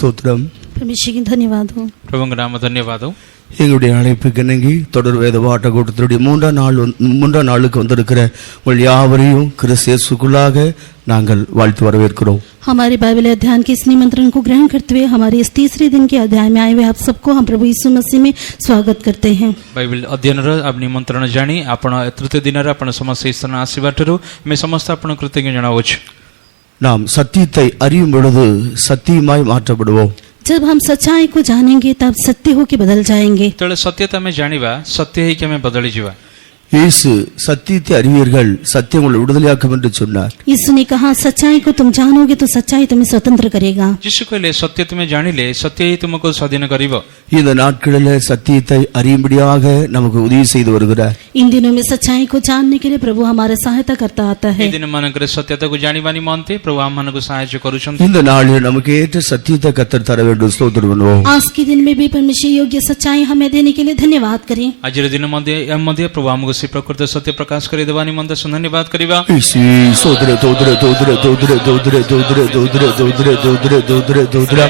ஸ்தோத்திரம். परमेश्वर की धन्यवाद हो. प्रभुଙ୍କ नाम धन्यवाद हो. எங்களுடைய அழைப்புக்கு இணங்கி தொடர் வேத பாட்ட கூட்டத்தினுடைய மூன்றாம் நாளுக்கு வந்திருக்கிற உங்கள் யாவரையும் கிறிஸ்து இயேசுக்குள்ளாக நாங்கள் வாழ்த்து வரவேற்கிறோம். हमारे बाइबल अध्ययन के इस निमंत्रण को ग्रहण करते हुए हमारे इस तीसरे दिन के अध्याय में आए हुए आप सबको हम प्रभु यीशु मसीह में स्वागत करते हैं. बाइबल अध्ययन आप निमंत्रण जानी आपण तृतीय दिन आपण समस्त ईश्वर आशीर्वाद मैं समस्त आपण कृतज्ञ जणावुछु. நாம் சத்தியத்தை அறியும் பொழுது சத்தியமாய் மாற்றப்படுவோம். जब हम सच्चाई को जानेंगे तब सत्य हो के बदल जाएंगे. तेरे सत्यता में जानिबा सत्य ही के में बदली जीवा. இயேசு சத்தியத்தை அறிவீர்கள் சத்தியம் உங்களை விடுதலையாக்கும் என்று சொன்னார். यीशु ने कहा सच्चाई को तुम जानोगे तो सच्चाई तुम्हें स्वतंत्र करेगा. यीशु कहले सत्य तुम्हें जानिले सत्य ही तुमको स्वाधीन करिवो. இந்த நாட்களிலே சத்தியத்தை அறியும்படியாக நமக்கு உதவி செய்து வருகிறார். इन दिनों में सच्चाई को जानने के लिए प्रभु हमारा सहायता करता आता है. ಈ ದಿನ ಮಾನಕರ ಸತ್ಯತೆ को जानिबा निमंते प्रभु हमनको सहायता करूछन. இந்த நாளில் நமக்கு ஏற்ற சத்தியத்தை கர்த்தர் தர வேண்டும். ஸ்தோத்திரம் பண்ணுவோம். आज के दिन में भी परमेश्वर योग्य सच्चाई हमें देने के लिए धन्यवाद करें. आज रे दिन मध्य प्रभु हमको से प्रकृत सत्य प्रकाश करे देवा निमंते धन्यवाद करिवा. स्तोत्र दोदर दोदर दोदर दोदर दोदर दोदर दोदर दोदर दोदर दोदर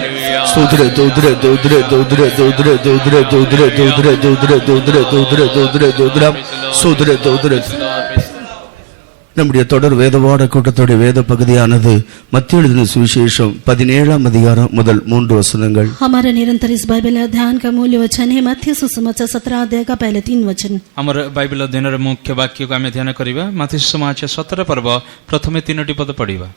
स्तोत्र दोदर दोदर दोदर दोदर दोदर दोदर दोदर दोदर दोदर दोदर दोदर दोदर स्तोत्र दोदर. நம்முடைய தொடர் வேதபாட கூட்டத்தோட வேத பகுதியானது மத்திய எழுதின சுவிசேஷம் 17ஆம் அதிகாரம் முதல் 3 வசனங்கள். हमारा निरंतर इस बाइबल अध्ययन का मूल वचन है मत्ती सुसमाचार 17 अध्याय का पहले 3 वचन. हमारा बाइबल अध्ययन रे मुख्य वाक्य को हमें ध्यान करिवा. मत्ती सुसमाचार 17 पर्व प्रथमे 3 पद पढ़िवा.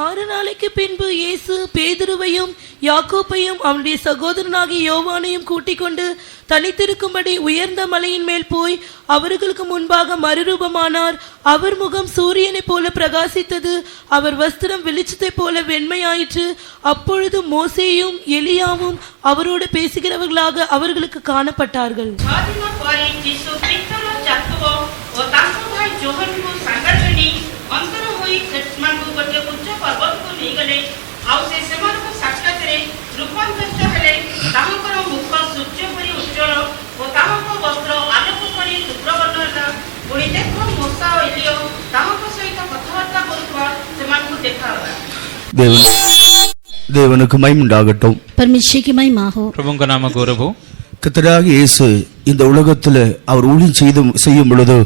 6 நாளைக்கு பின்பு இயேசு பேதுருவையும் யாக்கோபையும் அவனுடைய சகோதரனாகிய யோவானையும் கூட்டிக் கொண்டு தனித்திருக்கும்படி உயர்ந்த மலையின் மேல் போய் அவர்களுக்கு முன்பாக மறுரூபமானார். அவர் முகம் சூரியனை போல பிரகாசித்தது, அவர் வஸ்திரம் வெளிச்சத்தை போல வெண்மையாயிற்று. அப்பொழுது மோசேயும் எலியாவும் அவரோடு பேசுகிறவர்களாக அவர்களுக்கு காணப்பட்டார்கள். தேவனுக்கு மகிமை உண்டாகட்டும். परमेश्वर की महिमा हो. प्रभुଙ୍କ नाम गौरव हो. கர்த்தராகிய இயேசு இந்த உலகத்தில் அவர் ஊழியம் செய்யும் பொழுது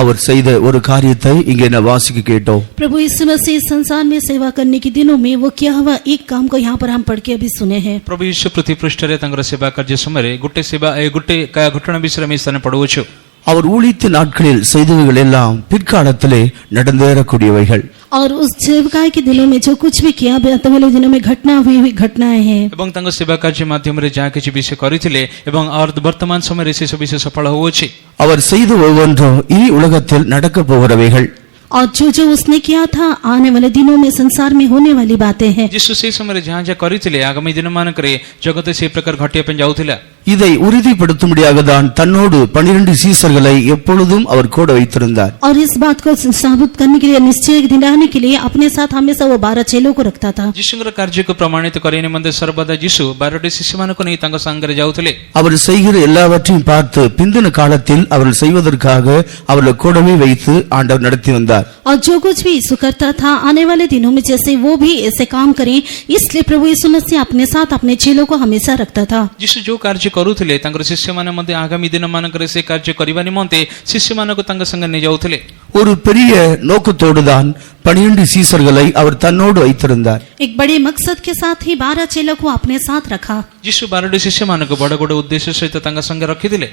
அவர் செய்த ஒரு காரியத்தை இங்கே நான் வாசிக்க கேட்டோம். प्रभु यीशु मसीह संसार में सेवा करने के दिनों में वो क्या हुआ एक काम को यहाँ पर हम पढ़ के अभी सुने हैं. प्रभु यीशु पृथ्वी पृष्ठ रे तंगर सेवा कार्य समय गुट्टे सेवा गुट्टे घटना विषय में स्थान पढ़वछु. அவர் ஊழித்த நாட்களில் செய்தவைகள் எல்லாம் பிற்காலத்திலே நடந்தேறக்கூடியவைகள். और उस सेवकाई के दिनों में जो कुछ भी किया आने वाले दिनों में घटना हुई घटनाएं हैं. एवं तंग सेवा कार्य माध्यम रे जा के विषय करिथिले एवं और वर्तमान समय रे से विषय सफल होउछि. அவர் செய்த ஒவ்வொன்றும் இனி உலகத்தில் நடக்க போகிறவைகள். और जो उसने किया था आने वाले दिनों में संसार में होने वाली बातें हैं. जिस से समय जहाँ जहाँ करिथिले आगामी दिन मान करे जगत से प्रकार घटिया पे जाउथिला. இதை உறுதிப்படுத்தும்படியாக தான் தன்னோடு 12 சீசர்களை எப்பொழுதும் அவர் கூட வைத்திருந்தார். और इस बात को साबित करने के लिए निश्चय दिलाने के लिए अपने साथ हमेशा वो 12 चेलों को रखता था. जिसुंगर कार्य को प्रमाणित करने मंदे सर्वदा जिसु 12 शिष्यमान को नहीं तंग संगरे जाउथिले. அவர் செய்கிற எல்லாவற்றையும் பார்த்து பிந்தின காலத்தில் அவர்கள் செய்வதற்காக அவர்களை கூடவே வைத்து ஆண்டவர் நடத்தி வந்தார். और जो कुछ भी यीशु करता था आने वाले दिनों में जैसे वो भी ऐसे काम करें इसलिए प्रभु यीशु मसीह अपने साथ अपने चेलों को हमेशा रखता था. जिसु जो कार्य करूथिले तंगर शिष्य माने मध्ये आगामी दिन मानकरे से कार्य करिवा निमंते शिष्य मानको तंग संग ने जाउथिले. ஒரு பெரிய நோக்கத்தோடு தான் 12 சீசர்களை அவர் தன்னோடு வைத்திருந்தார். एक बड़े मकसद के साथ ही 12 चेलों को अपने साथ रखा. जिसु 12 शिष्य मानको बड़ बड़ उद्देश्य सहित तंग संग रखिदिले.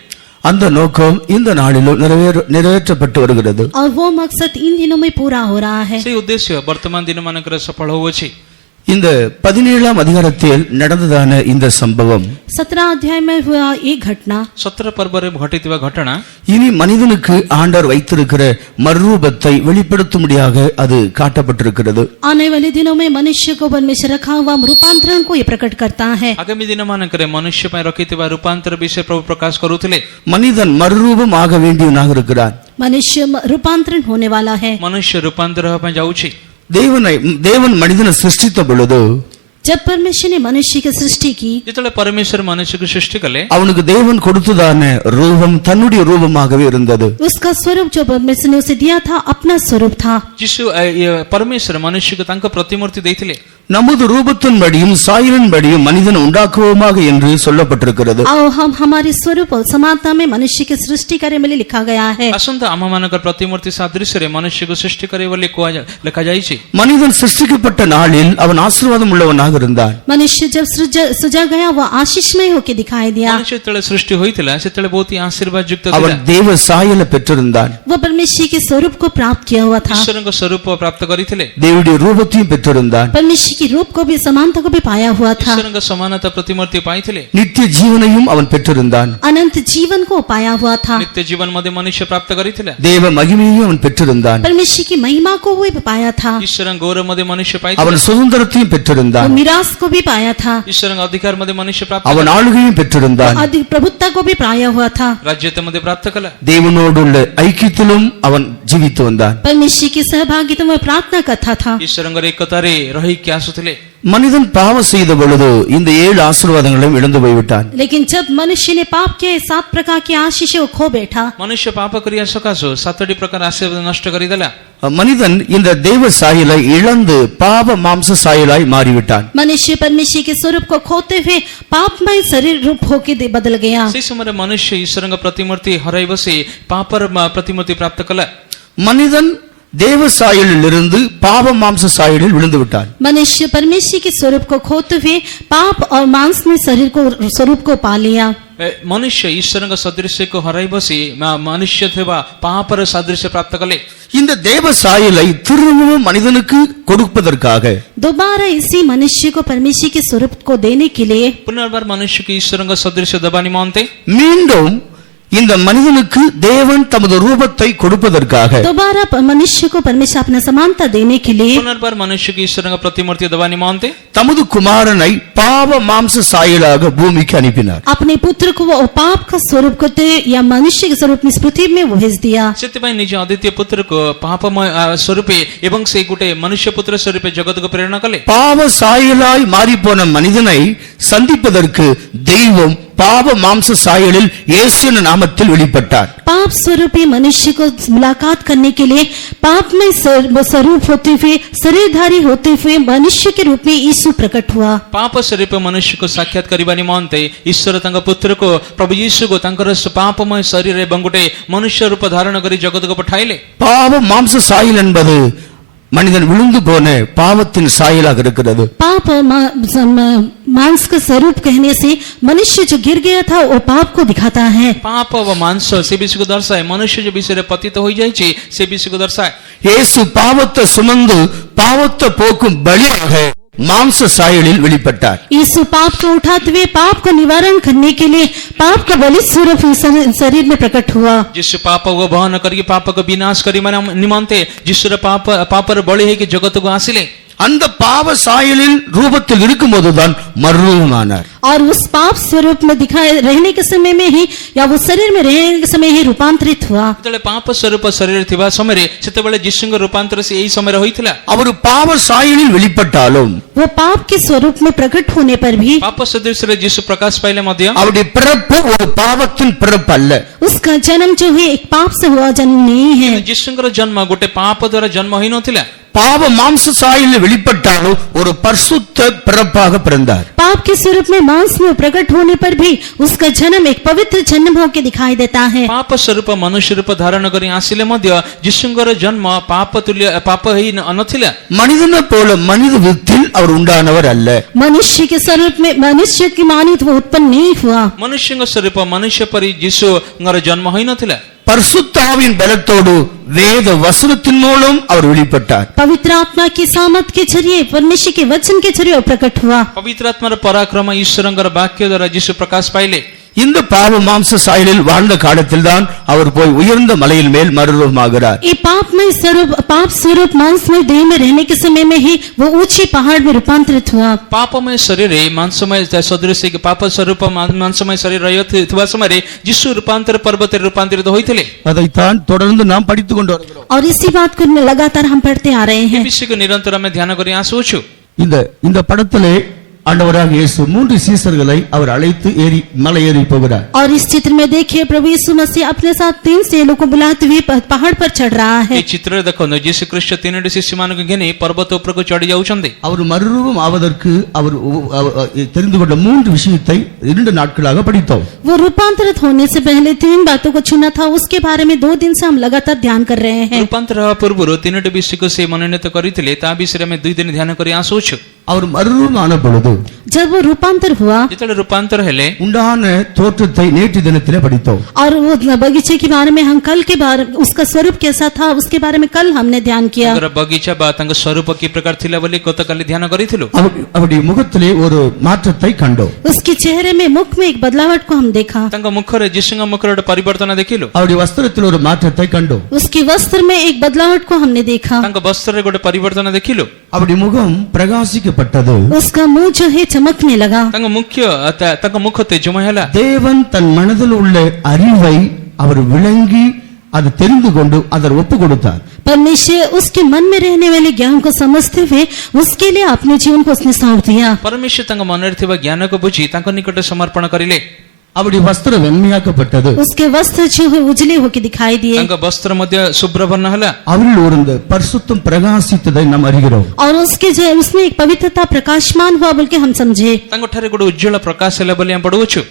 அந்த நோக்கம் இந்த நாளிலும் நிறைவேற்றப்பட்டு வருகிறது. और वो मकसद इन दिनों में पूरा हो रहा है. से उद्देश्य वर्तमान दिन मानकरे सफल होउछि. இந்த 17ஆம் அதிகாரத்தில் நடந்ததான இந்த சம்பவம் 17 अध्याय में हुआ एक घटना 17 पर्व रे घटितवा घटना இனி மனிதனுக்கு ஆண்டவர் வைத்திருக்கிற மறுரூபத்தை வெளிப்படுத்தும்படியாக அது காட்டப்பட்டிருக்கிறது. आने वाले दिनों में मनुष्य को परमेश्वर रखा हुआ रूपांतरण को ये प्रकट करता है. आगामी दिन मानकरे मनुष्य पय रखितवा रूपांतर विषय प्रभु प्रकाश करूथिले. மனிதன் மறுரூபம் ஆக வேண்டியவனாக இருக்கிறார். मनुष्य रूपांतरण होने वाला है. मनुष्य रूपांतर पय जाउछि. தேவன் மனிதனை சிருஷ்டித்த பொழுது जब परमेश्वर ने मनुष्य की सृष्टि की जितने परमेश्वर मनुष्य की सृष्टि कले அவனுக்கு தேவன் கொடுத்ததான ரூபம் தன்னுடைய ரூபமாகவே இருந்தது. उसका स्वरूप जो परमेश्वर ने उसे दिया था अपना स्वरूप था. जिसु परमेश्वर मनुष्य को तंक प्रतिमूर्ति देथिले. நமது ரூபத்தின்படியும் சாயலின்படியும் மனிதன் உண்டாக்குவோமாக என்று சொல்லப்பட்டிருக்கிறது. आओ हम हमारे स्वरूप और समानता में मनुष्य की सृष्टि करे में लिखा गया है. ଆସନ୍ତୁ ଆମମାନଙ୍କର ପ୍ରତିମୂର୍ତ୍ତି ସାଦୃଶ୍ୟରେ ମନୁଷ୍ୟକୁ ସୃଷ୍ଟି କରିବ ବୋଲି ଲେଖାଯାଇଛି. மனிதன் சிருஷ்டிக்கப்பட்ட நாளில் அவன் ஆசீர்வாதம் உள்ளவனாக இருந்தான். मनुष्य जब सृजा गया वह आशीषमय होकर दिखाई दिया. ମନୁଷ୍ୟ ଯେତେବେଳେ ସୃଷ୍ଟି ହୋଇଥିଲା ସେତେବେଳେ ବହୁତ ହିଁ ଆଶୀର୍ବାଦ ଯୁକ୍ତ அவன் ଥିଲା. தேவ சாயலை பெற்றிருந்தான். वह परमेश्वर के स्वरूप को प्राप्त किया हुआ था. ଈଶ୍ୱରଙ୍କ ସ୍ୱରୂପ ପ୍ରାପ୍ତ କରିଥିଲେ. தேவனுடைய ரூபத்தையும் பெற்றிருந்தான். परमेश्वर की रूप को भी समानता को भी पाया हुआ था. ଈଶ୍ୱରଙ୍କ ସମାନତା ପ୍ରତିମୂର୍ତ୍ତି ପାଇଥିଲେ. நித்திய ஜீவனையும் அவன் பெற்றிருந்தான். अनंत जीवन को पाया हुआ था. ନିତ୍ୟ ଜୀବନ ମଧ୍ୟ ମନୁଷ୍ୟ ପ୍ରାପ୍ତ କରିଥିଲେ. தேவ மகிமையையும் அவன் பெற்றிருந்தான். परमेश्वर की महिमा को भी पाया था. ଈଶ୍ୱରଙ୍କ ଗୌରବ ମଧ୍ୟ ମନୁଷ୍ୟ ପାଇଥିଲେ. அவன் சுதந்திரத்தையும் பெற்றிருந்தான். वो मिरास को भी पाया था. ଈଶ୍ୱରଙ୍କ ଅଧିକାର ମଧ୍ୟ ମନୁଷ୍ୟ ପ୍ରାପ୍ତ அவன் ஆளுகையும் பெற்றிருந்தான். अधिक प्रभुत्ता को भी पाया हुआ था. ରାଜ୍ୟତ୍ୱ ମଧ୍ୟ ପ୍ରାପ୍ତ କଲା. தேவனோடு உள்ள ஐக்கியத்திலும் அவன் ஜீவித்து வந்தான். परमेश्वर की सहभागिता में प्रार्थना करता था. ଈଶ୍ୱରଙ୍କର ଏକତାରେ ରହିକି ଆସୁଥିଲେ. மனிதன் பாவம் செய்த பொழுது இந்த 7 ஆசீர்வாதங்களையும் இழந்து போய்விட்டான். लेकिन जब मनुष्य ने पाप किए 7 प्रकार की आशीषों को खो बैठा. ମନୁଷ୍ୟ ପାପ କରିବା ସକାଶୁ 7ଟି ପ୍ରକାର ଆଶୀର୍ବାଦ ନଷ୍ଟ କରିଦେଲା. மனிதன் இந்த தேவ சாயலை இழந்து பாவ மாம்ச சாயலாய் மாறிவிட்டான். मनुष्य परमेश्वर के स्वरूप को खोते हुए पापमय शरीर रूप होकर बदल गया. ସେହି ସମୟରେ ମନୁଷ୍ୟ ଈଶ୍ୱରଙ୍କ ପ୍ରତିମୂର୍ତ୍ତି ହରାଇ ବସି ପାପର ପ୍ରତିମୂର୍ତ୍ତି ପ୍ରାପ୍ତ କଲା. மனிதன் தேவ சாயலில் இருந்து பாவ மாம்ச சாயலில் விழுந்து விட்டான். मनुष्य परमेश्वर के स्वरूप को खोते हुए पाप और मांस में शरीर को स्वरूप को पा लिया. ମନୁଷ୍ୟ ଈଶ୍ୱରଙ୍କ ସଦୃଶ୍ୟକୁ ହରାଇ ବସି ମନୁଷ୍ୟ ଥିବା ପାପର ସାଦୃଶ୍ୟ ପ୍ରାପ୍ତ କଲେ. இந்த தேவ சாயலை திரும்பவும் மனிதனுக்கு கொடுப்பதற்காக दोबारा इसी मनुष्य को परमेश्वर के स्वरूप को देने के लिए ପୁନର୍ବାର ମନୁଷ୍ୟକୁ ଈଶ୍ୱରଙ୍କ ସଦୃଶ୍ୟ ଦେବା ନିମନ୍ତେ மீண்டும் இந்த மனிதனுக்கு தேவன் தமது ரூபத்தை கொடுப்பதற்காக दोबारा मनुष्य को परमेश्वर अपना समानता देने के लिए ପୁନର୍ବାର ମନୁଷ୍ୟକୁ ଈଶ୍ୱରଙ୍କ ପ୍ରତିମୂର୍ତ୍ତି ଦେବା ନିମନ୍ତେ தமது குமாரனை பாவ மாம்ச சாயலாக பூமிக்கு அனுப்பினார். अपने पुत्र को वो पाप का स्वरूप करते या मनुष्य के स्वरूप में पृथ्वी में वो भेज दिया. ସେଥିପାଇଁ ନିଜ ଅଦ୍ୱିତୀୟ ପୁତ୍ରକୁ ପାପମୟ ସ୍ୱରୂପେ ଏବଂ ସେ ଗୋଟେ ମନୁଷ୍ୟ ପୁତ୍ର ସ୍ୱରୂପେ ଜଗତକୁ ପ୍ରେରଣ କଲେ. பாவ சாயலாய் மாறிப்போன மனிதனை சந்திப்பதற்கு தெய்வம் பாவ மாம்ச சாயலில் இயேசுவின் நாமத்தில் வெளிப்பட்டார். पाप स्वरूपी मनुष्य को मुलाकात करने के लिए पाप में स्वरूप होते हुए शरीरधारी होते हुए मनुष्य के रूप में यीशु प्रकट हुआ. ପାପ ସ୍ୱରୂପ ମନୁଷ୍ୟକୁ ସାକ୍ଷାତ କରିବା ନିମନ୍ତେ ଈଶ୍ୱର ତାଙ୍କ ପୁତ୍ରକୁ ପ୍ରଭୁ ଯୀଶୁକୁ ତାଙ୍କର ପାପମୟ ଶରୀର ଏବଂ ଗୋଟେ ମନୁଷ୍ୟ ରୂପ ଧାରଣ କରି ଜଗତକୁ ପଠାଇଲେ. பாவ மாம்ச சாயல் என்பது மனிதன் விழுந்து போன பாவத்தின் சாயலாக இருக்கிறது. पाप और मांस का स्वरूप कहने से मनुष्य जो गिर गया था वो पाप को दिखाता है. ପାପ ବା ମାଂସ ସେ ବିଷୟକୁ ଦର୍ଶାଏ. ମନୁଷ୍ୟ ଯେ ବିଷୟରେ ପତିତ ହୋଇଯାଇଛି ସେ ବିଷୟକୁ ଦର୍ଶାଏ. இயேசு பாவத்தை சுமந்து பாவத்தை போக்கும் பலியாக மாம்ச சாயலில் வெளிப்பட்டார். यीशु पाप को उठाते हुए पाप को निवारण करने के लिए पाप का बलि स्वरूप शरीर में प्रकट हुआ. ଯୀଶୁ ପାପକୁ ବହନ କରିକି ପାପକୁ ବିନାଶ କରିବା ନିମନ୍ତେ ଯୀଶୁର ପାପର ବଳି ହେଇକି ଜଗତକୁ ଆସିଲେ. அந்த பாவ சாயலில் ரூபத்தில் இருக்கும்போதுதான் மறுரூபமானார். और उस पाप स्वरूप में दिखाए रहने के समय में ही या वो शरीर में रहने के समय ही रूपांतरित हुआ. ଯେତେବେଳେ ପାପ ସ୍ୱରୂପ ଶରୀର ଥିବା ସମୟରେ ସେତେବେଳେ ଯୀଶୁଙ୍କ ରୂପାନ୍ତର ସେ ଏହି ସମୟରେ ହୋଇଥିଲା. அவர் பாவ சாயலில் வெளிப்பட்டாலும் वो पाप के स्वरूप में प्रकट होने पर भी ପାପ ସଦୃଶ୍ୟରେ ଯୀଶୁ ପ୍ରକାଶ ପାଇଲେ ମଧ୍ୟ அவருடைய பிறப்பு ஒரு பாவத்தின் பிறப்பு அல்ல. उसका जन्म जो है एक पाप से हुआ जन्म नहीं है. ଯୀଶୁଙ୍କର ଜନ୍ମ ଗୋଟେ ପାପ ଦ୍ୱାରା ଜନ୍ମ ହୋଇନଥିଲା. பாவ மாம்ச சாயலில் வெளிப்பட்டாலும் ஒரு பரிசுத்த பிறப்பாக பிறந்தார். पाप के स्वरूप में मांस में प्रकट होने पर भी उसका जन्म एक पवित्र जन्म होकर दिखाई देता है. ପାପ ସ୍ୱରୂପ ମନୁଷ୍ୟ ରୂପ ଧାରଣ କରି ଆସିଲେ ମଧ୍ୟ ଯୀଶୁଙ୍କର ଜନ୍ମ ପାପ ତୁଲ୍ୟ ପାପ ହେଇ ନଥିଲା. மனிதனை போல மனித வித்தில் அவர் உண்டானவர் அல்ல. मनुष्य के स्वरूप में मनुष्य की मानित वो उत्पन्न नहीं हुआ. ମନୁଷ୍ୟଙ୍କ ସ୍ୱରୂପ ମନୁଷ୍ୟ ପରି ଯୀଶୁଙ୍କର ଜନ୍ମ ହୋଇନଥିଲା. பரிசுத்தாவின் பலத்தோடு வேத வசனத்தின் மூலம் அவர் வெளிப்பட்டார். पवित्र आत्मा की सामर्थ के जरिए परमेश्वर के वचन के जरिए प्रकट हुआ. ପବିତ୍ର ଆତ୍ମାର ପରାକ୍ରମ ଈଶ୍ୱରଙ୍କର ବାକ୍ୟ ଦ୍ୱାରା ଯୀଶୁ ପ୍ରକାଶ ପାଇଲେ. இந்த பாவ மாம்ச சாயலில் வாழ்ந்த காலத்தில்தான் அவர் போய் உயர்ந்த மலையின் மேல் மறுரூபமாகிறார். ये पाप स्वरूप मांस में देह में रहने के समय में ही वो ऊंची पहाड़ में रूपांतरित हुआ. ପାପମୟ ଶରୀରରେ ମାଂସମୟ ସଦୃଶ୍ୟ ପାପ ସ୍ୱରୂପ ମାଂସମୟ ଶରୀର ଥିବା ସମୟରେ ଯୀଶୁ ରୂପାନ୍ତର ପର୍ବତରେ ରୂପାନ୍ତରିତ ହୋଇଥିଲେ. அதைத்தான் தொடர்ந்து நாம் படித்துக் கொண்டு வருகிறோம். और इसी बात को लगातार हम पढ़ते आ रहे ଏ हैं. ବିଷୟକୁ ନିରନ୍ତର ଆମେ ଧ୍ୟାନ କରି ଆସୁଅଛୁ. இந்த படத்திலே ஆண்டவராக இயேசு 3 சீசர்களை அவர் அழைத்து மலை ஏறி போகிறார். और इस चित्र में देखिए प्रभु यीशु मसीह अपने साथ 3 चेलों को बुलाते हुए पहाड़ पर चढ़ रहा है. ఈ చిత్రం ଦେଖନ୍ତୁ ଯୀଶୁ ଖ୍ରୀଷ୍ଟ ତିନୋଟି ଶିଷ୍ୟମାନଙ୍କୁ ଘେନି ପର୍ବତ ଉପରକୁ ଚଢି ଯାଉଛନ୍ତି. அவர் மறுரூபம் ஆவதற்கு அவர் தெரிந்து கொண்ட 3 விஷயத்தை 2 நாட்களாக படித்தோம். वो रूपांतरित होने से पहले 3 बातों को चुना था, उसके बारे में 2 दिन से हम लगातार ध्यान कर रहे हैं. ରୂପାନ୍ତର ହେବା ପୂର୍ବରୁ ତିନୋଟି ବିଷୟକୁ ସେ ମନୋନୀତ କରିଥିଲେ, ତା ବିଷୟରେ ଆମେ 2 ଦିନ ଧ୍ୟାନ କରି ଆସୁଛୁ. அவர் மறுரூபம் ஆன பொழுது जब वो रूपांतर हुआ ଯେତେବେଳେ ରୂପାନ୍ତର ହେଲେ உண்டான தோற்றத்தை நேற்று தினத்திலே படித்தோம். और वो बगीचे के बारे में हम कल के बारे उसका स्वरूप कैसा था उसके बारे में कल हमने ध्यान किया. ତାଙ୍କର ବଗିଚା ବା ତାଙ୍କ ସ୍ୱରୂପ କି ପ୍ରକାର ଥିଲା ବୋଲି ଗତକାଲି ଧ୍ୟାନ କରିଥିଲୁ. அவருடைய முகத்திலே ஒரு மாற்றத்தை கண்டோம். उसके चेहरे में मुख में एक बदलावट को हम देखा. ତାଙ୍କ ମୁଖରେ ଯୀଶୁଙ୍କ ମୁଖରେ ଗୋଟେ ପରିବର୍ତ୍ତନ ଦେଖିଲୁ. அவருடைய வஸ்திரத்தில் ஒரு மாற்றத்தை கண்டோம். उसके वस्त्र में एक बदलावट को हमने देखा. ତାଙ୍କ ବସ୍ତ୍ରରେ ଗୋଟେ ପରିବର୍ତ୍ତନ ଦେଖିଲୁ. அவருடைய முகம் பிரகாசிக்கப்பட்டது. उसका मुंह जो है चमकने लगा. ତାଙ୍କ ମୁଖ ତେଜମୟ ହେଲା. தேவன் தன் மனதில் உள்ள அறிவை அவர் விளங்கி அதை தெரிந்து கொண்டு அதை ஒப்பு கொடுத்தார். परमेश्वर उसके मन में रहने वाले ज्ञान को समझते हुए उसके लिए अपने जीवन को उसने सौंप दिया. ପରମେଶ୍ୱର ତାଙ୍କ ମନରେ ଥିବା ଜ୍ଞାନକୁ ବୁଝି ତାଙ୍କ ନିକଟରେ ସମର୍ପଣ କରିଲେ. அவருடைய வஸ்திரம் வெண்மையாக்கப்பட்டது. उसके वस्त्र जो है उजले होकर दिखाई दिए. ତାଙ୍କ ବସ୍ତ୍ର ମଧ୍ୟ ଶୁଭ୍ରବର୍ଣ୍ଣ ହେଲା. அவரில் ஒரு பரிசுத்தம் பிரகாசித்ததை நாம் அறிகிறோம். और उसके जो उसमें एक पवित्रता प्रकाशमान हुआ बोल के हम समझे. ତାଙ୍କ ଠାରେ ଗୋଟେ ଉଜ୍ଜ୍ୱଳ ପ୍ରକାଶ ହେଲା ବୋଲି ଆମେ ପଢୁଛୁ.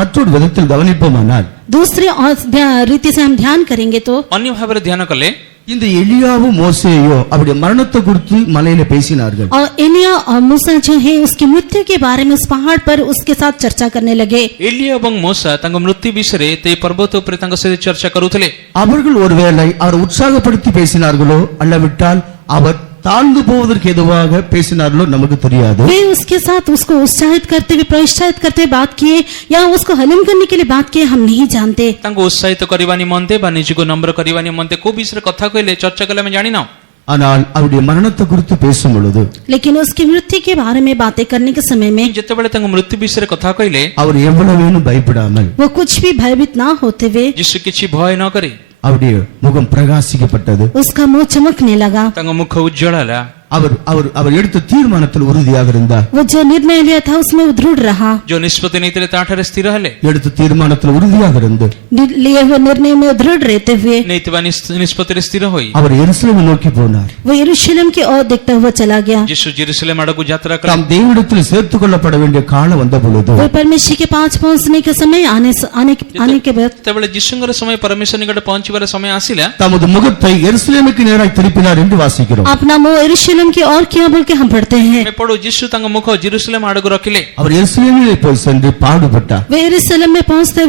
மற்றொரு விதத்தில் கவனிப்போமானால் दूसरे रीति से हम ध्यान करेंगे तो ଅନ୍ୟ ଭାବରେ ଧ୍ୟାନ କଲେ இந்த எலியாவும் மோசேயோ அவருடைய மரணத்தை குறித்து மலையில பேசினார்கள். और एलिया और मूसा जो है उसकी मृत्यु के बारे में उस पहाड़ पर उसके साथ चर्चा करने लगे. ଏଲିୟା ଏବଂ ମୋଶା ତାଙ୍କ ମୃତ୍ୟୁ ବିଷୟରେ તે ପର୍ବତ ଉପରେ ତାଙ୍କ ସହିତ ଚର୍ଚ୍ଚା କରୁଥିଲେ. அவர்கள் ஒருவேளை அவர் உற்சாகப்படுத்தி பேசினார்களோ அல்லவிட்டால் அவர் தாழ்ந்து போவதற்கு எதுவாக பேசினார்களோ நமக்கு தெரியாது. वे उसके साथ उसको उत्साहित करते हुए प्रोत्साहित करते हुए बात किए या उसको हलिम करने के लिए बात किए हम नहीं जानते. ତାଙ୍କୁ ଉତ୍ସାହିତ କରିବା ନିମନ୍ତେ ବା ନିଜକୁ ନମ୍ର କରିବା ନିମନ୍ତେ କୋଉ ବିଷୟରେ କଥା କହିଲେ ଚର୍ଚ୍ଚା କଲେ ଆମେ ଜାଣିନାହୁଁ. ஆனால் அவருடைய மரணத்தை குறித்து பேசும் பொழுது लेकिन उसकी मृत्यु के बारे में बातें करने के समय में ଯେତେବେଳେ ତାଙ୍କ ମୃତ୍ୟୁ ବିଷୟରେ କଥା କହିଲେ அவர் எவ்வளவேனும் பயப்படாமல் वो कुछ भी भयभीत ना होते हुए ଯୀଶୁ କିଛି ଭୟ ନ କରି அவருடைய முகம் பிரகாசிக்கப்பட்டது. उसका मुंह चमकने लगा. ତାଙ୍କ ମୁଖ ଉଜ୍ଜ୍ୱଳ ହେଲା. அவர் எடுத்த தீர்மானத்தில் உறுதியாக இருந்தார். वो जो निर्णय लिया था उसमें वो दृढ़ रहा. ଯୋଉ ନିଷ୍ପତ୍ତି ନେଇଥିଲେ ତାଠାରେ ସ୍ଥିର ହେଲେ. எடுத்த தீர்மானத்தில் உறுதியாக இருந்து लिए हुए निर्णय में दृढ़ रहते हुए ନେଇଥିବା ନିଷ୍ପତ୍ତିରେ ସ୍ଥିର ହୋଇ அவர் எருசலேமை நோக்கி போனார். वो यरूशलेम की ओर देखता हुआ चला गया. ଯୀଶୁ ଜେରୁସଲେମ ଆଡକୁ ଯାତ୍ରା କଲେ. தாம் தேவனிடத்தில் சேர்த்துக் கொள்ளப்பட வேண்டிய காலம் வந்த பொழுது वो परमेश्वर के पास पहुंचने के समय आने के बाद ଯେତେବେଳେ ଯୀଶୁଙ୍କର ସମୟ ପରମେଶ୍ୱର ନିକଟ ପହଞ୍ଚିବାର ସମୟ ଆସିଲା, தமது முகத்தை எருசலேமுக்கு நேராய் திருப்பினார் என்று வாசிக்கிறோம். अपना मुंह यरूशलेम की ओर किया बोल के हम पढ़ते हैं. ଆମେ ପଢୁ ଯୀଶୁ ତାଙ୍କ ମୁଖ ଜେରୁସଲେମ ଆଡକୁ ରଖିଲେ. அவர் எருசலேமிலே போய் சென்று பாடுபட்டார். वे यरूशलेम में पहुंचते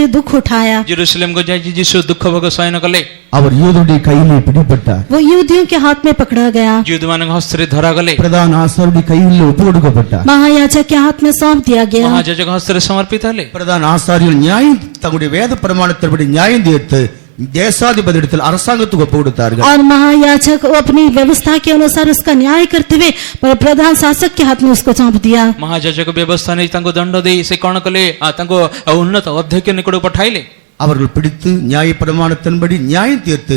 हुए दुख उठाया. ଜେରୁସଲେମକୁ ଯାଇ ଯୀଶୁ ଦୁଃଖ ଭୋଗ ଶୟନ କଲେ. அவர் யூதருடைய கையிலே பிடிபட்டார். वो यहूदियों के हाथ में पकड़ा गया. ଯୁଦମାନଙ୍କ ହସ୍ତରେ ଧରାଗଲେ. பிரதான ஆசாரியருடைய கையிலே ஒப்பு கொடுக்கப்பட்டார். महायाजक के हाथ में सौंप दिया गया. ମହାଯାଜକ ହସ୍ତରେ ସମର୍ପିତ ହେଲେ. பிரதான ஆசாரியர் நியாயம் தங்களுடைய வேத பிரமாணத்தின்படி நியாயம் தீர்த்து தேசாதிபதியிடத்தில் அரசாங்கத்துக்கு ஒப்பு கொடுத்தார்கள். और महायाजक अपनी व्यवस्था के अनुसार उसका न्याय करते हुए प्रधान शासक के हाथ में उसको सौंप दिया. ମହାଯାଜକ ବ୍ୟବସ୍ଥା ନେଇ ତାଙ୍କୁ ଦଣ୍ଡ ଦେଇ ସେ କଣ କଲେ, ତାଙ୍କୁ ଉନ୍ନତ ଅଧ୍ୟକ୍ଷ ନିକଟକୁ ପଠାଇଲେ. அவர்கள் பிடித்து நியாய பிரமாணத்தின்படி நியாயம் தீர்த்து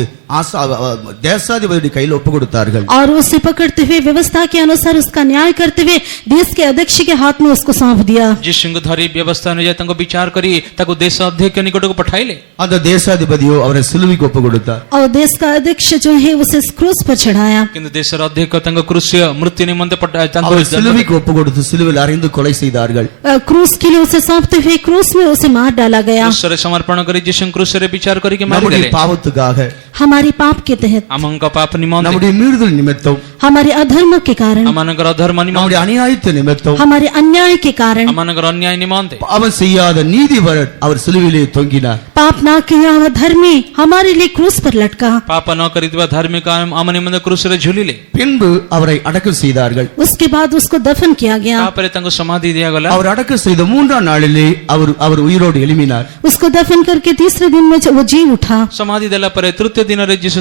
தேசாதிபதியுடைய கையில் ஒப்பு கொடுத்தார்கள். और उसे पकड़ते हुए व्यवस्था के अनुसार उसका न्याय करते हुए देश के अध्यक्ष के हाथ में उसको सौंप दिया. ଯୀଶୁଙ୍କୁ ଧରି ବ୍ୟବସ୍ଥା ଅନୁଯାୟୀ ତାଙ୍କୁ ବିଚାର କରି ତାକୁ ଦେଶ ଅଧ୍ୟକ୍ଷ ନିକଟକୁ ପଠାଇଲେ. அந்த தேசாதிபதியோ அவரை சிலுவைக்கு ஒப்பு கொடுத்தார். और देश का अध्यक्ष जो है उसे क्रूस पर चढ़ाया. କିନ୍ତୁ ଦେଶର ଅଧ୍ୟକ୍ଷ ତାଙ୍କ କୃଷ୍ୟ ମୃତ୍ୟୁ ନିମନ୍ତେ ତାଙ୍କୁ சிலுவைக்கு ஒப்பு கொடுத்து சிலுவையில் அறைந்து கொலை செய்தார்கள். क्रूस के लिए उसे सौंपते हुए क्रूस में उसे मार डाला गया. କ୍ରୁଶରେ ସମର୍ପଣ କରି ଯୀଶୁଙ୍କୁ କ୍ରୁଶରେ ବିଚାର କରିକି ମାରିଦେଲେ. பாவத்துக்காக, हमारी पाप के तहत, ଆମଙ୍କ ପାପ ନିମନ୍ତେ, நம்முடைய மீறுதல் நிமித்தம், हमारे अधर्म के कारण, ଆମମାନଙ୍କର ଅଧର୍ମ ନିମନ୍ତେ, நம்முடைய அநியாயத்தின் நிமித்தம், हमारे अन्याय के कारण, ଆମମାନଙ୍କର ଅନ୍ୟାୟ ନିମନ୍ତେ பாவம் செய்யாத நீதிபரர் அவர் சிலுவையிலே தொங்கினார். पाप ना किया हुआ धर्मी हमारे लिए क्रूस पर लटका. ପାପ ନ କରିଥିବା ଧାର୍ମିକ ଆମ ନିମନ୍ତେ କ୍ରୁଶରେ ଝୁଲିଲେ. பின்பு அவரை அடக்கம் செய்தார்கள். उसके बाद उसको दफन किया गया. ତାପରେ ତାଙ୍କୁ ସମାଧି ଦିଆଗଲା. அவர் அடக்கம் செய்த 3ஆம் நாளிலே அவர் உயிரோடு எழும்பினார். उसको दफन करके तीसरे दिन में वो जी उठा. ସମାଧି ଦେଲା ପରେ ତୃତୀୟ ଦିନରେ ଯୀଶୁ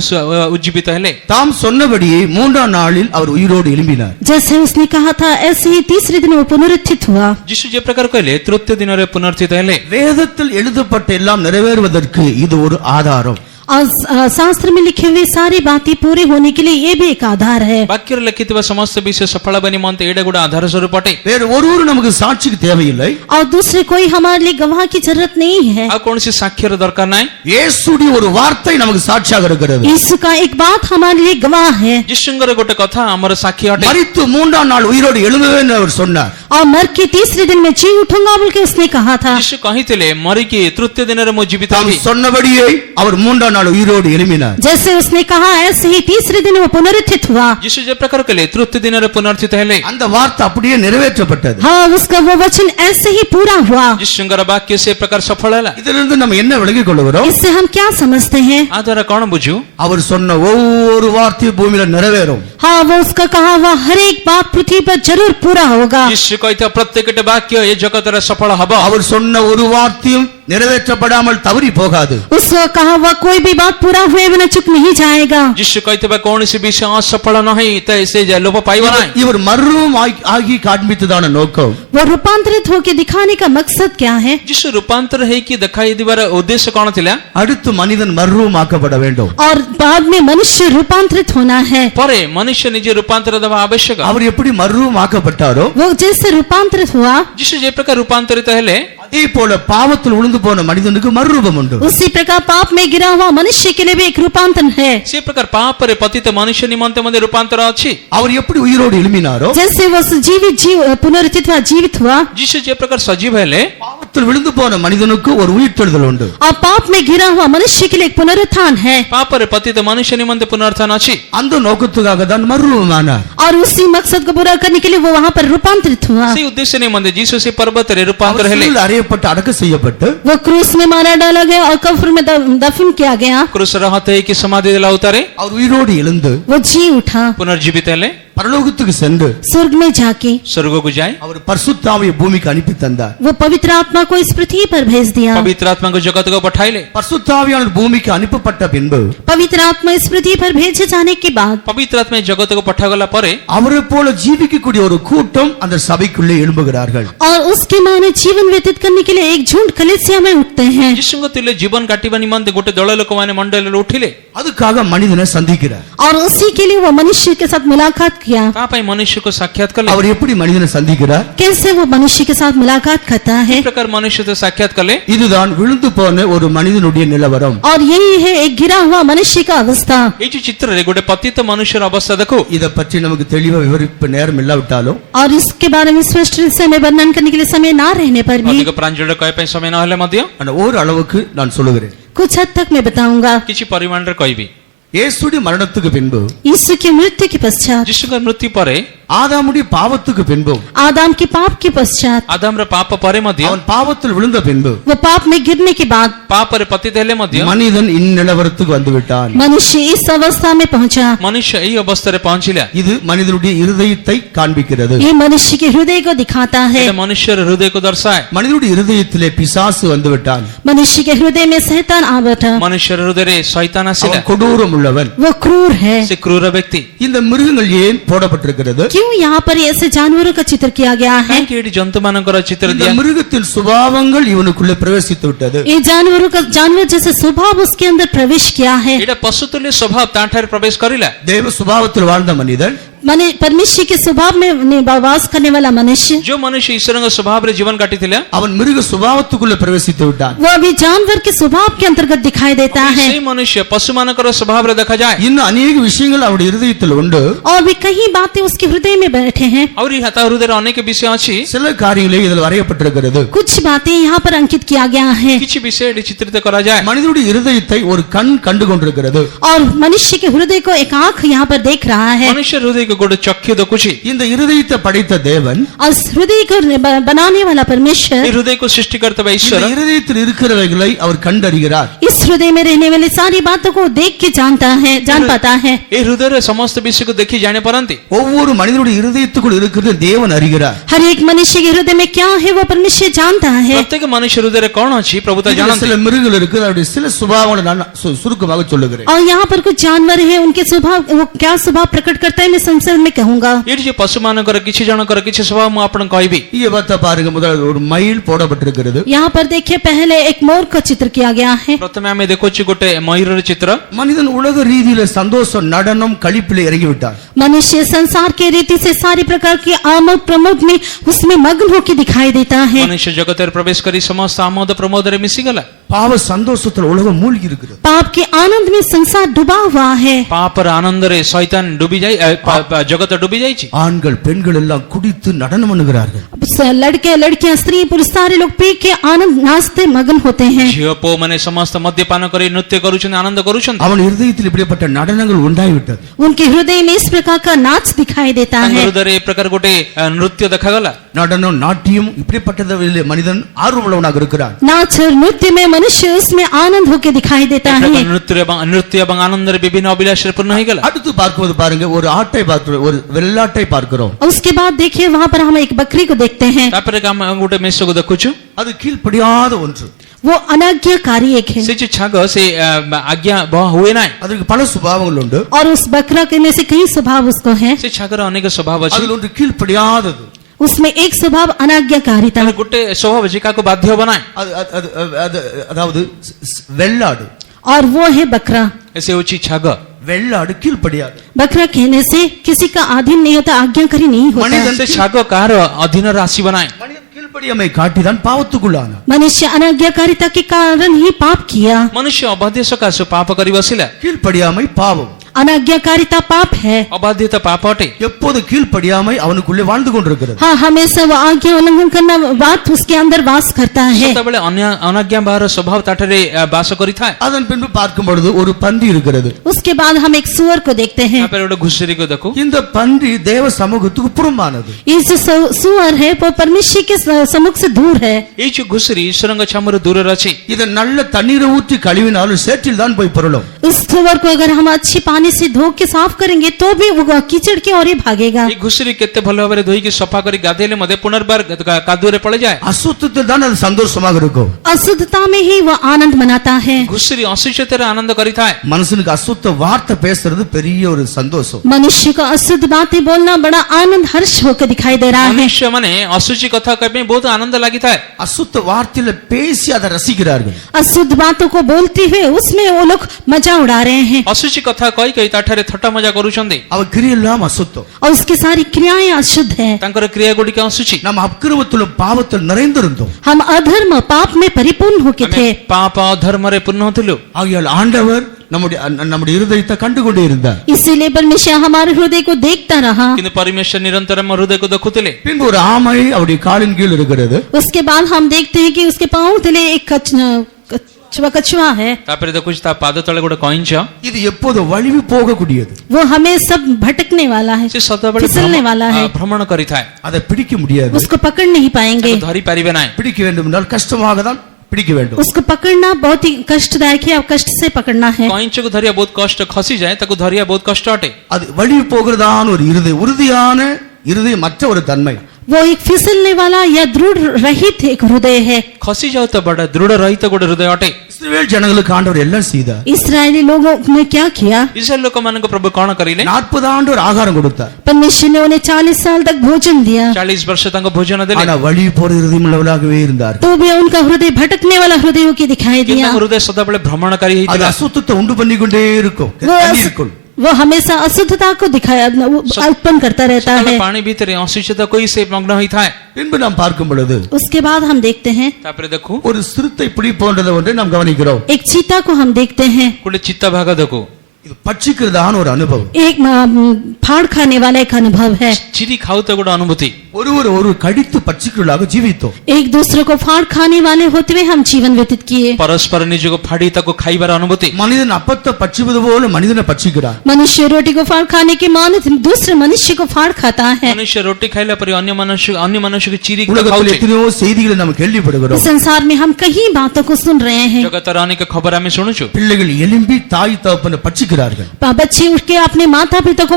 ଉଜ୍ଜୀବିତ ହେଲେ. தாம் சொன்னபடியே 3ஆம் நாளில் அவர் உயிரோடு எழும்பினார். जैसे उसने कहा था ऐसे ही तीसरे दिन वो पुनरुत्थित हुआ. ଯୀଶୁ ଯେ ପ୍ରକାର କହିଲେ ତୃତୀୟ ଦିନରେ ପୁନରୁତ୍ଥିତ ହେଲେ. வேதத்தில் எழுதப்பட்ட எல்லாம் நிறைவேறுவதற்கு இது ஒரு ஆதாரம். और शास्त्र में लिखे हुए सारी बातें पूरी होने के लिए ये भी एक आधार है। వాక్యరు లెక్కితివ సమస్త విషయ సఫల బని మంత ఏడ కూడా ఆధార స్వరూపటే வேறு ஒருவரும் நமக்கு சாட்சிக்கு தேவையில்லை. और दूसरे कोई हमारे लिए गवाह की जरूरत नहीं है। ଆଉ କୌଣସି ସାକ୍ଷ୍ୟର ଦରକାର ନାହିଁ। இயேசுடைய ஒரு வார்த்தை நமக்கு சாட்சியாக இருக்கிறது. यीशु का एक बात हमारे लिए गवाह है। ଯୀଶୁଙ୍କର ଗୋଟେ କଥା ଆମର ସାକ୍ଷୀ ଅଟେ। மரித்து மூன்றாம் நாள் உயிரோடு எழும்புவேன் என்று அவர் சொன்னார். और मर के तीसरे दिन में जी उठूंगा बोल के उसने कहा था। ଯୀଶୁ କହିଥିଲେ ମରିକି ତୃତୀୟ ଦିନରେ ମୁଁ ଜୀବିତ தாம் ହେବି। சொன்னபடியே அவர் மூன்றாம் நாள் உயிரோடு எழும்பினார். जैसे उसने कहा ऐसे ही तीसरे दिन वो पुनरुत्थित हुआ। ଯୀଶୁ ଯେ ପ୍ରକାର କଲେ ତୃତୀୟ ଦିନରେ ପୁନରୁତ୍ଥିତ ହେଲେ। அந்த வார்த்தை அப்படியே நிறைவேற்றப்பட்டது. हाँ, उसका वो वचन ऐसे ही पूरा हुआ। ଯୀଶୁଙ୍କର ବାକ୍ୟ ସେ ପ୍ରକାର ସଫଳ ହେଲା। இதிலிருந்து நம்ம என்ன விளங்கிக் கொள்கிறோம்? इससे हम क्या समझते हैं? ଆ ଦ୍ୱାରା କଣ ବୁଝୁ? அவர் சொன்ன ஒவ்வொரு வார்த்தையும் பூமியில நிறைவேறும். हाँ, वो उसका कहा हुआ हर एक बात पृथ्वी पर जरूर पूरा होगा। ଯୀଶୁ କହିଥିବା ପ୍ରତ୍ୟେକଟି ବାକ୍ୟ ଏ ଜଗତରେ ସଫଳ ହବ। அவர் சொன்ன ஒரு வார்த்தையும் நிறைவேற்றப்படாமல் தவறி போகாது. उसका कहा हुआ कोई भी बात पूरा हुए बिना चुक नहीं जाएगा। ଯୀଶୁ କହିଥିବା କୌଣସି ବିଷୟ ଅସଫଳ ନାହିଁ ତ ସେ ଲୋପ ପାଇବ ନାହିଁ। இவர் மர்மம் ஆகி காண்பித்ததான நோக்கம் वो रूपांतरित होकर दिखाने का मकसद क्या है? ଯୀଶୁ ରୂପାନ୍ତର ହେଇକି ଦେଖାଇ ଦେବାର ଉଦ୍ଦେଶ୍ୟ କଣ ଥିଲା? அடுத்து மனிதன் மர்மமாக்கப்பட வேண்டும். और बाद में मनुष्य रूपांतरित होना है। ପରେ ମନୁଷ୍ୟ ନିଜେ ରୂପାନ୍ତର ଦେବା ଆବଶ୍ୟକ। அவர் எப்படி மர்மமாக்கப்பட்டாரோ वो जैसे रूपांतरित हुआ ଯୀଶୁ ଯେ ପ୍ରକାର ରୂପାନ୍ତରିତ ହେଲେ அதே போல பாவத்தில் விழுந்து போன மனிதனுக்கு மறுரூபம் உண்டு. उसी प्रकार पाप में गिरा हुआ मनुष्य के लिए भी एक रूपांतरण है। ସେ ପ୍ରକାର ପାପରେ ପତିତ ମନୁଷ୍ୟ ନିମନ୍ତେ ମଧ୍ୟ ରୂପାନ୍ତର ଅଛି। அவர் எப்படி உயிரோடு எழும்பினாரோ जैसे वो पुनरुत्थित हुआ, जीवित हुआ, ଯୀଶୁ ଯେ ପ୍ରକାର ସଜୀବ ହେଲେ பாவத்தில் விழுந்து போன மனிதனுக்கு ஒரு உயிர்த்தெழுதல் உண்டு. और पाप में गिरा हुआ मनुष्य के लिए एक पुनरुत्थान है। ପାପରେ ପତିତ ମନୁଷ୍ୟ ନିମନ୍ତେ ପୁନରୁତ୍ଥାନ ଅଛି। அந்த நோக்கத்துக்காக தான் மறுரூபமானார். और उसी मकसद को पूरा करने के लिए वो वहाँ पर रूपांतरित हुआ। ସେଇ ଉଦ୍ଦେଶ୍ୟ ନିମନ୍ତେ ଯୀଶୁ ସେ ପର୍ବତରେ ରୂପାନ୍ତର ହେଲେ। அவர் அறையப்பட்டு அடக்கம் செய்யப்பட்டு वो क्रूस में मारा डाला गया और कब्र में दफन किया गया। କ୍ରୁଶର ହାତ ହେଇକି ସମାଧି ଦେଲା ଉତାରେ அவர் உயிரோடு எழுந்து वो जी उठा, ପୁନର୍ଜୀବିତ ହେଲେ। பரலோகத்துக்கு சென்று स्वर्ग में जाके ସ୍ୱର୍ଗକୁ ଯାଏ அவர் பரிசுத்த ஆவியை பூமிக்கு அனுப்பி தந்தார். वो पवित्र आत्मा को इस पृथ्वी पर भेज दिया। ପବିତ୍ର ଆତ୍ମାଙ୍କୁ ଜଗତକୁ ପଠାଇଲେ। பரிசுத்த ஆவியானவர் பூமிக்கு அனுப்பப்பட்ட பின்பு पवित्र आत्मा इस पृथ्वी पर भेजे जाने के बाद ପବିତ୍ର ଆତ୍ମା ଜଗତକୁ ପଠାଗଲା ପରେ அவரை போல ஜீவிக்கக்கூடிய ஒரு கூட்டம் அந்த சபைக்குள்ளே எழும்புகிறார்கள். और उसके माने जीवन व्यतीत करने के लिए एक झुंड कलीसिया में उठते हैं। ଯୀଶୁଙ୍କ ତୁଲ୍ୟ ଜୀବନ କାଟିବା ନିମନ୍ତେ ଗୋଟେ ଦଳ ଲୋକମାନେ ମଣ୍ଡଳରେ ଉଠିଲେ। அதுக்காக மனிதனை சந்திக்கிறார். और उसी के लिए वो मनुष्य के साथ मुलाकात किया। ତା ପାଇଁ ମନୁଷ୍ୟକୁ ସାକ୍ଷାତ କଲେ। அவர் எப்படி மனிதனை சந்திக்கிறார்? कैसे वो मनुष्य के साथ मुलाकात करता है? ଏ ପ୍ରକାର ମନୁଷ୍ୟ ତ ସାକ୍ଷାତ କଲେ। இதுதான் விழுந்து போன ஒரு மனிதனுடைய நிலவரம். और यही है एक गिरा हुआ मनुष्य का अवस्था। ଏଇ ଯୋଉ ଚିତ୍ରରେ ଗୋଟେ ପତିତ ମନୁଷ୍ୟର ଅବସ୍ଥା ଦେଖୁ। இத பற்றி நமக்கு தெளிவா விவரிப்பு நேரம் இல்லாவிட்டாலும் और इसके बारे में स्पष्ट रूप से मैं वर्णन करने के लिए समय ना रहने पर भी ଅଧିକ ପ୍ରାଞ୍ଜଳ କହିବା ପାଇଁ ସମୟ ନହେଲେ ମଧ୍ୟ அந்த ஒரு அளவுக்கு நான் சொல்லுகிறேன். कुछ हद तक मैं बताऊंगा। କିଛି ପରିମାଣରେ କହିବି। இயேசுடைய மரணத்துக்கு பின்பு यीशु की मृत्यु के पश्चात, ଯୀଶୁଙ୍କ ମୃତ୍ୟୁ ପରେ, ஆதாமுடைய பாவத்துக்கு பின்பு, आदम के पाप के पश्चात, ଆଦାମର ପାପ ପରେ ମଧ୍ୟ, அவன் பாவத்தில் விழுந்த பின்பு वो पाप में गिरने के बाद ପାପରେ ପତିତ ହେଲେ ମଧ୍ୟ மனிதன் இந்நிலவரத்துக்கு வந்து விட்டான். मनुष्य इस अवस्था में पहुंचा। ମନୁଷ୍ୟ ଏହି ଅବସ୍ଥାରେ ପହଞ୍ଚିଲା। இது மனிதனுடைய இருதயத்தை காண்பிக்கிறது. ये मनुष्य के हृदय को दिखाता है। ଏଇଟା ମନୁଷ୍ୟର ହୃଦୟକୁ ଦର୍ଶାଏ। மனிதனுடைய இருதயத்திலே பிசாசு வந்து விட்டான். मनुष्य के हृदय में शैतान आ बैठा। ମନୁଷ୍ୟର ହୃଦୟରେ ଶୈତାନ ଆସିଲା। அவன் கொடூரம் உள்ளவன். वो क्रूर है। ସେ କ୍ରୂର ବ୍ୟକ୍ତି। இந்த மிருகங்கள் ஏன் போடப்பட்டிருக்கிறது? क्यों यहाँ पर ऐसे जानवरों का चित्र किया गया है? କାହିଁକି ଏଠି ଜନ୍ତୁମାନଙ୍କର ଚିତ୍ର இந்த ଦିଆ? மிருகத்தின் சுபாவங்கள் இவனுக்குள்ளே பிரவேசித்து விட்டது. ये जानवर जैसे स्वभाव उसके अंदर प्रवेश किया है। ଏଇଟା ପଶୁ ତୁଲ୍ୟ ସ୍ୱଭାବ ତା ଠାରେ ପ୍ରବେଶ କରିଲା। தேவ சுபாவத்தில் வாழ்ந்த மனிதன் माने परमेश्वर के स्वभाव में वास करने वाला मनुष्य, ଯୋଉ ମନୁଷ୍ୟ ଈଶ୍ୱରଙ୍କ ସ୍ୱଭାବରେ ଜୀବନ କାଟିଥିଲା, அவன் மிருக சுபாவத்துக்குள்ளே பிரவேசித்து விட்டான். वो अभी जानवर के स्वभाव के अंतर्गत दिखाई देता है। ସେଇ ମନୁଷ୍ୟ ପଶୁମାନଙ୍କର ସ୍ୱଭାବରେ ଦେଖାଯାଏ। இன்னும் अनेक விஷயங்கள் அவனுடைய இருதயத்தில் உண்டு. और भी कई बातें उसके हृदय में बैठे हैं। ଆହୁରି ତା ହୃଦୟରେ ଅନେକ ବିଷୟ ଅଛି। சில காரியங்களே இதில் வரையப்பட்டிருக்கிறது. कुछ बातें यहाँ पर अंकित किया गया है। କିଛି ବିଷୟ ଏଠି ଚିତ୍ରିତ କରାଯାଏ। மனிதனுடைய இருதயத்தை ஒரு கண் கண்டு கொண்டிருக்கிறது. और मनुष्य के हृदय को एक आंख यहाँ पर देख रहा है। ମନୁଷ୍ୟ ହୃଦୟକୁ ଗୋଟେ ଚକ୍ଷୁ ଦେଖୁଛି। இந்த இருதயத்தை படைத்த தேவன், और इस हृदय को बनाने वाला परमेश्वर ଏ ହୃଦୟକୁ ସୃଷ୍ଟି କରିଥିବା இந்த ଈଶ୍ୱର இருதயத்தில் இருக்கிறவைகளை அவர் கண்டறிகிறார். इस हृदय में रहने वाली सारी बातों को देख के जान पाता है। ଏ ହୃଦୟରେ ସମସ୍ତ ବିଷୟକୁ ଦେଖି ଜାଣିପାରନ୍ତି। ஒவ்வொரு மனிதனுடைய இருதயத்துக்குள் இருக்கிறது தேவன் அறிகிறார். हर एक मनुष्य के हृदय में क्या है वो परमेश्वर जानता है। ପ୍ରତ୍ୟେକ ମନୁଷ୍ୟ ହୃଦୟରେ କଣ ଅଛି ପ୍ରଭୁ ତା இதுல ଜାଣନ୍ତି। சில மிருகங்கள் இருக்கு, அவருடைய சில சுபாவங்களை நான் சுருக்கமாக சொல்லுகிறேன். और यहाँ पर कुछ जानवर हैं, उनके स्वभाव वो क्या स्वभाव प्रकट करता है मैं से मैं कहूंगा। ଏଠି ଯେ ପଶୁମାନଙ୍କର କିଛି ଜଣଙ୍କର କିଛି ସ୍ୱଭାବ ମୁଁ ଆପଣଙ୍କୁ କହିବି। இங்க பார்த்தா பாருங்க, முதல்ல ஒரு மயில் போடப்பட்டிருக்கிறது. यहाँ पर देखिए पहले एक मोर का चित्र किया गया है। ପ୍ରଥମେ ଆମେ ଦେଖୁଛୁ ଗୋଟେ ମୟୂରର ଚିତ୍ର। மனிதன் உலக ரீதியில சந்தோஷம், நடனம், களிப்பிலே இறங்கி விட்டார். मनुष्य संसार के रीति से सारी प्रकार की आमोद प्रमोद में उसमें मग्न होकर दिखाई देता है। ମନୁଷ୍ୟ ଜଗତରେ ପ୍ରବେଶ କରି ସମସ୍ତ ଆମୋଦ ପ୍ରମୋଦରେ ମିଶିଗଲା। பாவ சந்தோஷத்துல உலகம் மூழ்கி இருக்கிறது. पाप के आनंद में संसार डूबा हुआ है। ପାପର ଆନନ୍ଦରେ ଶୈତାନ ଡୁବି ଯାଇ ଜଗତ ଡୁବି ଯାଇଛି। ஆண்கள் பெண்கள் எல்லாம் குடித்து நடனம் பண்ணுகிறார்கள். लड़के लड़कियां स्त्री पुरुष सारे लोग पी के आनंद नाचते मग्न होते हैं। ଝିଅ ପୁଅ ମାନେ ସମସ୍ତ ମଦ୍ୟପାନ କରି ନୃତ୍ୟ କରୁଛନ୍ତି, ଆନନ୍ଦ କରୁଛନ୍ତି। அவன் இருதயத்தில் இப்படிப்பட்ட நடனங்கள் உண்டாகிவிட்டது. उनके हृदय में इस प्रकार का नाच दिखाई देता ତାଙ୍କ है। ହୃଦୟରେ ଏ ପ୍ରକାର ଗୋଟେ ନୃତ୍ୟ ଦେଖାଗଲା। நடனம், நாட்டியம் இப்படிப்பட்டதில் மனிதன் ஆர்வமுள்ளவனாக இருக்கிறான். नाच और नृत्य में मनुष्य उसमें आनंद होकर दिखाई देता है। ନୃତ୍ୟ ଏବଂ ଆନନ୍ଦରେ ବିଭିନ୍ନ ଅଭିଳାଷରେ ପୂର୍ଣ୍ଣ ହେଇଗଲା। அடுத்து பார்க்கும்போது பாருங்க, ஒரு ஆட்டை பார்க்கிறோம், ஒரு வெள்ளாட்டை பார்க்கிறோம். उसके बाद देखिए वहाँ पर हम एक बकरी को देखते हैं। ତାପରେ ଆମେ ଗୋଟେ ମେଷକୁ ଦେଖୁଛୁ। அது கீழ்ப்படியாத ஒன்று. वो अनाज्ञाकारी एक है ସେ ଯେ ଛାଗ ସେ ଆଜ୍ଞା ହୁଏ ନାହିଁ। அதுக்கு பல சுபாவங்கள் உண்டு. और उस बकरा के में से कई स्वभाव उसको है। ସେ ଛାଗର ଅନେକ ସ୍ୱଭାବ ଅଛି। அதுல ஒன்று கீழ்ப்படியாதது. उसमें एक स्वभाव अनाज्ञाकारिता। ତାର ଗୋଟେ ସ୍ୱଭାବ ଅଛି କାହାକୁ ବାଧ୍ୟ ହବ ନାହିଁ। அதாவது வெள்ளாடு. और वो है बकरा। ସେ ହେଉଛି ଛାଗ। வெள்ளாடு கீழ்ப்படியாது. बकरा कहने से किसी का अधीन नहीं होता, आज्ञाकारी नहीं होता। ସେ ଛାଗ କାହାର ଅଧୀନରେ ଆସିବ ନାହିଁ। மனிதன் கீழ்ப்படியாமை காட்டிதான் பாவத்துக்குள்ளான. मनुष्य अनाज्ञाकारिता के कारण ही पाप किया। ମନୁଷ୍ୟ ଅବାଧ୍ୟ ସକାଶୁ ପାପ କରି ବସିଲା। கீழ்ப்படியாமை பாவம். अनाज्ञाकारिता पाप है। ଅବାଧ୍ୟତା ପାପ ଅଟେ। எப்போது கீழ்ப்படியாமை அவனுக்குள்ளே வாழ்ந்து கொண்டிருக்கிறது. हाँ, हमेशा वो आज्ञा उल्लंघन करना बात उसके अंदर वास करता है। ସେତେବେଳେ ଅନାଜ୍ଞା ବାହାର ସ୍ୱଭାବ ତାଠାରେ ବାସ କରିଥାଏ। அதன் பின்பு பார்க்கும் பொழுது ஒரு பன்றி இருக்கிறது. उसके बाद हम एक सुअर को देखते हैं। ତାପରେ ଗୋଟେ ଘୁଷୁରୀକୁ ଦେଖୁ। இந்த பன்றி தேவ சமூகத்துக்கு புறம்பானது. ये जो सुअर है वो परमेश्वर के सम्मुख से दूर है। ଏଇ ଯୋଉ ଘୁଷୁରୀ ଈଶ୍ୱରଙ୍କ ଛାମରୁ ଦୂରରେ ଅଛି। இதை நல்ல தண்ணீரை ஊற்றி கழுவினாலும் சேற்றில் தான் போய் பொருளும். उस सुअर को अगर हम अच्छी पानी से धो के साफ करेंगे तो भी वो कीचड़ के ओर ही भागेगा। ଏଇ ଘୁଷୁରୀ କେତେ ଭଲ ଭାବରେ ଧୋଇକି ସଫା କରି ଗାଧେଇଲେ ମଧ୍ୟ ପୁନର୍ବାର କାଦୁଅରେ ପଳେଇଯାଏ। அசுத்தத்தில் தான் அது சந்தோஷமாக இருக்கும். अशुद्धता में ही वो आनंद मनाता है। ଘୁଷୁରୀ ଅଶୁଚିତରେ ଆନନ୍ଦ କରିଥାଏ। மனுஷனுக்கு அசுத்த வார்த்தை பேசுறது பெரிய ஒரு சந்தோஷம். मनुष्य को अशुद्ध बातें बोलना बड़ा आनंद हर्ष होकर दिखाई दे रहा है। ମନୁଷ୍ୟ ମାନେ ଅଶୁଚି କଥା କହିବା ପାଇଁ ବହୁତ ଆନନ୍ଦ ଲାଗିଥାଏ। அசுத்த வார்த்தையில பேசி அதை ரசிக்கிறார்கள். अशुद्ध बातों को बोलते हुए उसमें वो लोग मजा उड़ा रहे हैं। ଅଶୁଚି କଥା କହି କହି ତାଠାରେ ଥଟ୍ଟା ମଜା କରୁଛନ୍ତି। அவ கிரியெல்லாம் அசுத்தம். और उसकी सारी क्रियाएं अशुद्ध है। ତାଙ୍କର କ୍ରିୟା ଗୁଡ଼ିକ ଅଶୁଚି। நம்ம அக்கிரமத்திலும் பாவத்தில் நிறைந்திருந்தோம். हम अधर्म पाप में परिपूर्ण होके थे। ଆମେ ପାପ ଧର୍ମରେ ପୂର୍ଣ୍ଣ ଥିଲୁ। ஆகையால் ஆண்டவர் நம்முடைய இருதயத்தை கண்டு கொண்டே இருந்தார். इसीलिए परमेश्वर हमारे हृदय को देखता रहा। କିନ୍ତୁ परमेश्वर निरंतर ଆମ ହୃଦୟକୁ ଦେଖୁଥିଲେ। பின்பு ஒரு ஆமை அவருடைய காலின் கீழ் இருக்கிறது. उसके बाद हम देखते हैं कि उसके पांव तले एक कछुआ है। ତାପରେ ଦେଖୁଛି ତା ପାଦ ତଳେ ଗୋଟେ କଇଁଛ। இது எப்போது வழிவி போகக்கூடியது. वो हमें सब भटकने वाला है, ସେ ସଦାବେଳେ फिसलने वाला है। ଭ୍ରମଣ କରିଥାଏ। அதை பிடிக்க முடியாது. उसको पकड़ नहीं पाएंगे। ତାକୁ ଧରି ପାରିବେ ନାହିଁ। பிடிக்க வேண்டும் என்றால் கஷ்டமாக தான் பிடிக்க வேண்டும். उसको पकड़ना बहुत ही कष्टदायक है और कष्ट से पकड़ना है। କଇଁଛକୁ ଧରିବା ବହୁତ କଷ୍ଟ, ଖସିଯାଏ ତାକୁ ଧରିବା ବହୁତ କଷ୍ଟ ଅଟେ। அது வழிவி போகிறதான ஒரு இருதயம், உறுதியான இருதயமற்ற ஒரு தன்மை. वो एक फिसलने वाला या दृढ़ रहित एक हृदय है। ଖସି ଯାଉଥିବା ବଡ ଦୃଢ ରହିତ ଗୋଟେ ହୃଦୟ ଅଟେ। இஸ்ரவேல் ஜனங்களுக்கு ஆண்டவர் எல்லாம் செய்தார். इस्राएली लोगों ने क्या किया? ଇସ୍ରାଏଲ ଲୋକମାନଙ୍କୁ ପ୍ରଭୁ କଣ କରିଲେ? 40 ஆண்டு ஒரு ஆகாரம் கொடுத்தார். परमेश्वर ने उन्हें 40 साल तक भोजन दिया। 40 ବର୍ଷ ତାଙ୍କୁ ଭୋଜନ ଦେଲେ। ஆனா வழி போற இருதயம் உள்ளவர்களாகவே இருந்தார். तो भी उनका हृदय भटकने वाला हृदय की दिखाई କିନ୍ତୁ दिया। ତାଙ୍କ ହୃଦୟ ସଦାବେଳେ ଭ୍ରମଣକାରୀ அது ହେଇଥିଲା। அசுத்தத்தை உண்டு பண்ணி கொண்டே இருக்கும். தண்ணீருக்குள் वो हमेशा अशुद्धता को दिखाया उत्पन्न करता रहता है। ପାଣି ଭିତରେ ଅଶୁଚିତା କୋଇ ସେ ମଗ୍ନ ହୋଇଥାଏ। பின்பு நாம் பார்க்கும் பொழுது उसके बाद हम देखते हैं ତାପରେ ଦେଖୁ ஒரு சிறுத்தை புலி போன்றதை ஒன்றை நாம் கவனிக்கிறோம். एक चीता को हम देखते हैं। ଗୋଟେ ଚିତ୍ତା ଭାଗ ଦେଖୁ। இது பட்சிக்கிறதான ஒரு அனுபவம். एक फाड़ खाने वाला एक अनुभव है। ଚିରି ଖାଉଥିବା ଗୋଟେ ଅନୁଭୂତି। ஒரு கடித்து பட்சிக்கிறதாக ஜீவித்தோம். एक दूसरे को फाड़ खाने वाले होते हुए हम जीवन व्यतीत किए। ପରସ୍ପର ନିଜକୁ ଫାଡ଼ି ତାକୁ ଖାଇବାର ଅନୁଭୂତି। மனிதன் அப்பத்தை பட்சிப்பது போல மனிதனை பட்சிக்கிறான். मनुष्य रोटी को फाड़ खाने के मान दूसरे मनुष्य को फाड़ खाता है। ମନୁଷ୍ୟ ରୋଟି ଖାଇଲା ପରେ ଅନ୍ୟ ମନୁଷ୍ୟକୁ ଚିରି உலகத்தில் ଖାଉଛି। எத்தனையோ செய்திகளை நாம் கேள்விப்படுகிறோம். इस संसार में हम कई बातों को सुन रहे हैं। ଜଗତର ଅନେକ ଖବର ଆମେ ଶୁଣୁଛୁ। பிள்ளைகள் எலும்பி தாய் தகப்பனை பட்சிக்கிறார்கள். बच्चे उठ के अपने माता पिता को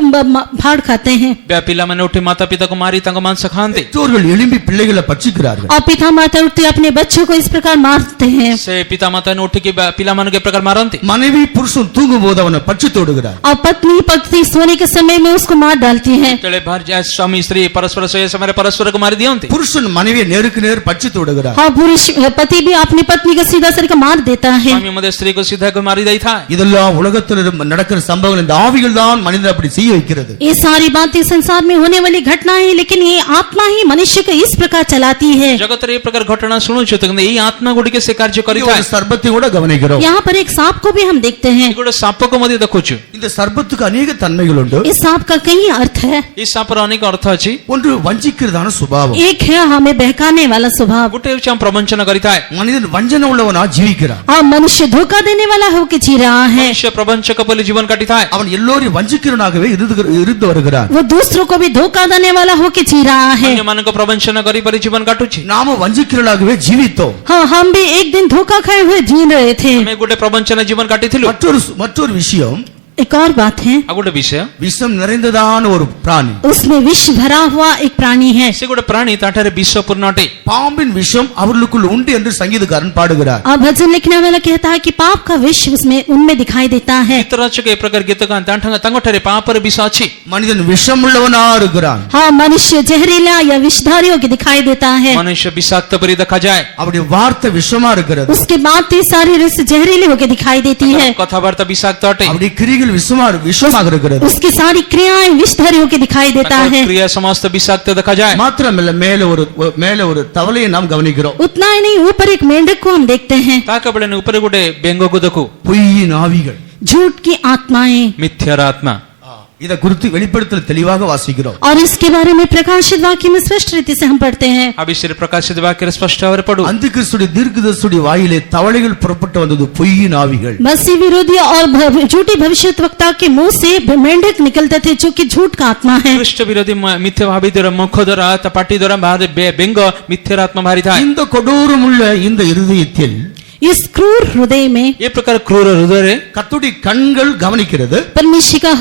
फाड़ खाते हैं। ପିଲାମାନେ ଉଠି ମାତା ପିତାକୁ ମାରି ତାଙ୍କ ମାଂସ ଖାଆନ୍ତି பெற்றோர்கள் எழும்பி பிள்ளைகளை பட்சிக்கிறார்கள் और पिता माता उठते अपने बच्चों को इस प्रकार मारते हैं ସେ ପିତା ମାତା ଉଠିକି ପିଲାମାନଙ୍କୁ ଏ ପ୍ରକାର ମାରନ୍ତି மனைவி புருஷன் தூங்கும் போது அவனை பட்சித்து விடுகிறார் और पत्नी पति सोने के समय में उसको मार डालती है ଯେତେବେଳେ ସ୍ୱାମୀ ସ୍ତ୍ରୀ ପରସ୍ପର ଶୋଇବା ସମୟରେ ପରସ୍ପରକୁ ମାରି ଦିଅନ୍ତି புருஷன் மனைவியை நேருக்கு நேர் பட்சித்து விடுகிறார் और पुरुष पति भी अपनी पत्नी को सीधा सर का मार देता है ସ୍ୱାମୀ ମଧ୍ୟ ସ୍ତ୍ରୀକୁ ସିଧାକୁ ମାରି ଦେଇଥାଏ இதெல்லாம் உலகத்தில் நடக்கிற சம்பவங்கள் இந்த ஆவிகள் தான் மனிதனை அப்படி செய்ய வைக்கிறது ये सारी बातें संसार में होने वाली घटनाएं लेकिन ये आत्मा ही मनुष्य को इस प्रकार चलाती है ଜଗତରେ ଏ ପ୍ରକାର ଘଟଣା ଶୁଣୁଛୁ ତ କିନ୍ତୁ ଏଇ ଆତ୍ମା ଗୁଡ଼ିକ ସେ କାର୍ଯ୍ୟ କରିଥାଏ ஒரு சர்ப்பத்தை கூட கவனிக்கிறோம் यहाँ पर एक सांप को भी हम देखते हैं ଗୋଟେ ସାପକୁ ମଧ୍ୟ ଦେଖୁଛୁ இந்த சர்ப்பத்துக்கு अनेक தன்மைகள் உண்டு इस सांप का कई अर्थ है ଏଇ ସାପର ଅନେକ ଅର୍ଥ ଅଛି ஒன்று வஞ்சிக்கிறதான சுபாவம் एक है हमें बहकाने वाला स्वभाव ଗୋଟେ ହେଉଛି ଆମ ପ୍ରବଞ୍ଚନ କରିଥାଏ மனிதன் வஞ்சனை உள்ளவனா ஜீவிக்கிறான் और मनुष्य धोखा देने वाला होकर जी रहा है ମନୁଷ୍ୟ ପ୍ରବଞ୍ଚକ ବୋଲି ଜୀବନ କାଟିଥାଏ அவன் எல்லோரையும் வஞ்சிக்கிறவனாகவே இருந்து வருகிறான் वो दूसरों को भी धोखा देने वाला होकर जी रहा है ଅନ୍ୟମାନଙ୍କ ପ୍ରବଞ୍ଚନ କରି କରି ଜୀବନ କାଟୁଛି நாம வஞ்சிக்கிறவனாகவே ஜீவித்தோம் हाँ हम भी एक दिन धोखा खाए हुए जी रहे थे ଆମେ ଗୋଟେ ପ୍ରବଞ୍ଚନ ଜୀବନ କାଟିଥିଲୁ மற்றொரு விஷயம் एक और बात है ଆଉ ଗୋଟେ ବିଷୟ விஷம் நிறைந்ததான ஒரு பிராணி उसमें विष भरा हुआ एक प्राणी है ସେ ଗୋଟେ ପ୍ରାଣୀ ତାଠାରେ ବିଷପୂର୍ଣ୍ଣ ଅଟେ பாம்பின் விஷம் அவர்களுக்குள் உண்டு என்று சங்கீதக்காரன் பாடுகிறார் और भजन लिखने वाला कहता है कि पाप का विष उसमें उनमें दिखाई देता है ଗୀତ ରଚକ ଏ ପ୍ରକାର ଗୀତ ଗାଆନ୍ତି ତାଙ୍କଠାରେ ପାପର ବିଷ ଅଛି மனிதன் விஷம் உள்ளவனா இருக்கிறான் हाँ मनुष्य जहरीला या विषधारियों की दिखाई देता है ମନୁଷ୍ୟ ବିଷାକ୍ତ ପରି ଦେଖାଯାଏ அவருடைய வார்த்தை விஷமா இருக்கிறது उसके बातें सारी रस जहरीली होकर दिखाई देती है କଥାବାର୍ତ୍ତା ବିଷାକ୍ତ ଅଟେ அவருடைய கிரிகள் விஷமாக இருக்கிறது उसकी सारी क्रियाएं विषधारी होकर दिखाई देता है क्रिया समस्त विषाक्त देखा மாத்திரமல்ல மேல ஒரு தவளையை நாம் கவனிக்கிறோம் उतना ही नहीं ऊपर एक मेंढक को हम देखते हैं ତାକବେଳେ ଉପରେ ଗୋଟେ ବେଙ୍ଗକୁ ଦେଖୁ பொய்யின் ஆவிகள் झूठ की आत्माएं ମିଥ୍ୟାର ଆତ୍ମା இத குறித்து வெளிப்படுத்தல் தெளிவாக வாசிக்கிறோம் और इसके बारे में प्रकाशित वाक्य में स्पष्ट रीति से हम पढ़ते हैं ಆ ವಿಷಯ ಪ್ರಕಾಶಿತ ವಾಕ್ಯದ ಸ್ಪಷ್ಟ ಅವರ ಪಡು அந்திகிறிஸ்துடைய தீர்க்கதரிசியுடைய வாயிலே தவளைகள் புறப்பட்டு வந்தது பொய்யின் ஆவிகள் मसीह विरोधी और झूठी भविष्यद्वक्ता के मुंह से मेंढक निकलते थे जो कि झूठ का आत्मा है ଖ୍ରୀଷ୍ଟ ବିରୋଧୀ ମିଥ୍ୟା ଭାବିଦର ମୁଖ ଦ୍ୱାରା ତା ପାଟି ଦ୍ୱାରା ବାହାରେ ବେଙ୍ଗ ମିଥ୍ୟାର ଆତ୍ମା ବାହାରିଥାଏ இந்த கொடூரமுள்ள இந்த இருதயத்தில் इस क्रूर हृदय में ଏ ପ୍ରକାର କ୍ରୂର ହୃଦୟରେ கர்த்தருடைய கண்கள் கவனிக்கிறது परमेश्वर का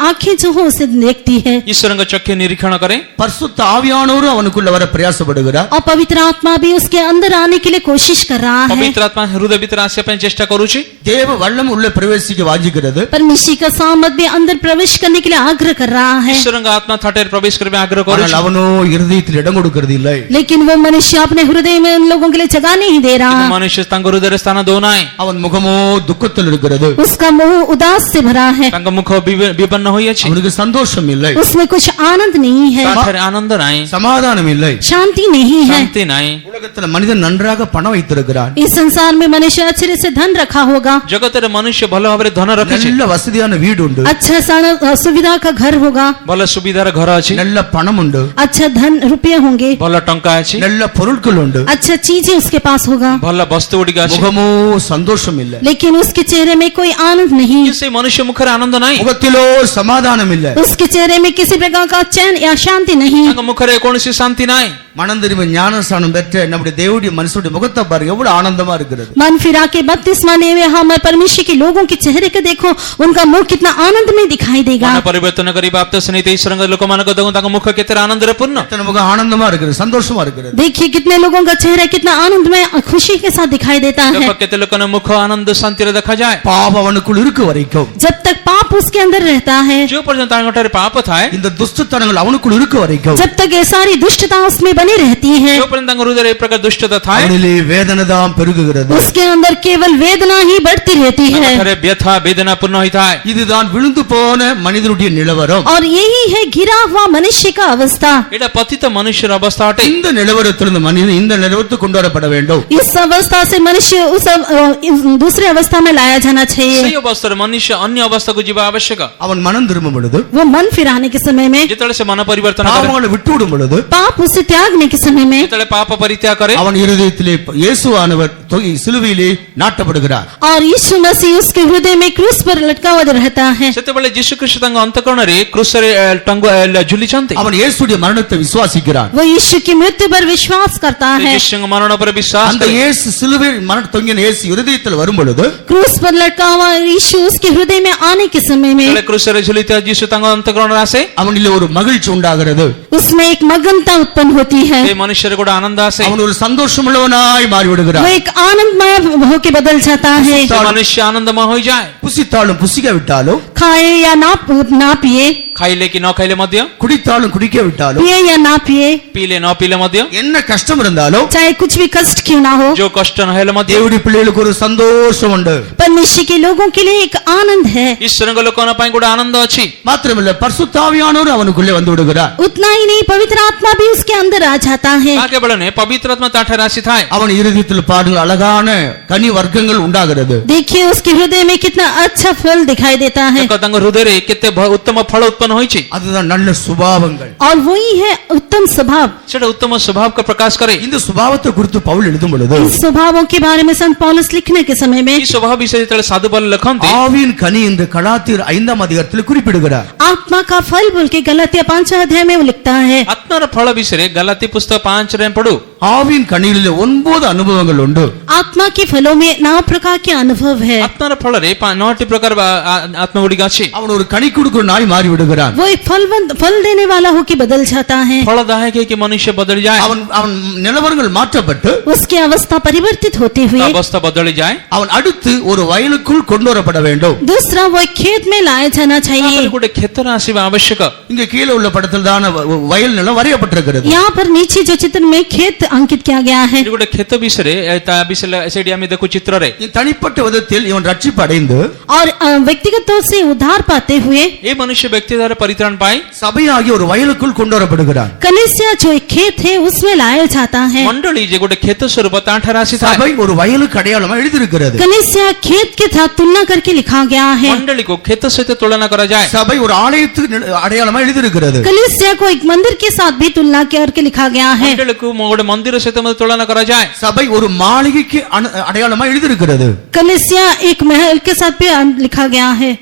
आंखें जो हो उसे देखती है ଈଶ୍ୱରଙ୍କ ଚକ୍ଷୁ ନିରୀକ୍ଷଣ କରେ பரிசுத்த ஆவியானவர் அவனுக்குள்ள வர பிரயாசப்படுகிறார் और पवित्र आत्मा भी उसके अंदर आने के लिए कोशिश कर रहा है ପବିତ୍ର ଆତ୍ମା ହୃଦୟ ଭିତରେ ଆସିବା ପାଇଁ ଚେଷ୍ଟା କରୁଛି தேவ வல்லம் உள்ள பிரவேசிக்க வாஞ்சிக்கிறது परमेश्वर का सामर्थ भी अंदर प्रवेश करने के लिए आग्रह कर रहा है ଈଶ୍ୱରଙ୍କ ଆତ୍ମା ଥାଟରେ ପ୍ରବେଶ କରିବା ଆଗ୍ରହ ஆனால் କରୁଛି அவனோ இருதயத்தில் இடம் கொடுக்கிறது இல்லை लेकिन वो मनुष्य अपने हृदय में उन लोगों के लिए जगह नहीं दे रहा କିନ୍ତୁ ମନୁଷ୍ୟ ତାଙ୍କ ହୃଦୟରେ ସ୍ଥାନ ଦେଉନାହିଁ அவன் முகமோ துக்கத்தில் இருக்கிறது उसका मुंह उदास से भरा है ତାଙ୍କ ମୁଖ ବିପନ୍ନ ହୋଇଅଛି அவனுக்கு சந்தோஷம் இல்லை उसमें कुछ आनंद नहीं है ତାଠାରେ ଆନନ୍ଦ ନାହିଁ சமாதானம் இல்லை शांति नहीं है ଶାନ୍ତି ନାହିଁ உலகத்துல மனிதன் நன்றாக பணம் வைத்திருக்கிறான் इस संसार में मनुष्य अच्छे से धन रखा होगा ଜଗତରେ ମନୁଷ୍ୟ ଭଲ ଭାବରେ ଧନ ରଖିଛି நல்ல வசதியான வீடு உண்டு अच्छा सुविधा का घर होगा ଭଲ ସୁବିଧାର ଘର ଅଛି நல்ல பணம் உண்டு अच्छा धन रुपये होंगे ଭଲ ଟଙ୍କା ଅଛି நல்ல பொருட்கள் உண்டு अच्छा चीजें उसके पास होगा ଭଲ ବସ୍ତୁ ଗୁଡ଼ିକ ଅଛି முகமோ சந்தோஷம் இல்லை लेकिन उसके चेहरे में कोई आनंद नहीं କିନ୍ତୁ ସେ ମନୁଷ୍ୟ ମୁଖରେ ଆନନ୍ଦ ନାହିଁ முகத்திலோ சமாதானம் இல்லை उसके चेहरे में किसी प्रकार का चैन या शांति नहीं ତାଙ୍କ ମୁଖରେ କୌଣସି ଶାନ୍ତି ନାହିଁ மனம் திரும்ப ஞானஸ்தானம் பெற்ற நம்முடைய தேவனுடைய மனுஷனுடைய முகத்தை பாருங்க எவ்வளவு ஆனந்தமா இருக்கிறது मन फिरा के 32 माने हुए हम परमेश्वर के लोगों के चेहरे को देखो उनका मुंह कितना आनंद में दिखाई देगा ମନ ପରିବର୍ତ୍ତନ କରି ବାପ୍ତ ସ୍ନେହିତ ଈଶ୍ୱରଙ୍କ ଲୋକମାନଙ୍କ ଦେଖୁ ତାଙ୍କ ମୁଖ କେତେ ଆନନ୍ଦରେ ପୂର୍ଣ୍ଣ எத்தனை முகம் ஆனந்தமா இருக்கிறது சந்தோஷமா இருக்கிறது देखिए कितने लोगों का चेहरा कितना आनंद में खुशी के साथ दिखाई देता है ଦେଖ କେତେ ଲୋକଙ୍କ ମୁଖ ଆନନ୍ଦ ଶାନ୍ତିରେ ଦେଖାଯାଏ பாவம் அவனுக்குள் இருக்க வரைக்கும் जब तक पाप उसके अंदर रहता है ଯେଉଁ ପର୍ଯ୍ୟନ୍ତ ତାଙ୍କଠାରେ ପାପ ଥାଏ இந்த துஷ்டத்தனங்கள் அவனுக்குள் இருக்க வரைக்கும் जब तक ये सारी दुष्टता उसमें बनी रहती है ଯେଉଁ ପର୍ଯ୍ୟନ୍ତ ତାଙ୍କ ହୃଦୟରେ ଏ ପ୍ରକାର ଦୁଷ୍ଟତା ଥାଏ அவனிலே வேதனை தான் பெருகுகிறது उसके अंदर केवल वेदना ही बढ़ती रहती है ତାଙ୍କଠାରେ ବ୍ୟଥା ବେଦନା ପୂର୍ଣ୍ଣ ହୋଇଥାଏ இதுதான் விழுந்து போன மனிதனுடைய நிலவரம் और यही है गिरा हुआ मनुष्य का अवस्था ଏଇଟା ପତିତ ମନୁଷ୍ୟର ଅବସ୍ଥା ଅଟେ இந்த நிலவரத்திலிருந்து மனிதன் இந்த நிலவரத்துக்கு கொண்டு வரப்பட வேண்டும் इस अवस्था से मनुष्य उस दूसरे अवस्था में लाया जाना चाहिए ସେଇ ଅବସ୍ଥାରେ ମନୁଷ୍ୟ ଅନ୍ୟ ଅବସ୍ଥାକୁ ଯିବା ଆବଶ୍ୟକ அவன் மனம் திரும்பும் பொழுது वो मन फिराने के समय में ଯେତେବେଳେ ସେ ମନ ପରିବର୍ତ୍ତନ କରେ பாவங்களை விட்டுவிடும் பொழுது पाप उसे त्यागने के समय में ଯେତେବେଳେ ପାପ ପରିତ୍ୟାଗ କରେ அவன் இருதயத்திலே இயேசுவானவர் சிலுவையிலே நாட்டப்படுகிறார் और यीशु मसीह उसके हृदय में क्रूस पर लटका हुआ रहता है ସେତେବେଳେ ଯୀଶୁ ଖ୍ରୀଷ୍ଟ ତାଙ୍କ ଅନ୍ତଃକରଣରେ କ୍ରୁଶରେ ଝୁଲିଛନ୍ତି அவன் இயேசுடைய மரணத்தை விசுவாசிக்கிறான் वो यीशु की मृत्यु पर विश्वास करता है ଯୀଶୁଙ୍କ ମରଣ ଉପରେ ବିଶ୍ୱାସ அந்த କରେ இயேசு சிலுவையில் மரண தொங்கின இயேசு இருதயத்தில் வரும் பொழுது क्रूस पर लटका हुआ यीशु उसके हृदय में आने के समय में ଯେତେବେଳେ କ୍ରୁଶରେ ଝୁଲିଥିବା ଯୀଶୁ ତାଙ୍କ ଅନ୍ତଃକରଣରେ ଆସେ அவனிலே ஒரு மகிழ்ச்சி உண்டாகிறது. उसमें एक मगनता उत्पन्न होती है। ଏ ମନୁଷ୍ୟରେ ଗୋଟେ ଆନନ୍ଦ ଆସେ। அவன் ஒரு சந்தோஷமுள்ளவனாய் மாறி वो விடுகிறான். एक आनंदमय होके बदल जाता है। ସେ ମନୁଷ୍ୟ ଆନନ୍ଦମୟ ହୋଇଯାଏ। புசித்தாலும் புசிக்க விட்டாலும், खाए या ना पिए, ଖାଇଲେ କି ନ ଖାଇଲେ ମଧ୍ୟ, குடித்தாலும் குடிக்க விட்டாலும், पिए या ना पिए, ପିଇଲେ ନ ପିଇଲେ ମଧ୍ୟ, என்ன கஷ்டம் இருந்தாலும் चाहे कुछ भी कष्ट क्यों ना हो, ଯୋଉ କଷ୍ଟ ନ ହେଲେ ମଧ୍ୟ தேவனுடைய பிள்ளைகளுக்கு ஒரு சந்தோஷம் உண்டு. परमेश्वर के लोगों के लिए एक आनंद है। ଈଶ୍ୱରଙ୍କ ଲୋକଙ୍କ ପାଇଁ ଗୋଟେ ଆନନ୍ଦ ଅଛି। மாத்திரமல்ல, பரிசுத்த ஆவியானவர் அவனுக்குள்ளே வந்து விடுகிறார். उतना ही नहीं, पवित्र आत्मा भी उसके अंदर आ जाता है। ତା କେବଳ ନୁହେଁ, ପବିତ୍ର ଆତ୍ମା ତାଠାରେ ଆସିଥାଏ। அவன் இருதயத்தில் பாருங்கள், அழகான கனி வர்க்கங்கள் உண்டாகிறது. देखिए उसके हृदय में कितना अच्छा फल दिखाई देता है, ଦେଖ ତାଙ୍କ ହୃଦୟରେ କେତେ ଉତ୍ତମ ଫଳ ଉତ୍ପନ୍ନ ହୋଇଛି। அதுதான் நல்ல சுபாவங்கள். और वही है उत्तम स्वभाव। ସେଟା ଉତ୍ତମ ସ୍ୱଭାବକୁ ପ୍ରକାଶ କରେ। இந்த சுபாவத்தை குறித்து பவுல் எழுதும் பொழுது, इन स्वभावों के बारे में संत पौलुस लिखने के समय में ಈ ସ୍ୱଭାବ ବିଷୟରେ ଯେତେବେଳେ ସାଧୁ ପೌଲ ଲେଖନ୍ତି, ஆவியின் கனி என்று கலாத்தியர் 5ஆம் அதிகாரத்தில் குறிப்பிடுகிறார். आत्मा का फल बोल के गलातिया 5 अध्याय में वो लिखता है। ଆତ୍ମାର ଫଳ ବିଷୟରେ ଗଲାତି ପୁସ୍ତକ 5ରେ ପଢୁ। ஆவியின் கனியிலே 9 அனுபவங்கள் உண்டு. आत्मा के फलों में 9 प्रकार के अनुभव है। ଆତ୍ମାର ଫଳରେ 9ଟି ପ୍ରକାର ଆତ୍ମା ଗୁଡିକ ଅଛି। அவன் ஒரு கனி கொடுக்கும் நாய் மாறி விடுகிறான். वो एक फल देने वाला होके बदल जाता है। ଫଳଦାୟକ ହେଇକି ମନୁଷ୍ୟ ବଦଳି ଯାଏ। அவன் நிலவரங்கள் மாற்றப்பட்டு उसकी अवस्था परिवर्तित होते हुए ଅବସ୍ଥା ବଦଳି ଯାଏ। அவன் அடுத்து ஒரு வயலுக்குள் கொண்டு வரப்பட வேண்டும். दूसरा वो एक खेत में लाया जाना चाहिए। ତାପରେ ଗୋଟେ କ୍ଷେତ୍ର ଆସିବା ଆବଶ୍ୟକ। இங்க கீழே உள்ள படத்தில் தான் வயல் நிலம் வரையப்பட்டிருக்கிறது. यहाँ पर नीचे जो चित्र में खेत अंकित किया गया है, ଏଠି ଗୋଟେ କ୍ଷେତ ବିଷୟରେ ତା ବିଷୟରେ ସେଠି ଆମେ ଦେଖୁ ଚିତ୍ରରେ। தனிப்பட்ட விதத்தில் இவன் ரட்சிப்பு அடைந்து और व्यक्तिगत तौर से उद्धार पाते हुए ଏ ମନୁଷ୍ୟ ବ୍ୟକ୍ତି ଦ୍ୱାରା ପରିତ୍ରାଣ ପାଇ சபையாகிய ஒரு வயலுக்குள் கொண்டு வரப்படுகிறான். कलीसिया जो एक खेत है उसमें लाया जाता है। ମଣ୍ଡଳୀ ଯେ ଗୋଟେ କ୍ଷେତ ସ୍ୱରୂପ ତାଠାରେ ଆସିଥାଏ। சபை ஒரு வயலுக்கு அடையாளமா எழுதியிருக்கிறது. कलीसिया खेत के साथ तुलना करके लिखा गया है। ମଣ୍ଡଳୀକୁ କ୍ଷେତ ସହିତ ତୁଳନା କରାଯାଏ। சபை ஒரு ஆலயத்துக்கு அடையாளமா எழுதியிருக்கிறது. कलीसिया को एक मंदिर के साथ भी तुलना करके लिखा गया है। ମଣ୍ଡଳୀକୁ ଗୋଟେ ମନ୍ଦିର ସହିତ ମଧ୍ୟ ତୁଳନା କରାଯାଏ। சபை ஒரு மாளிகைக்கு அடையாளமா எழுதியிருக்கிறது. कलीसिया एक महल के साथ भी लिखा गया है।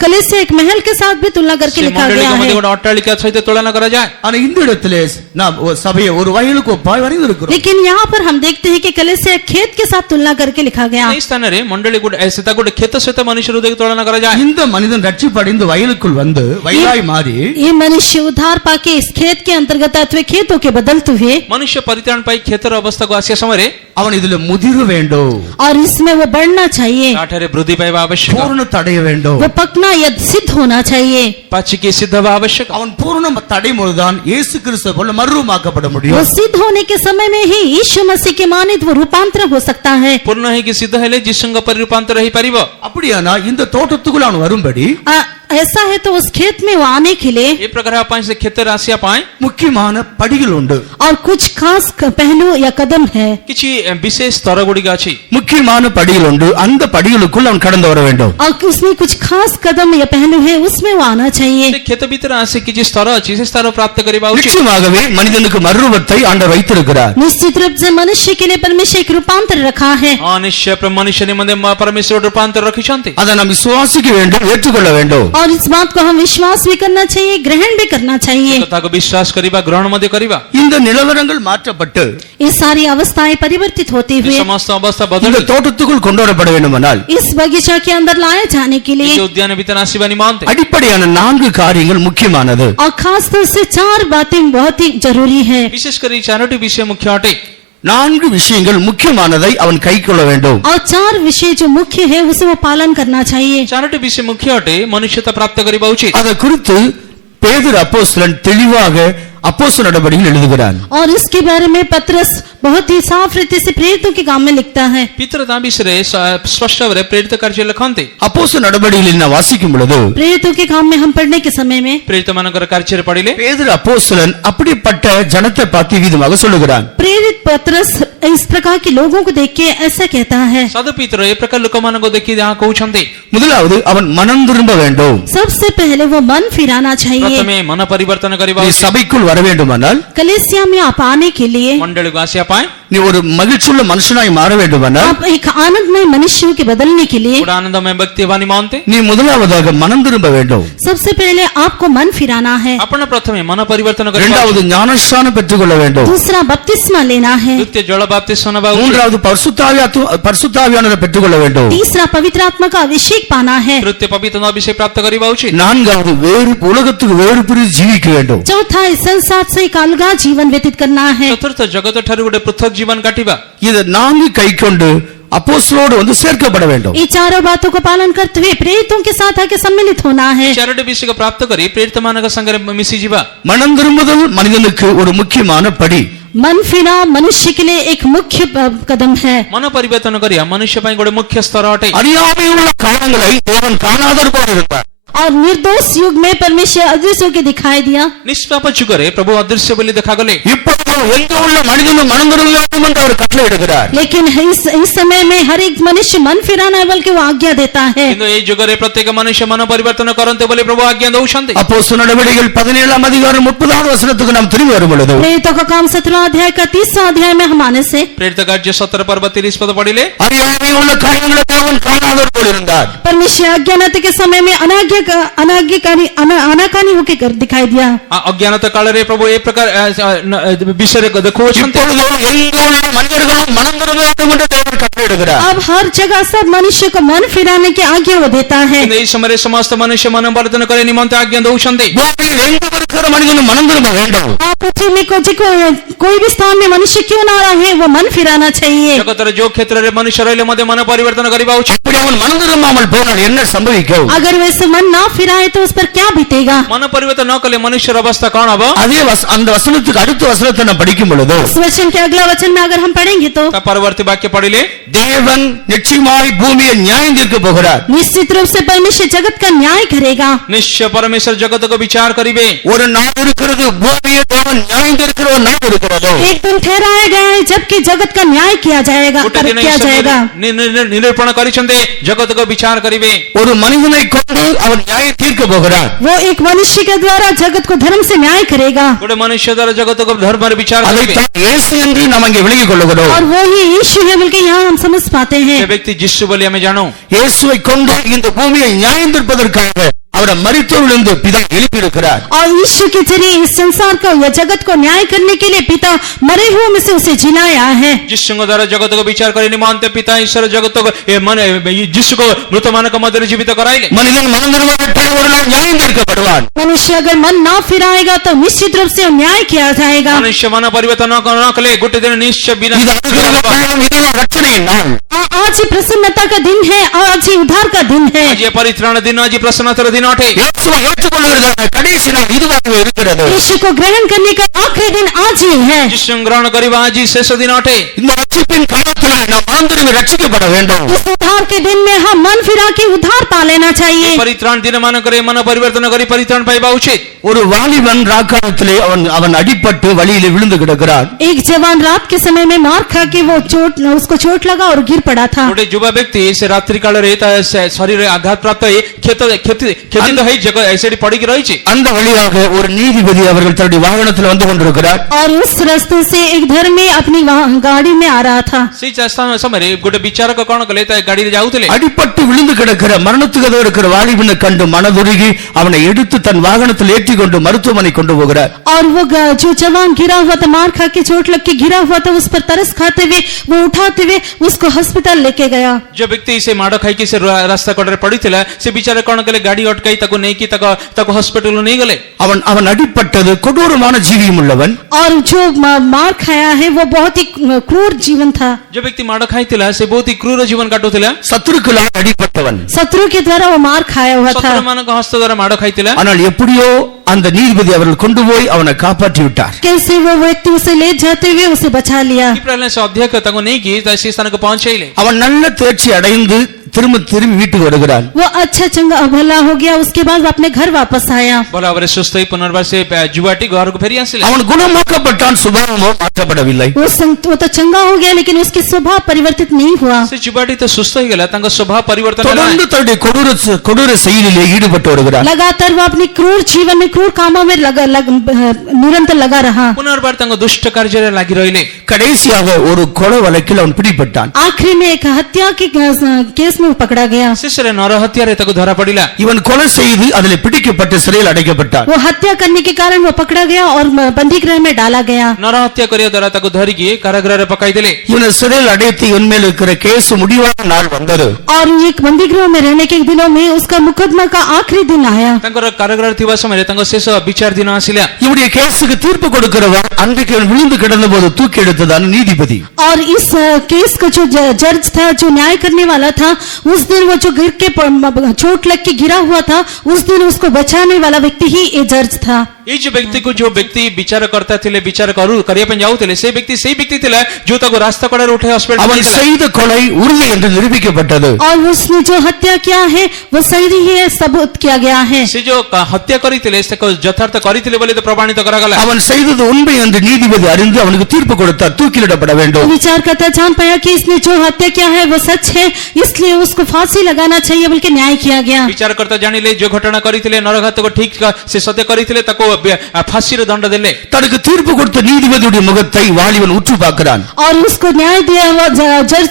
कलीसिया एक महल के साथ भी तुलना करके लिखा गया है। ଗୋଟେ ଅଟ୍ଟାଳିକା ସହିତ ତୁଳନା କରାଯାଏ। ஆனா இந்த இடத்திலே நாம் சபையை ஒரு வயலுக்கு ஒப்பாய் வரைந்திருக்கிறோம். लेकिन यहाँ पर हम देखते हैं कि कलीसिया खेत के साथ तुलना करके लिखा गया। ଏହି ସ୍ଥାନରେ ମଣ୍ଡଳୀ ଗୋଟେ କ୍ଷେତ ସହିତ ମନୁଷ୍ୟ ହୃଦୟକୁ ତୁଳନା କରାଯାଏ। இந்த மனிதன் ரட்சிப்பு அடைந்து வயலுக்குள் வந்து வயலாய் மாறி ये मनुष्य उद्धार पाके इस खेत के अंतर्गत अथवा खेतों के बदलते हुए ମନୁଷ୍ୟ ପରିତ୍ରାଣ ପାଇ କ୍ଷେତର ଅବସ୍ଥାକୁ ଆସିବା ସମୟରେ அவன் இதுல முதிர வேண்டும். और इसमें वो बढ़ना चाहिए, ତାଠାରେ ବୃଦ୍ଧି ପାଇବା ଆବଶ୍ୟକ। பூரணத்தை அடைய வேண்டும். वो पकना या सिद्ध होना चाहिए। ପାଚିକି ସିଦ୍ଧ ହେବା ଆବଶ୍ୟକ। அவன் பூரணத்தை அடையும் போதுதான் இயேசு கிறிஸ்து போல மறுரூபமாக்கப்பட वो முடியும். सिद्ध होने के समय में ही यीशु मसीह के मानित वो रूपांतर हो सकता है। ପୂର୍ଣ୍ଣ ହେଇକି ସିଦ୍ଧ ହେଲେ ଯୀଶୁଙ୍କ ପରି ରୂପାନ୍ତର ହେଇପାରିବ। அப்படியானா இந்த தோட்டத்துக்குள் அவன் வரும்படி ऐसा है तो उस खेत में वो आने के लिए ଏ ପ୍ରକାର ହେବା ପାଇଁ ସେ କ୍ଷେତରେ ଆସିବା ପାଇଁ முக்கியமான படிகள் உண்டு. और कुछ खास पहलू या कदम है। କିଛି ବିଶେଷ ସ୍ତର ଗୁଡିକ ଅଛି। முக்கியமான படிகள் உண்டு. அந்த படிகளுக்குள் அவன் கடந்து வர வேண்டும். और उसमें कुछ खास कदम या पहलू है, उसमें वो आना चाहिए। ସେ କ୍ଷେତ ଭିତରେ ଆସି କିଛି ସ୍ତର ଅଛି, ସେ ସ୍ତର ପ୍ରାପ୍ତ କରିବା ଉଚିତ। நிச்சயமாகவே மனிதனுக்கு மறுரூபத்தை ஆண்டவர் வைத்திருக்கிறார். निश्चित रूप से मनुष्य के लिए परमेश्वर एक रूपांतर रखा है। ନିଶ୍ଚୟ ମନୁଷ୍ୟ ନିମନ୍ତେ ପରମେଶ୍ୱର ରୂପାନ୍ତର ରଖିଛନ୍ତି। அதை நாம் விசுவாசிக்க வேண்டும், ஏற்றுக்கொள்ள வேண்டும். और इस बात को हम विश्वास भी करना चाहिए, ग्रहण भी करना चाहिए। ତାକୁ ବିଶ୍ୱାସ କରିବା, ଗ୍ରହଣ ମଧ୍ୟ କରିବା। இந்த நிலவரங்கள் மாற்றப்பட்டு ये सारी अवस्थाएं परिवर्तित होती ଏ हुए ସମସ୍ତ ଅବସ୍ଥା இந்த ବଦଳି தோட்டத்துக்குள் கொண்டு வரப்பட வேண்டுமானால் इस बगीचा के अंदर लाए जाने के लिए ଉଦ୍ୟାନ ଭିତରେ ଆସିବା ନିମନ୍ତେ அடிப்படையான 4 காரியங்கள் முக்கியமானது. और खास तौर से 4 बातें बहुत ही जरूरी है। ବିଶେଷ କରି 4ଟି ବିଷୟ ମୁଖ୍ୟ ଅଟେ। 4 விஷயங்கள் முக்கியமானதை அவன் கைக்கொள்ள வேண்டும். और 4 विषय जो मुख्य है उसे वो पालन करना चाहिए। 4ଟି ବିଷୟ ମୁଖ୍ୟ ଅଟେ, ମନୁଷ୍ୟତା ପ୍ରାପ୍ତ କରିବା ଉଚିତ। அதை குறித்து பேதுரு அப்போஸ்தலன் தெளிவாக அப்போஸ்தல நடவடிக்கையில் எழுதுகிறான். और इसके बारे में पतरस बहुत ही साफ रीति से प्रेरितों के काम में लिखता है। ପିତର ତା ବିଷୟରେ ସ୍ପଷ୍ଟ ଭାବରେ ପ୍ରେରିତ କାର୍ଯ୍ୟ ଲେଖନ୍ତି। அப்போஸ்தல நடவடிக்கையில் நான் வாசிக்கும் பொழுது प्रेरितों के काम में हम पढ़ने के समय में ପ୍ରେରିତ ମାନଙ୍କର କାର୍ଯ୍ୟରେ ପଢିଲେ பேதுரு அப்போஸ்தலன் அப்படிப்பட்ட ஜனத்தை பார்த்து விதமாக சொல்லுகிறான். प्रेरित पतरस इस प्रकार के लोगों को देख के ऐसा कहता है। ସାଧୁ ପିତର ଏ ପ୍ରକାର ଲୋକମାନଙ୍କୁ ଦେଖି ଯାହା କହୁଛନ୍ତି, முதலாவது அவன் மனம் திரும்ப வேண்டும். सबसे पहले वो मन फिराना चाहिए। ପ୍ରଥମେ ମନ ପରିବର୍ତ୍ତନ କରିବା நீ ଉଚିତ। சபைக்குள் வர வேண்டுமானால், कलीसिया में आप आने के लिए, मंडळीको आसिया पाए நீ ஒரு மகிழ்ச்சியுள்ள மனுஷனாய் மாற வேண்டுமானால், आप एक आनंदमय मनुष्य के बदलने के लिए पुढे आनंदमय व्यक्ती व्हावी मानते நீ முதலாவதாக மனம் திரும்ப வேண்டும். सबसे पहले आपको मन फिराना है, आपण प्रथमे मन परिवर्तन करिबा இரண்டாவது ஞானஸ்நானம் பெற்றுக்கொள்ள வேண்டும். दूसरा बपतिस्मा लेना है, द्वितीय जल बपतिस्मा नबा மூன்றாவது பரிசுத்தாவியானவரை பெற்றுக்கொள்ள வேண்டும். तीसरा पवित्र आत्मा का अभिषेक पाना है, तृतीय पवित्र अभिषेक प्राप्त करिबा उचित நான்காவது வேறு உலகத்துக்கு வேறு பிரித்து ஜீவிக்க வேண்டும். चौथा इस संसार से एक अलग जीवन व्यतीत करना है, चतुर्थ जगत ठारू गोटे पृथक जीवन काटिबा இதை நான்கு கைக்கொண்டு அப்போஸ்தலரோடு வந்து சேர்க்கப்பட வேண்டும். ये चारों बातों को पालन करते हुए प्रेरितों के साथ आके सम्मिलित होना है। चारोटी विषय को प्राप्त करी प्रेरित मानक संगे मिसी जीवा மனம் திரும்புதல் மனிதனுக்கு ஒரு முக்கியமான படி. मन फिरा मनुष्य के लिए एक मुख्य कदम है। मन परिवर्तन करिया मनुष्य ପାଇଁ गोटे मुख्य स्तर अटे। அறியாமையுள்ள காலங்களை தேவன் காணாதவர் போல இருப்பார். और निर्दोष युग में परमेश्वर अदृश्य के दिखाई दिया, निष्पाप जुगरे प्रभु अदृश्य बोली देखा गले। இப்பொழுது எங்கே உள்ள மனிதனும் மனம் திரும்ப வேண்டும் என்று அவர் கட்டளை இடுகிறார். लेकिन इस समय में हर एक मनुष्य मन फिराना है बल्कि वो आज्ञा देता है। किंतु ए जुगरे प्रत्येक मनुष्य मन परिवर्तन करन्ते बोले प्रभु आज्ञा दउछन्ते। அப்போஸ்தலர் நடவடிக்கைகள் 17ஆம் அதிகாரம் 30வது வசனத்துக்கு நாம் திரும்பி வரும் பொழுது, प्रेरितों का काम 17वां अध्याय का 30वां अध्याय में हम आने से प्रेरित कार्य 17 पर्व 30 पद पढ़िले அறியாமையுள்ள காரியங்களை தேவன் காணாதவர் போல இருந்தார். परमेश्वर अज्ञानता के समय में अनाकानी होकर दिखाई दिया। अज्ञानता काल रे प्रभु ए प्रकार विषय देखुछन्ते। இப்பொழுது எங்கே உள்ள மனிதர்களும் மனம் திரும்ப வேண்டும் என்று தேவன் கட்டளை இடுகிறார். अब हर जगह सब मनुष्य को मन फिराने की आज्ञा वो देता है। किंतु इस समय समस्त मनुष्य मन परिवर्तन करे निमंते आज्ञा दउछन्ते। பூமியில் எங்கு இருக்கிற மனிதனும் மனம் திரும்ப வேண்டும். पृथ्वी में कोई भी स्थान में मनुष्य क्यों ना रहे वो मन फिराना चाहिए। जगत रे जो क्षेत्र रे मनुष्य रहले मते मन परिवर्तन करिबा उचित। அப்படி அவன் மனம் திரும்பாமல் போனால் என்ன சம்பவிக்கும்? अगर वैसे मन ना फिराए तो उस पर क्या बीतेगा। मन परिवर्तन न कले मनुष्य अवस्था कौन अब அதே அந்த வசனத்துக்கு அடுத்த வசனத்தை நாம் படிக்கும் பொழுது, इस वचन के अगला वचन में अगर हम पढ़ेंगे तो परवर्ती वाक्य पढ़िले தேவன் நிச்சயமாய் பூமியை நியாயம் தீர்க்க போகிறார். निश्चित रूप से परमेश्वर जगत का न्याय करेगा। निश्चय परमेश्वर जगत को विचार करिबे। ஒரு நாள் இருக்கிறது பூமியை தேவன் நியாயம் தீர்க்கிற ஒரு நாள் இருக்கிறது. एक दिन ठहराया गया है जबकि जगत का न्याय किया जाएगा। निरूपण करिछन्ते जगत को विचार करिबे। ஒரு மனிதனை கொண்டு அவர் நியாயம் தீர்க்க போகிறார். वो एक मनुष्य के द्वारा जगत को धर्म से न्याय करेगा। गोटे मनुष्य द्वारा जगत को धर्म पर विचार அதை करिबे। தான் இயேசு என்று நாம் அங்கே விளங்கிக் கொள்கிறோம். और वो ही यीशु है बल्कि यहाँ हम समझ पाते हैं। ये व्यक्ति जिसु बोली हमें जानो இயேசுவை கொண்டு இந்த பூமியை நியாயம் தீர்ப்பதற்காக அவரை மரித்தோரிலிருந்து பிதா எழுப்பியிருக்கிறார். और यीशु के जरिए इस संसार को या जगत को न्याय करने के लिए पिता मरे हुए में से उसे जिलाया है। जिसु द्वारा जगत को विचार करे निमानते पिता ईश्वर जगत को मन जिसु को मृत मानक मध्य जीवित कराइले। மனிதன் மனம் திரும்பாவிட்டால் ஒரு நாள் நியாயம் தீர்க்கப்படுவான். मनुष्य अगर मन ना फिराएगा तो निश्चित रूप से न्याय किया जाएगा। मनुष्य मन परिवर्तन न कले गोटे दिन निश्चय बिना இது அனுகிரக காலம், இது ரட்சணையின் நாள். आज ही प्रसन्नता का दिन है, आज ही उद्धार का दिन है। आज ये परित्राण दिन आज प्रसन्नता दिन अटे। இயேசுவை ஏற்றுக்கொள்ளுகிறதான கடைசி நாள் இதுவாகவே இருக்கிறது. यीशु को ग्रहण करने का आखिरी दिन आज ही है। जिसु ग्रहण करिबा आज ही शेष दिन अटे। இந்த ரட்சிப்பின் காலத்தில் நாம் மனம் திரும்பி ரட்சிக்கப்பட வேண்டும். इस उद्धार के दिन में हम मन फिरा के उद्धार पा लेना चाहिए। परित्राण दिन मान करे मन परिवर्तन करी परित्राण पाइबा उचित। ஒரு வாலிபன் ராக்காலத்திலே அவன் அடிபட்டு வழியிலே விழுந்து கிடக்கிறான். एक जवान रात के समय में मार खा के वो उसको चोट लगा और गिर पड़ा था। गोटे युवा व्यक्ति से रात्रि काल रे शरीर आघात प्राप्त होई क्षतित होई जगह ऐसे पड़ी रही छी। அந்த வழியாக ஒரு நீதிபதி அவர்கள் தன்னுடைய வாகனத்தில் வந்து கொண்டிருக்கிறார். और उस रास्ते से एक धर्मी अपनी गाड़ी में आ रहा था। सी समय गोटे विचारक कोन कले त गाड़ी रे जाउतले அடிபட்டு விழுந்து கிடக்கிற மரணத்துக்கு எதிராக இருக்கிற வாலிபனை கண்டு மனதுருகி அவனை எடுத்து தன் வாகனத்தில் ஏற்றி கொண்டு மருத்துவமனை கொண்டு போகிறார். और वो जो जवान गिरा हुआ था, मार खा के चोट लग के गिरा हुआ था, उस पर तरस खाते हुए वो उठाते हुए उसको अस्पताल लेके गया। जो व्यक्ति से माड़ खाई के से रास्ता कड़े पड़ी थिला से बिचारे कोन कले गाड़ी अटकाई तको नहीं की तको हॉस्पिटल नहीं गले। அவன் அடிபட்டது கொடூரமான ஜீவியம் உள்ளவன். और जो मार खाया है वो बहुत ही क्रूर जीवन था। जो व्यक्ति माड़ खाई थिला से बहुत ही क्रूर जीवन काटो थिला। சத்துருக்களால் அடிபட்டவன். शत्रु के द्वारा वो मार खाया हुआ था। शत्रु मानक हस्त द्वारा माड़ खाई थिला। ஆனால் எப்படியோ அந்த நீதிபதி அவர்கள் கொண்டு போய் அவனை காப்பாற்றி விட்டார். कैसे वो व्यक्ति उसे ले जाते हुए उसे बचा लिया। प्रलय से अध्यक्ष तको नहीं की तसी स्थान को पहुंचाइले। அவன் நல்ல தேர்ச்சி அடைந்து திரும்ப திரும்பி வீட்டுக்கு வருகிறான். वो अच्छा चंगा भला हो गया, उसके बाद वो अपने घर वापस आया। ଭଲ ଭାବରେ ସୁସ୍ଥ ହୋଇ ପୁନର୍ବାର ସେ ଯୁବାଟି ଘରକୁ ଫେରି ଆସିଲା। அவன் குணமாக்கப்பட்டான், சுபாவமோ மாற்றப்படவில்லை. वो तो चंगा हो गया, लेकिन उसकी स्वभाव परिवर्तित नहीं हुआ। ସେ ଯୁବାଟି ତ ସୁସ୍ଥ ହେଇଗଲା, ତାଙ୍କ ସ୍ୱଭାବ ପରିବର୍ତ୍ତନ ହେଲା தொடர்ந்து ନାହିଁ। தன்னுடைய கொடூர செயலிலே ஈடுபட்டு வருகிறான். लगातार वो अपनी क्रूर जीवन में क्रूर कामों में निरंतर लगा रहा। ପୁନର୍ବାର ତାଙ୍କ ଦୁଷ୍ଟ କାର୍ଯ୍ୟରେ ଲାଗି ରହିଲେ। கடைசியாக ஒரு கொலை வழக்கில் அவன் பிடிபட்டான். आखिरी में एक हत्या के केस में वो पकड़ा गया। ଶେଷରେ ନରହତ୍ୟାରେ ତାକୁ ଧରା ପଡିଲା। இவன் கொலை செய்து அதில் பிடிக்கப்பட்டு சிறையில் அடைக்கப்பட்டான். वो हत्या करने के कारण वो पकड़ा गया और बंदी गृह में डाला गया। ନରହତ୍ୟା କରିବା ଦ୍ୱାରା ତାକୁ ଧରିକି କାରାଗୃହରେ ପକାଇଦେଲେ। இவனை சிறையில் அடைத்து இவன் மேல் இருக்கிற கேஸ் முடிவான நாள் வந்தது. और एक बंदी गृह में रहने के दिनों में उसका मुकदमा का आखिरी दिन आया। ତାଙ୍କର କାରାଗୃହରେ ଥିବା ସମୟରେ ତାଙ୍କ ଶେଷ ବିଚାର ଦିନ ଆସିଲା। இவனுடைய கேஸுக்கு தீர்ப்பு கொடுக்கிறவர் அன்றைக்கு அவன் விழுந்து கிடந்த போது தூக்கி எடுத்ததான நீதிபதி. और इस केस का जो जज था, जो न्याय करने वाला था, उस दिन वो जो गिर के चोट लग के गिरा हुआ था, उस दिन उसको बचाने वाला व्यक्ति ही ये जज था। ଏଇ ଯୋଉ ବ୍ୟକ୍ତିକୁ ଯୋଉ ବ୍ୟକ୍ତି ବିଚାର କର୍ତ୍ତା ଥିଲେ, ବିଚାର କରିବା ପାଇଁ ଯାଉଥିଲେ, ସେ ବ୍ୟକ୍ତି ସେଇ ବ୍ୟକ୍ତି ଥିଲା ଯୋଉ ତାକୁ ରାସ୍ତା କଡ଼ରେ ଉଠାଇ ହସ୍ପିଟାଲ அவன் செய்த கொலை உறுதி என்று நிரூபிக்கப்பட்டது. और उसने जो हत्या किया है वो सही है, सबूत किया गया है। ସେ ଯୋଉ ହତ୍ୟା କରିଥିଲେ ସେ ଯଥାର୍ଥ କରିଥିଲେ ବୋଲି ତ ପ୍ରମାଣିତ କରାଗଲା। அவன் செய்தது உண்மை என்று நீதிபதி அறிந்து அவனுக்கு தீர்ப்பு கொடுத்தார், தூக்கிலிடப்பட வேண்டும். विचारकर्ता जान पाया कि इसने जो हत्या किया है वो सच है, इसलिए उसको फांसी लगाना चाहिए बल्कि न्याय किया गया। ବିଚାରକର୍ତ୍ତା ଜାଣିଲେ ଯୋଉ ଘଟଣା କରିଥିଲେ, ନରଘାତକ ଠିକ ସେ ସତ୍ୟ କରିଥିଲେ, ତାକୁ फांसीର दंड ଦେଲେ। தனக்கு தீர்ப்பு கொடுத்த நீதிபதியுடைய முகத்தை வாலிபன் உற்று பார்க்கிறான். और उसको न्याय दिया हुआ जज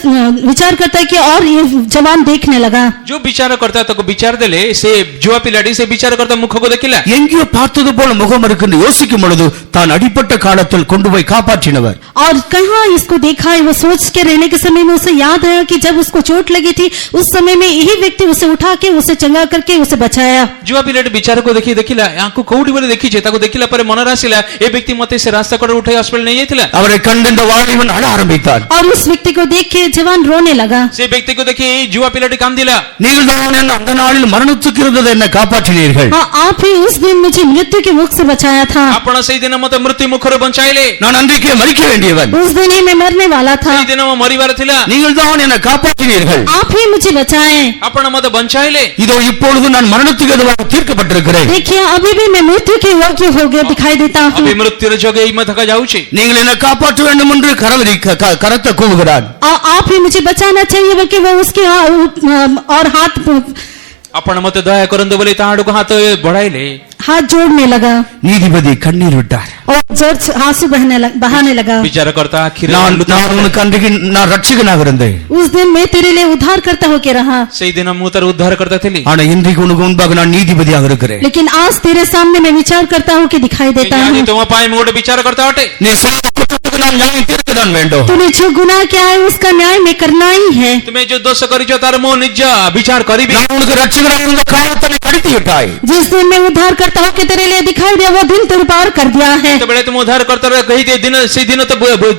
विचारकर्ता की और ये जवान देखने लगा। जो विचारकर्ता ताको विचार देले, से युवा पिलाटी से विचारकर्ता मुखको देखिला। எங்கேயோ பார்த்தது போல முகம் இருக்குன்னு யோசிக்கும் பொழுது தான் அடிப்பட்ட காலத்தில் கொண்டு போய் காப்பாற்றினவர். और कहाँ इसको देखा है, वो सोच के रहने के समय में उसे याद आया कि जब उसको चोट लगी थी उस समय में यही व्यक्ति उसे उठा के उसे चंगा करके उसे बचाया। युवा पिलाटी विचारको देखिला, आंको कोउडी बोले देखिछे, ताको देखिला परे मनर आसिला ए व्यक्ति मते से रास्ता कड़े उठाई हॉस्पिटल नहीं जाइतिला। அவரை கண்ட வாலிபன் அழ ஆரம்பித்தான். और उस व्यक्ति को देख के जवान रोने लगा। से व्यक्ति को देखि युवा पिलाटी कांदिला। நீங்கள் தான் அந்த நாளில் மரணத்துக்கு இருந்ததை என்ன காப்பாற்றினீர்கள். हाँ, आप ही उस दिन मुझे मृत्यु के मुख से बचाया था। आपण सेही दिन मते मृत्यु मुखरो बचाइले। நான் அன்றைக்கே மரிக்க வேண்டியவன். उस दिन ही मैं मरने वाला था। सेही दिन मरिवार थिला। நீங்கள் தான் என்ன காப்பாற்றினீர்கள். आप ही मुझे बचाए। आपण मते बचाइले। இதோ இப்பொழுது நான் மரணத்துக்கு எதுவாக தீர்க்கப்பட்டிருக்கிறேன். देखिए अभी भी मैं मृत्यु के योग्य हो गया दिखाई देता हूँ। अभी मृत्यु रे जोगे इमे थका जाउची। நீங்கள் என்ன காப்பாற்ற வேண்டும் என்று கரத்தை கூவுகிறான். आप ही मुझे बचाना चाहिए बल्कि वो उसके और हाथ आपण मते दया करंदो बोले ताडको हाथ बढ़ाइले। हाथ जोड़ने लगा। நீதிபதி கண்ணீர் விட்டார். और जज आंसू बहाने लगा। विचारकर्ता आखिर நான் உனக்கு அன்றைக்கு நான் ரட்சகனாக இருந்தேன். उस दिन मैं तेरे लिए उद्धार करता होके रहा। सेही दिन मु तर उद्धार करता थिली। ஆனா இன்றைக்கு உனக்கு முன்பாக நான் நீதிபதியாக இருக்கிறேன். लेकिन आज तेरे सामने मैं विचार करता हूँ कि दिखाई देता हूँ। तुम पाए में गोटे विचार करता हटे। நீ செய்த குற்றத்துக்கு நான் நியாயம் தீர்க்கதான் வேண்டும். तूने जो गुनाह किया है उसका न्याय मैं करना ही है। तुम्हें जो दोष करिछो तार मो निज विचार करिबी। நான் उनके रक्षकனாக இருந்த காலத்தை நீ கடத்தி விட்டாய். जिस दिन मैं उद्धार करता हूँ कि तेरे लिए दिखाई दिया वो दिन तेरे पार कर दिया है। तो बड़े तुम उद्धार करता रहे कही दे दिन से दिन तो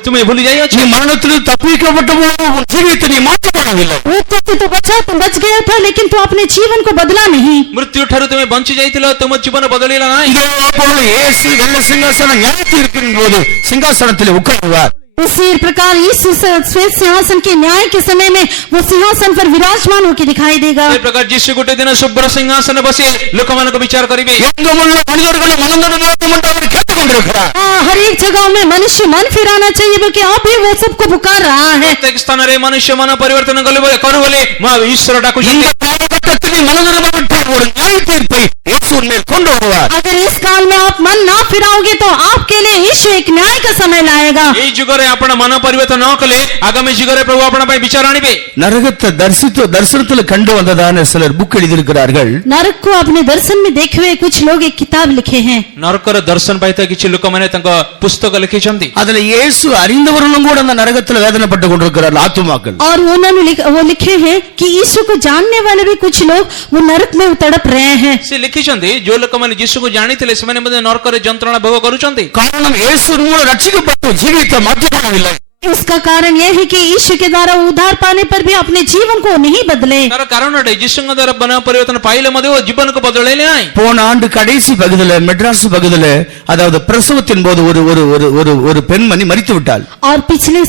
तुम्हें भूल जाइए। நீ மரணத்தில் தப்பிக்கப்பட்ட போது உன் ஜீவியத்தை நீ மாற்றப்படவில்லை. मृत्यु तो बच गया था लेकिन तू अपने जीवन को बदला नहीं। मृत्यु ठारू तुम्हें बंची जाइतिलो, तुम जीवन बदलिला नहीं। இதோ அப்பொழுது இயேசு வெள்ள சிங்காசனம் நியாய தீர்ப்பின் போது சிங்காசனத்தில் உட்காருவார். उसी प्रकार यीशु श्वेत सिंहासन के न्याय के समय में वो सिंहासन पर विराजमान होकर दिखाई देगा। इस प्रकार जिस गोटे दिन शुभ्र सिंहासन बसे लोक मन को विचार करिवे। எங்குமுள்ள மனிதர்கள் மனந்தர வேண்டும் என்று அவர் கேட்டுக்கொண்டிருக்கிறார். हर एक जगह में मनुष्य मन फिराना चाहिए बल्कि आप भी वो सबको पुकार रहा है। प्रत्येक स्थान रे मनुष्य मन परिवर्तन करू बोले ईश्वर डाकुछन्ति। இந்த காலகட்டத்தில் மனந்தரப்பட்ட ஒரு நியாய தீர்ப்பை இயேசு மேல் கொண்டு வருவார். अगर इस काल में आप मन ना फिराओगे तो आपके लिए यीशु एक न्याय का समय लाएगा। এই যুগরে আপন मन परिवर्तन न कले आगामी যুগরে प्रभु আপন पई विचार आनिबे। நரகத்தை தரிசனத்தில் கண்டு வந்ததான சிலர் புக் எழுதியிருக்கிறார்கள். नरक को अपने दर्शन में देखे हुए कुछ लोग एक किताब लिखे हैं। नरकर दर्शन पाइता किछि लोक माने तंक पुस्तक लिखिछन्ति। அதுல இயேசு அறிந்தவர்களும் கூட அந்த நரகத்தில் வேதனைப்பட்டு கொண்டிருக்கிறார்கள் ஆத்துமாக்கள். और उन्होंने वो लिखे हैं कि यीशु को जानने वाले भी कुछ लोग वो नरक में तड़प रहे हैं। से लिखिछन्ति जो लोक माने यीशु को जानिथिले सेमाने मध्ये नरकर जंत्रणा भोग करूछन्ति। காரணம் இயேசு மூலம் ரட்சிக்கப்பட்டு ஜீவித்தை மாற்றப்படவில்லை. इसका कारण यह है कि ईश्वर के द्वारा उद्धार पाने पर भी अपने जीवन को नहीं बदले। ତାର କାରଣଟା ଯୀଶୁଙ୍କ ଦ୍ୱାରା ବନା ପରିବର୍ତ୍ତନ ପାଇଲେ ମଧ୍ୟ ଜୀବନକୁ ବଦଳେଇଲେ ନାହିଁ। போன ஆண்டு கடைசி பகுதியில மெட்ராஸ் பகுதியில அதாவது பிரசவத்தின் போது ஒரு ஒரு ஒரு ஒரு ஒரு பெண்மணி மரித்து விட்டாள். और पिछले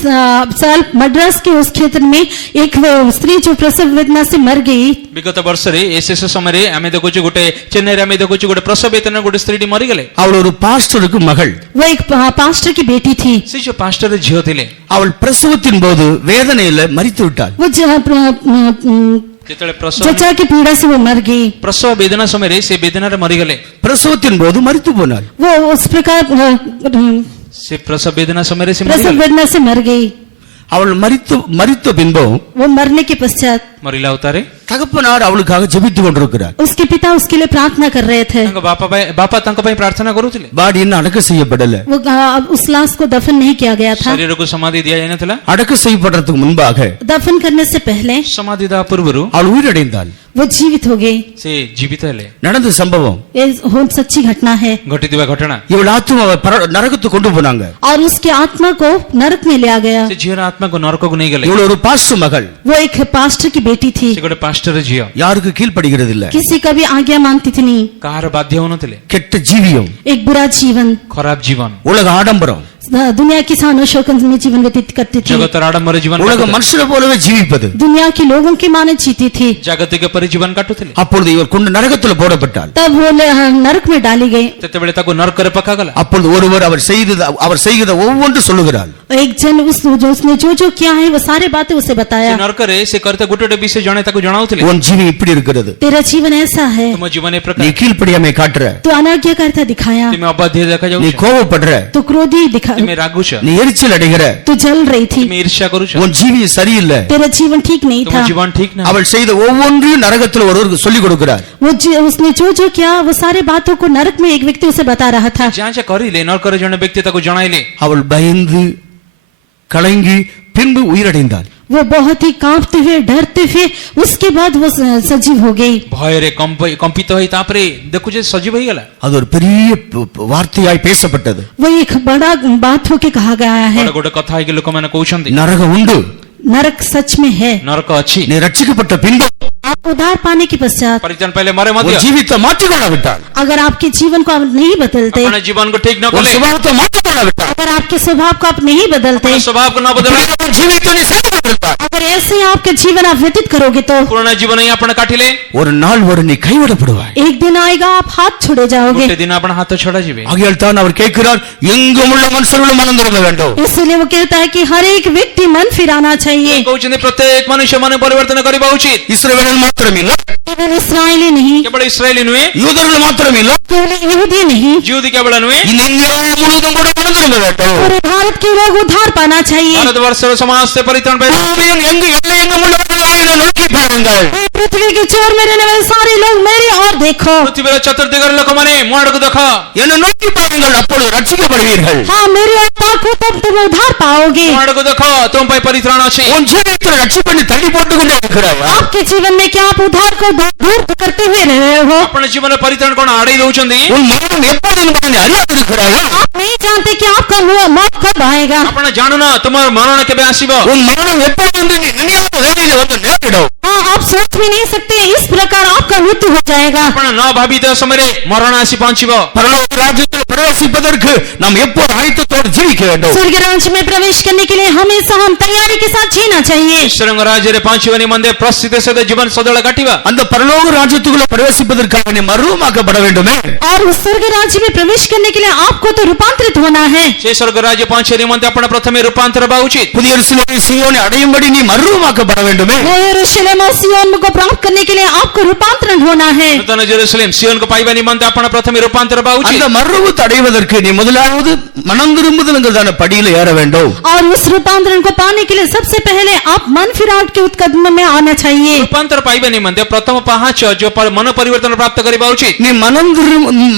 साल मद्रास के उस क्षेत्र में एक स्त्री जो प्रसव वेदना से मर गई। ବିଗତ ବର୍ଷରେ ଏ ଶେଷ ସମୟରେ ଆମେ ଦେଖୁଛୁ ଗୋଟେ ଚେନ୍ନାଇରେ ଆମେ ଦେଖୁଛୁ ଗୋଟେ ପ୍ରସବ ବେଦନାରେ ଗୋଟେ ସ୍ତ୍ରୀଟି ମରିଗଲେ। அவள் ஒரு பாஸ்டருக்கு மகள். वो एक पास्टर की बेटी थी। ସେ ଯୋଉ ପାଷ୍ଟର ଝିଅ ଥିଲେ அவள் பிரசவத்தின் போது வேதனையில மரித்து விட்டாள். वो ଯେତେବେଳେ ପ୍ରସବ जचा की पीड़ा से वो मर गई। ପ୍ରସବ ବେଦନା ସମୟରେ ସେ ବେଦନାରେ ମରିଗଲେ। பிரசவத்தின் போது மரித்து போனாள். वो उस प्रकार ସେ ପ୍ରସବ ବେଦନା ସମୟରେ ସେ प्रसव ମରିଗଲେ। वेदना से मर गई। அவள் மரித்த பின்பு वो मरने के पश्चात ମରିଲା ଉତ୍ତାରେ தகப்பனார் அவளுக்காக ஜெபித்துக் கொண்டிருக்கிறார். उसके पिता उसके लिए प्रार्थना कर रहे थे। ତାଙ୍କ ବାପା ତାଙ୍କ ପାଇଁ ପ୍ରାର୍ଥନା କରୁଥିଲେ। பாடி இன்னும் அடக்கம் செய்யப்படல. वो उस लाश को दफन नहीं किया गया था। ଶରୀରକୁ ସମାଧି ଦିଆଯାଇନଥିଲା। அடக்கம் செய்யப்படுறதுக்கு முன்பாக दफन करने से पहले ସମାଧି ଦେବା ପୂର୍ବରୁ அவள் உயிரடைந்தாள். वो जीवित हो गई। ସେ ଜୀବିତ ହେଲେ। நடந்த சம்பவம் ये सच्ची घटना है। ଘଟିଥିବା ଘଟଣା। இவள் ஆத்மாவை நரகத்துக்கு கொண்டு போனாங்க. और उसके आत्मा को नरक में ले गया। ସେ ଝିଅର ଆତ୍ମାକୁ ନରକକୁ ନେଇଗଲେ। இவள் ஒரு பாஸ்டர் மகள். वो एक पास्टर की बेटी थी। ସେ ଗୋଟେ ପାଷ୍ଟର ଝିଅ। யாருக்கு கீழ்ப்படிகிறது இல்ல. किसी का भी आज्ञा मानती थी नहीं। କାହାର ବାଧ୍ୟ ହଉନଥିଲେ। கெட்ட ஜீவியம். एक बुरा जीवन। ଖରାପ ଜୀବନ। உலக ஆடம்பரம். दुनिया की शान शौकत में जीवन व्यतीत करती थी। ଜଗତର ଆଡମ୍ବର ଜୀବନ। உலக மனுஷரை போலவே ஜீவிப்பது. दुनिया के लोगों की माने जीती थी। ଜାଗତିକ ପରି ଜୀବନ କାଟୁଥିଲେ। அப்பொழுது இவர் கொண்டு நரகத்துல போடப்பட்டாள். तब वो नरक में डाली गई। ସେତେବେଳେ ତାକୁ ନରକରେ ପକାଗଲା। அப்பொழுது ஒருவர் அவர் செய்த ஒவ்வொன்று சொல்லுகிறார். एक जन उसने जो किया है वो सारे बातें उसे बताया। ସେ ନରକରେ ସେ କରିଥିବା ଗୋଟେ ଗୋଟେ ବିଷୟ ଜଣେ ତାକୁ ଜଣାଉଥିଲେ। உன் ஜீவி இப்படி இருக்கிறது. तेरा जीवन ऐसा है। ତୁମ ଜୀବନ ଏ ପ୍ରକାର। நீ கீழ்ப்படியாமை காட்டுற. तू अनाज्ञाकारिता दिखाया। ତୁମେ ଅବାଧ୍ୟ ଦେଖାଯାଉଛ। நீ கோபப்படுற. तू क्रोधी दिखा। ତୁମେ ରାଗୁଛ। நீ எரிச்சல் அடைகிற. तू जल रही थी। ତୁମେ ଈର୍ଷା କରୁଛ। உன் ஜீவி சரியில்லை. तेरा जीवन ठीक नहीं ତୁମ था। ଜୀବନ ଠିକ ନାହିଁ। அவள் செய்த ஒவ்வொன்றையும் நரகத்தில் ஒருவருக்கு சொல்லிக் கொடுக்கிறார். उसने जो किया वो सारे बातों को नरक में एक व्यक्ति उसे बता रहा था। ଯାହା ଯାହା କରିଲେ ନରକରେ ଜଣେ ବ୍ୟକ୍ତି ତାକୁ ଜଣାଇଲେ। அவள் பயந்து கலங்கி பின்பு உயிரடைந்தாள். वो बहुत ही कांपते हुए डरते हुए उसके बाद वो सजीव हो गई। ଭୟରେ କମ୍ପିତ ହୋଇ ତାପରେ ଦେଖୁଛେ ସଜୀବ ହେଇଗଲା। அது ஒரு பெரிய வார்த்தையாய் பேசப்பட்டது. वो एक बड़ा बात होके कहा गया है। ଗୋଟେ କଥା ହେଇକି ଲୋକମାନେ କହୁଛନ୍ତି நரகம் உண்டு. नरक सच में है। ନରକ ଅଛି। நீ ரட்சிக்கப்பட்ட பின்பு आप उद्धार पाने के पश्चात ପରିତ୍ରାଣ ପାଇଲେ ମରେ ମଧ୍ୟ உன் ஜீவித்தை மாற்றிக்கொள்ளாவிட்டால், अगर आपके जीवन को आप नहीं बदलते, अपने जीवन को ठीक न உன் कले, சுபாவத்தை மாற்றிக்கொள்ளாவிட்டால், अगर आपके स्वभाव को आप नहीं बदलते, अपने स्वभाव को न बदले, உன் ஜீவித்தை நீ செயல்படுத்தால், अगर ऐसे ही आपके जीवन आप व्यतीत करोगे तो पूर्ण जीवन ही आपण काटिले ஒரு நாள் வரும் நீ கைவிடப்படுவாய். एक दिन आएगा आप हाथ छोड़े जाओगे। गोटे दिन आपण हाथ छड़ा जीवे। ஆகையால் தான் அவர் கேட்கிறார், எங்கும் உள்ள மனுஷர்களும் மனம் திரும்ப வேண்டும். इसलिए वो कहता है कि हर एक व्यक्ति मन फिराना चाहिए। कहउछन प्रत्येक मनुष्य मन परिवर्तन करिबा उचित। இஸ்ரவேல் மாத்திரமில்லை, केवल इस्राएली नहीं, केवल इस्राएली नुहे, யூதர்கள் மாத்திரமில்லை, केवल यहूदी नहीं, यहूदी केवल नुहे, இந்த இந்தியா முழுவதும் கூட மனம் திரும்ப வேண்டும். पूरे भारत के लोग उद्धार पाना चाहिए। भारतवर्ष समाज से परित्राण पाए। பூமியின் எங்கும் உள்ளவர்களை நோக்கி பாருங்கள். पृथ्वी के चोर में रहने वाले सारे लोग मेरी ओर देखो। पृथ्वी चतुर्दिगर लोक माने मोड़ को देखो, என்னை நோக்கி பாருங்கள், அப்பொழுது ரட்சிக்கப்படுவீர்கள். हाँ मेरी ओर ताको तब तुम उद्धार पाओगे। मोड़ को देखो, तुम पे परित्राण अछि। உன் ஜீவியத்தில் ரட்சிப்பை தள்ளி போட்டுக் கொண்டே இருக்கிறாய். आपके जीवन में क्या आप उद्धार को दूर करते हुए रहे हो? अपने जीवन में परित्राण कोन आड़े दउछंदी। உன் மரணம் எப்போது என்பதை நீ அறியாதிருக்கிறாய். आप नहीं जानते कि आपका मौत कब आएगा। आपण जानो ना तुमार मरण केबे आसीबो। உன் மரணம் எப்போது என்று நீ நினையாத வேளையிலே வந்து நேரிடும். हाँ आप सोच भी नहीं सकते इस प्रकार आपका मृत्यु हो जाएगा। आपण न भाबित समय मरण आसी पहुंचीबो। பரலோக ராஜ்யத்தில் பிரவேசிப்பதற்கு நாம் எப்போது ஆயத்தத்தோடு ஜீவிக்க வேண்டும். स्वर्ग राज्य में प्रवेश करने के लिए हमेशा हम तैयारी के साथ जीना चाहिए। ईश्वर राज्य रे पहुंचीवनी मंदे प्रसिद्ध सदा जीवन सदळ काटिबा। அந்த பரலோக ராஜ்யத்துக்குள்ள பிரவேசிப்பதற்காக நீ மறுரூபமாக்கப்பட வேண்டுமே. और उस स्वर्ग राज्य में प्रवेश करने के लिए आपको तो रूपांतरित होना है। से स्वर्ग राज्य पहुंचीवनी मंदे आपण प्रथमे रूपांतर बा उचित। புதிய எருசலேமை சீயோனை அடையும்படி நீ மறுரூபமாக்கப்பட வேண்டுமே. नए यरूशलेम और सिय्योन को प्राप्त करने के लिए आपको रूपांतरण होना है। नूतन जेरूशलेम सिय्योन को पाइबा निमंते आपण प्रथमे रूपांतर बा उचित। அந்த மறுரூபத்தை அடைவதற்கு நீ முதலாவது மனம் திரும்புதல்ங்கறதான படியில ஏற வேண்டும். और उस रूपांतरण को पाने के लिए सबसे पहले आप मन फिरावट के उत्कदम में आना चाहिए। रूपांतर पाइबा निमंते प्रथम पहाच जो मन परिवर्तन प्राप्त करिबा उचित। நீ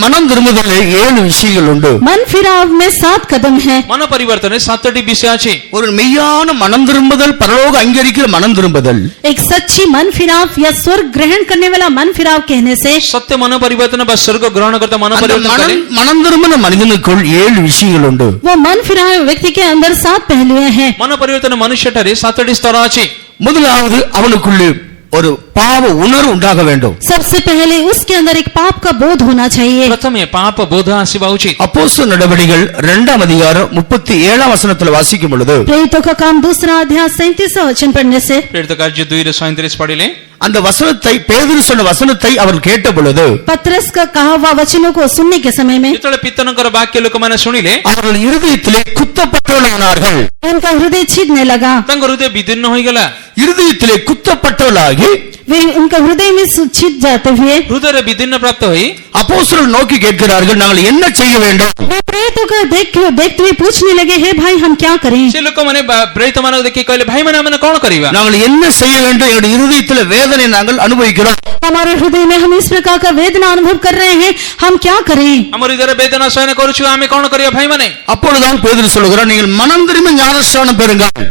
மனம் திரும்புதலே 7 விஷயங்கள் உண்டு. मन फिराव में 7 कदम है। मन परिवर्तन 7टी विषय अछि। ஒரு மெய்யான மனம் திரும்புதல், பரலோக அங்கீகரிக்கிற மனம் திரும்புதல், एक सच्ची मन मन फिराव या स्वर्ग ग्रहण करने वाला मन फिराव कहने से సత్య మన పరివర్తన బా స్వర్గ గ్రహణకర్త మన அந்த పరివర్తన करे மனம் திரும்பின மனிதனுக்குள் 7 விஷயங்கள் உண்டு. वो मन फिराव व्यक्ति के अंदर 7 पहलुएं हैं। మన పరివర్తన మనుష్యటరే సాతడి స్తర আছে முதலாவது அவனுக்குள்ளே ஒரு பாவ உணர்வு உண்டாக வேண்டும். सबसे पहले उसके अंदर एक पाप का बोध होना चाहिए। ప్రథమే పాప బోధ ଆସିବା ఉଚିତ அப்போஸ்தலர் நடவடிக்கைகள் 2ஆம் அதிகாரம் 37ஆம் வசனத்தில் வாசிக்கும் பொழுது प्रेरितों का काम 2 अध्याय 37 वचन पढ़ने से ప్రేరిత కార్య 2:37 పడిలే அந்த వచనத்தை பேதுரு சொன்ன வசனத்தை அவர் கேட்ட பொழுது पतरस का कहा हुआ वचनों को सुनने के समय में ଯେତେବେଳେ ପିତନଙ୍କର ବାକ୍ୟ ଲୋକମାନେ ଶୁଣିଲେ அவர்கள் இருதயத்திலே குத்தப்பட்டவர்களானார்கள். उनका हृदय छीदने लगा। ତାଙ୍କ ହୃଦୟ ବିଦୀର୍ଣ୍ଣ ହୋଇଗଲା இருதயத்திலே குத்தப்பட்டவர்களாகி वे उनका हृदय में छीद जाते हुए ହୃଦୟରେ ବିଦୀର୍ଣ୍ଣ ପ୍ରାପ୍ତ ହୋଇ அப்போஸ்தலர் நோக்கி கேட்கிறார்கள், நாங்கள் என்ன செய்ய வேண்டும்? वे प्रेरितों का देखते हुए पूछने लगे, हे भाई हम क्या करें? ସେ ଲୋକମାନେ ପ୍ରେରିତମାନଙ୍କୁ ଦେଖି କହିଲେ ଭାଇମାନେ ଆମେ କଣ କରିବା நாங்கள் என்ன செய்ய வேண்டும்? எங்களுடைய இருதயத்திலே வேதனை நாங்கள் அனுபவிக்கிறோம். हमारे हृदय में हम इस प्रकार का वेदना अनुभव कर रहे हैं, हम क्या करें? ଆମ ହୃଦୟରେ ବେଦନା ସହନ କରୁଛୁ ଆମେ କଣ କରିବା ଭାଇମାନେ அப்பொழுதுதான் பேதுரு சொல்கிறார், நீங்கள் மனம் திரும்பி ஞானஸ்நானம் பெறுங்கள்.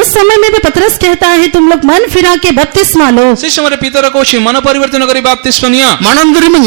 उस समय में भी पतरस कहता है, तुम लोग मन फिरा के बपतिस्मा लो। ଶିଷ୍ୟମାନେ ପିତର କହୁଛି ମନ ପରିବର୍ତ୍ତନ କରି ବାପ୍ତିସ୍ମ ନିଅ மனம் திரும்பி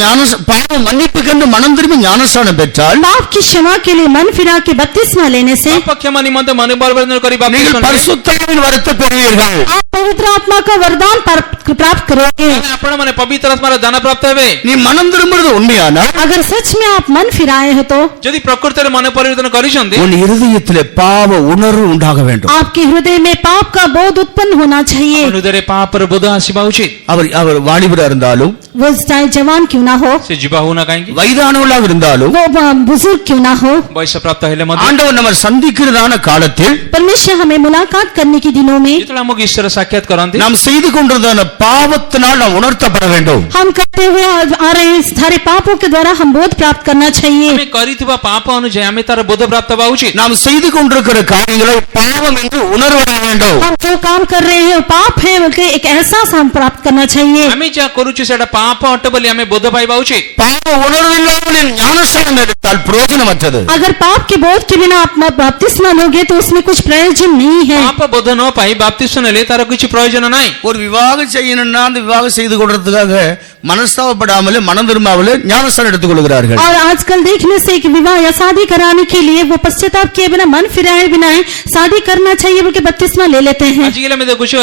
பாவ மன்னிப்புக்கென்று மனம் திரும்பி ஞானஸ்நானம் பெற்றால் पाप की क्षमा के लिए मन फिरा के बपतिस्मा लेने से ପାପ କ୍ଷମା ନିମନ୍ତେ ମନ ପରିବର୍ତ୍ତନ କରି ବାପ୍ତିସ୍ମ நீங்கள் ନିଅ பரிசுத்தாவின் வரத்தை பெறுவீர்கள். आप पवित्र आत्मा का वरदान प्राप्त करोगे। ଆପଣ ମାନେ ପବିତ୍ର ଆତ୍ମାର ଦାନ ପ୍ରାପ୍ତ ହେବେ நீ மனம் திரும்புறது உண்மையானா अगर सच में आप मन फिराए हो तो ଯଦି ପ୍ରକୃତରେ ମନ ପରିବର୍ତ୍ତନ କରିଛନ୍ତି உன் இருதயத்திலே பாவ உணர்வு உண்டாக வேண்டும். आपके हृदय में पाप का बोध उत्पन्न होना चाहिए। ଆମ ହୃଦୟରେ ପାପର ବୋଧ ଆସିବା ଉଚିତ அவர் வாலிபரா இருந்தாலும் वो चाहे जवान क्यों ना हो, ସେ ଯିବା ହଉନା କାହିଁକି வயதானவர்களாக இருந்தாலும் वो बुजुर्ग क्यों ना हो, ବୟସ ପ୍ରାପ୍ତ ହେଲେ ମଧ୍ୟ ஆண்டவர் நம்ம சந்திக்கிறதான காலத்தில் परमेश्वर हमें मुलाकात करने के दिनों में ଯେତେବେଳେ ଆମକୁ ଈଶ୍ୱର ସାକ୍ଷାତ କରନ୍ତି நாம் செய்து கொண்டிருந்தான பாவத்தினால் நாம் உணர்த்தப்பட வேண்டும். हम करते हुए आ रहे हैं सारे पापों के द्वारा हम बोध प्राप्त करना चाहिए। ଆମେ କରିଥିବା ପାପ ଅନୁଯାୟୀ ଆମେ ତାର ବୋଧ ପ୍ରାପ୍ତ ହେବା ଉଚିତ நாம் செய்து கொண்டிருக்கிற காரியங்களை பாவம் என்று உணர்வட வேண்டும். हम जो काम कर रहे हैं वो पाप है बल्कि एक एहसास हम प्राप्त करना चाहिए। ଆମେ ଯାହା କରୁଛୁ ସେଟା ପାପ ଅଟେ ବୋଲି ଆମେ ବୋଧ ପାଇବା ଉଚିତ பாவ உணர்வு இல்லாமல் ஞானஸ்நானம் எடுத்தால் பிரயோஜனமற்றது. अगर पाप के बोध के बिना आप बपतिस्मा लोगे तो उसमें कुछ प्रयोजन नहीं है। ପାପ ବୋଧ ନ ପାଇ ବାପ୍ତିସ୍ମ ନେଲେ ତାର କିଛି ପ୍ରୟୋଜନ ନାହିଁ ஒரு விவாகம் செய்யணும்னா அந்த விவாகம் செய்து கொள்றதுக்காக மனஸ்தாபப்படாமலே மனம் திரும்பாமலே ஞானஸ்நானம் எடுத்துக் கொள்கிறார்கள். और आजकल देखने से कि विवाह या शादी कराने के लिए वो पश्चाताप किए बिना मन फिराए बिना शादी करना चाहिए बोल के बपतिस्मा ले लेते हैं। ଆଜିକାଲି ଆମେ ଦେଖୁଛୁ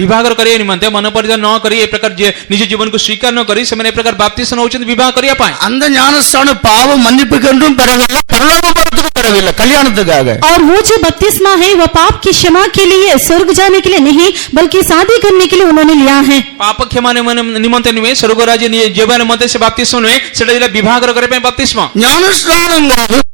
ବିବାହ କରିବା ନିମନ୍ତେ ମନ ପରିଚୟ ନ କରି ଏ ପ୍ରକାର ନିଜ ଜୀବନକୁ ସ୍ୱୀକାର ନ କରି ସେମାନେ ଏ ପ୍ରକାର ବାପ୍ତିସ୍ମ ନେଉଛନ୍ତି ବିବାହ କରିବା ପାଇଁ அந்த ஞானஸ்நானம் பாவ மன்னிப்புக்கென்றும் பெறவில்லை, பரலோகத்துக்கு பெறவில்லை, கல்யாணத்துக்காக. और वो जो बपतिस्मा है वो पाप की क्षमा के लिए स्वर्ग जाने के लिए नहीं बल्कि शादी करने के लिए उन्होंने लिया है। ପାପ କ୍ଷମା ନିମନ୍ତେ ନୁହେଁ ସ୍ୱର୍ଗ ରାଜ୍ୟ ଯିବା ନିମନ୍ତେ ସେ ବାପ୍ତିସ୍ମ ନୁହେଁ ସେଟା ହେଲା ବିବାହ କରିବା ପାଇଁ ବାପ୍ତିସ୍ମ ஞானஸ்நானம்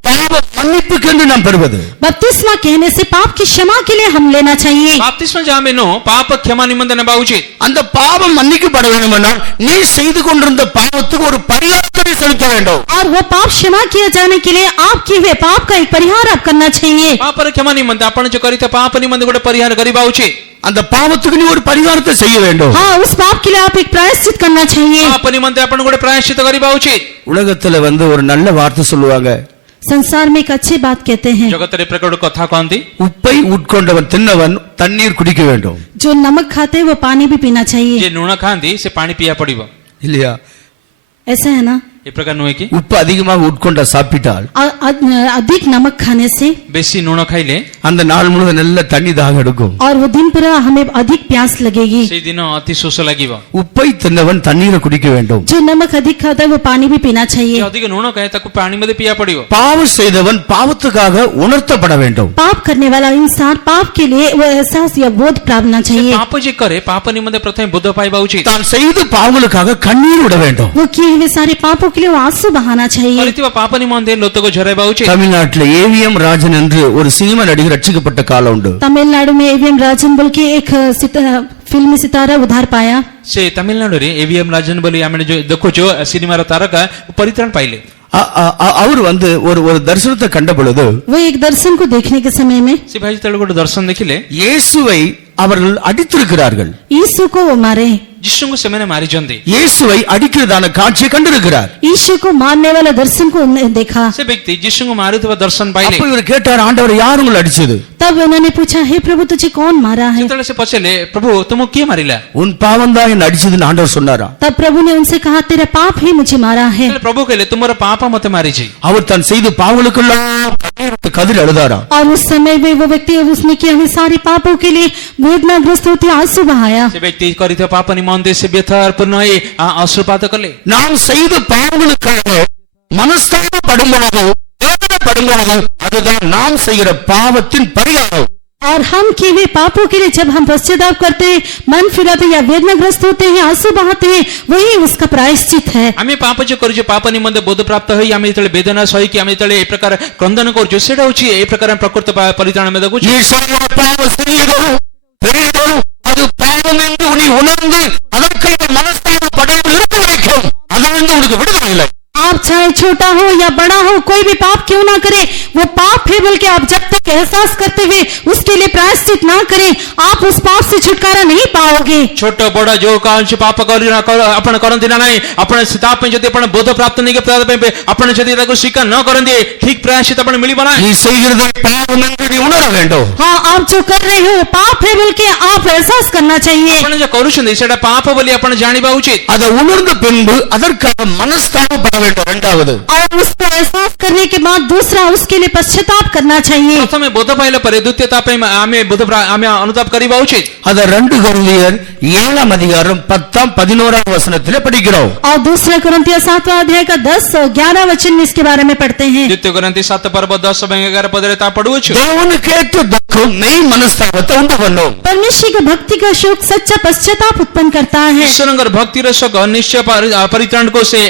பாவ மன்னிப்புக்கென்று நாம் பெறுவது. बपतिस्मा कहने से पाप की क्षमा के लिए हम लेना चाहिए। ବାପ୍ତିସ୍ମ ଯାହା ଆମେ ନୋ ପାପ କ୍ଷମା ନିମନ୍ତେ ନେବା ଉଚିତ அந்த பாவம் மன்னிக்கப்பட வேண்டுமென்றால் நீ செய்து கொண்டிருந்த பாவத்துக்கு ஒரு பரிகாரத்தை செலுத்த வேண்டும். और वो पाप क्षमा किया जाने के लिए आप किए हुए पाप का एक परिहार आप करना चाहिए। ପାପର କ୍ଷମା ନିମନ୍ତେ ଆପଣ ଯୋଉ କରିଥିବା ପାପ ନିମନ୍ତେ ଗୋଟେ ପରିହାର କରିବା ଉଚିତ அந்த பாவத்துக்கு நீ ஒரு பரிகாரத்தை செய்ய வேண்டும். हाँ, उस पाप के लिए आप एक प्रायश्चित करना चाहिए। ପାପ ନିମନ୍ତେ ଆପଣ ଗୋଟେ ପ୍ରାୟଶ୍ଚିତ କରିବା ଉଚିତ உலகத்துல ஒரு நல்ல வார்த்தை சொல்லுவாங்க, संसार में एक अच्छी बात कहते हैं, ଜଗତରେ ପ୍ରକଟ କଥା କହନ୍ତି உப்பை உட்கொண்டவன் தின்னவன் தண்ணீர் குடிக்க வேண்டும். जो नमक खाते हैं वो पानी भी पीना चाहिए। ଯେ ଲୁଣ ଖାଆନ୍ତି ସେ ପାଣି ପିଇବା ପଡିବ இல்லையா? ऐसा है ना? ଏ ପ୍ରକାର ନୁହେଁ କି உப்பு அதிகமாக உட்கொண்ட சாப்பிட்டால் अधिक नमक खाने से ବେଶୀ ଲୁଣ ଖାଇଲେ அந்த நாள் முழுவதும் நல்ல தண்ணி தாக எடுக்கும். और वो दिन पूरा हमें अधिक प्यास लगेगी। ସେଇ ଦିନ ଅତି ଶୋଷ ଲାଗିବ உப்பை தின்னவன் தண்ணீரை குடிக்க வேண்டும். जो नमक अधिक खाता है वो पानी भी पीना चाहिए। ଯେ ଅଧିକ ଲୁଣ ଖାଏ ତାକୁ ପାଣି ମଧ୍ୟ ପିଇବା ପଡିବ பாவம் செய்தவன் பாவத்துக்காக உணர்த்தப்பட வேண்டும். पाप करने वाला इंसान पाप के लिए वो एहसास या बोध प्राप्त होना चाहिए। ପାପ ଯେ କରେ ପାପ ନିମନ୍ତେ ପ୍ରଥମେ ବୋଧ ପାଇବା ଉଚିତ தான் செய்த பாவங்களுக்காக கண்ணீர் விட வேண்டும். वो किए हुए सारे पापों के लिए वो आंसू बहाना चाहिए। କରିଥିବା ପାପ ନିମନ୍ତେ ଲୋତକୁ ଝରାଇବା ଉଚିତ தமிழ்நாட்டில் ஏவிஎம் ராஜன் என்று ஒரு சினிமா நடிகர் ரட்சிக்கப்பட்ட காலம் உண்டு. तमिलनाडु में एवीएम राजन बोल के एक फिल्मी सितारा उद्धार पाया। ସେ ତାମିଲନାଡୁରେ ଏଭିଏମ୍ ରାଜନ ବୋଲି ଆମେ ଯୋଉ ଦେଖୁଛୁ ସିନେମାର ତାରକା ପରିତ୍ରାଣ ପାଇଲେ அவர் ஒரு தரிசனத்தை கண்ட பொழுது वो एक दर्शन को देखने के समय में ସେ ଭାଇ ଯେତେବେଳେ ଗୋଟେ ଦର୍ଶନ ଦେଖିଲେ இயேசுவை அவர்கள் அடித்திருக்கிறார்கள். यीशु को वो मारे, ଯୀଶୁଙ୍କୁ ସେମାନେ ମାରିଛନ୍ତି। இயேசுவை அடிக்கிறதான காட்சியை கண்டிருக்கிறார். यीशु को मारने वाला दर्शन को उन्होंने देखा। ସେ ବ୍ୟକ୍ତି ଯୀଶୁଙ୍କୁ ମାରୁଥିବା ଦର୍ଶନ ପାଇଲେ। அப்ப இவர் கேட்டார், ஆண்டவர் யார் உங்களை அடிச்சது? तब उन्होंने पूछा, हे प्रभु तुझे कौन मारा है? ସେତେବେଳେ ସେ ପଚାରିଲେ, ପ୍ରଭୁ ତୁମକୁ କିଏ ମାରିଲା? உன் பாவம் தான் என்ன அடிச்சதுன்னு ஆண்டவர் சொன்னாரா? तब प्रभु ने उनसे कहा, तेरा पाप ही मुझे मारा है। ସେତେବେଳେ ପ୍ରଭୁ କହିଲେ, ତୁମର ପାପ ମୋତେ ମାରିଛି। அவர் தன் செய்த பாவங்களுக்கெல்லாம் கண்ணீர் கதிர் அழுதாரா? और उस समय में वो व्यक्ति उसने किया हुए सारे पापों के लिए वेदनाग्रस्त होते आंसू बहाया। ସେ ବ୍ୟକ୍ତି କରିଥିବା ପାପ ନିମନ୍ତେ ସେ ବ୍ୟଥାପୂର୍ଣ୍ଣ ହୋଇ ଅଶ୍ରୁପାତ କଲେ। நாம் செய்த பாவங்களுக்காக மனஸ்தாபப்படும்போது, வேதனைப்படும்போது, அதுதான் நாம் செய்கிற பாவத்தின் பரிகாரம். और हम किए हुए पापों के लिए जब हम पश्चाताप करते हैं, मन फिराते या वेदनाग्रस्त होते हैं, आंसू बहाते हैं, वही उसका प्रायश्चित है। ଆମେ ପାପ ଯେ କରୁଛୁ, ପାପ ନିମନ୍ତେ ବୋଧ ପ୍ରାପ୍ତ ହୋଇ ଆମେ ଯେତେବେଳେ ବେଦନା ସହିକି ଆମେ ଯେତେବେଳେ ଏ ପ୍ରକାର କ୍ରନ୍ଦନ କରୁଛୁ, ସେଇଟା ହଉଛି ଏ ପ୍ରକାର ପ୍ରକୃତ ପରିତ୍ରାଣ ଆମେ ଦେଖୁଛୁ। நீ செய்கிற பாவம் சிறியதோ பெரியதோ, அது பாவம் என்று நீ உணர்ந்து அதற்காக மனஸ்தாபப்படாமல் இருக்க வரைக்கும் அதிலிருந்து உனக்கு விடுதலை இல்லை. आप चाहे छोटा हो या बड़ा हो, कोई भी पाप क्यों ना करे, वो पाप है, बल्कि आप जब तक एहसास करते हुए उसके लिए प्रायश्चित ना करें, आप उस पाप से छुटकारा नहीं पाओगे। ଛୋଟ ବଡ ଯୋଉ କୌଣସି ପାପ ଆପଣ କରନ୍ତି ନା ନାହିଁ, ଆପଣ ତା ପାଇଁ ଯଦି ଆପଣ ବୋଧ ପ୍ରାପ୍ତ ନେଇକି ଆପଣ ଯଦି ତାକୁ ସ୍ୱୀକାର ନ କରନ୍ତି, ଠିକ ପ୍ରାୟଶ୍ଚିତ ଆପଣ ମିଳିବ ନା। நீ செய்கிறது பாவம் என்று நீ உணர வேண்டும். हाँ, आप जो कर रहे हो पाप है, बल्कि आप एहसास करना चाहिए। ଆପଣ ଯୋଉ କରୁଛନ୍ତି ସେଇଟା ପାପ ବୋଲି ଆପଣ ଜାଣିବା ଉଚିତ। அதை உணர்ந்த பின்பு அதற்காக மனஸ்தாபப்பட வேண்டும். இரண்டாவது, और उसको एहसास करने के बाद दूसरा उसके लिए पश्चाताप करना चाहिए। ପ୍ରଥମେ ବୋଧ ପାଇଲା ପରେ ଦ୍ୱିତୀୟ ତା ପାଇଁ ଆମେ ଅନୁତାପ କରିବା ଉଚିତ। அத 2 கொரிந்தியர் 7ஆம் அதிகாரம் 10 11 வசனத்திலே படிக்கிறோம். और दूसरा कुरिन्थियों 7वां अध्याय का 10 और 11 वचन में इसके बारे में पढ़ते हैं। ଦ୍ୱିତୀୟ କୋରିନ୍ଥୀ 7 ପର୍ବ 10 ଏବଂ 11 ପଦରେ ତା ପଢୁଛୁ। தேவனுக்கேற்ற துக்கம் மெய் மனஸ்தாபத்தை உண்டு பண்ணும். परमेश्वर की भक्ति का शोक सच्चा पश्चाताप उत्पन्न करता है। ଈଶ୍ୱରଙ୍କର ଭକ୍ତିର ଶୋକ ନିଶ୍ଚୟ ପରିତ୍ରାଣକୁ ସେ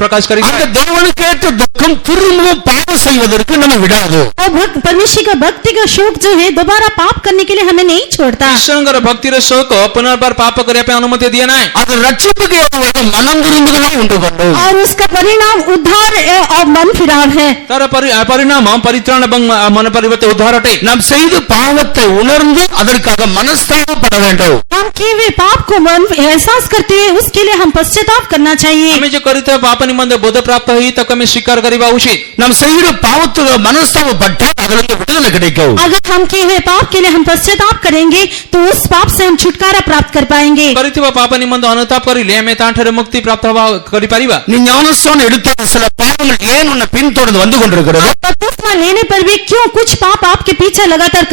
ପ୍ରକାଶ କରିଥାଏ। அந்த தேவனுக்கேற்ற துக்கம் திரும்பவும் பாவம் செய்வதற்கு நம்ம விடாது. और परमेश्वर का भक्ति का शोक जो है दोबारा पाप करने के लिए हमें नहीं छोड़ता। ଈଶ୍ୱରଙ୍କର ଭକ୍ତିର ଶୋକ ପୁନର୍ବାର ପାପ କରିବା ପାଇଁ ଅନୁମତି ଦିଏ ନାହିଁ। அது ரட்சிப்புக்கு ஏதுவாக மனம் திரும்புதலை உண்டு பண்ணும். और उसका परिणाम उद्धार और मन फिराव है। ତାର ପରିଣାମ ପରିତ୍ରାଣ ଏବଂ ମନ ପରିବର୍ତ୍ତେ ଉଦ୍ଧାର ଅଟେ। நாம் செய்த பாவத்தை உணர்ந்து அதற்காக மனஸ்தாபப்பட வேண்டும். हम किए हुए पाप को मन एहसास करते हुए उसके लिए हम पश्चाताप करना चाहिए। ଆମେ ଯୋଉ କରିଥିବା ପାପ ନିମନ୍ତେ ବୋଧ ପ୍ରାପ୍ତ ହୋଇ ତାକୁ ଆମେ ସ୍ୱୀକାର କରିବା ଉଚିତ। நாம் செய்கிற பாவத்துக்கு மனஸ்தாபப்பட்டால் அதிலிருந்து விடுதலை கிடைக்கும். अगर हम किए हुए पाप के लिए हम पश्चाताप करेंगे तो उस पाप से हम छुटकारा प्राप्त कर पाएंगे। କରିଥିବା ପାପ ନିମନ୍ତେ ଅନୁତାପ କରିଲେ ଆମେ ତାଠାରୁ ମୁକ୍ତି ପ୍ରାପ୍ତ କରିପାରିବା। நீ ஞானஸ்நானம் எடுத்த சில பாவங்கள் ஏன் உன்னை பின்தொடர்ந்து வந்து கொண்டிருக்கிறது? बपतिस्मा लेने पर भी क्यों कुछ पाप आपके पीछे लगातार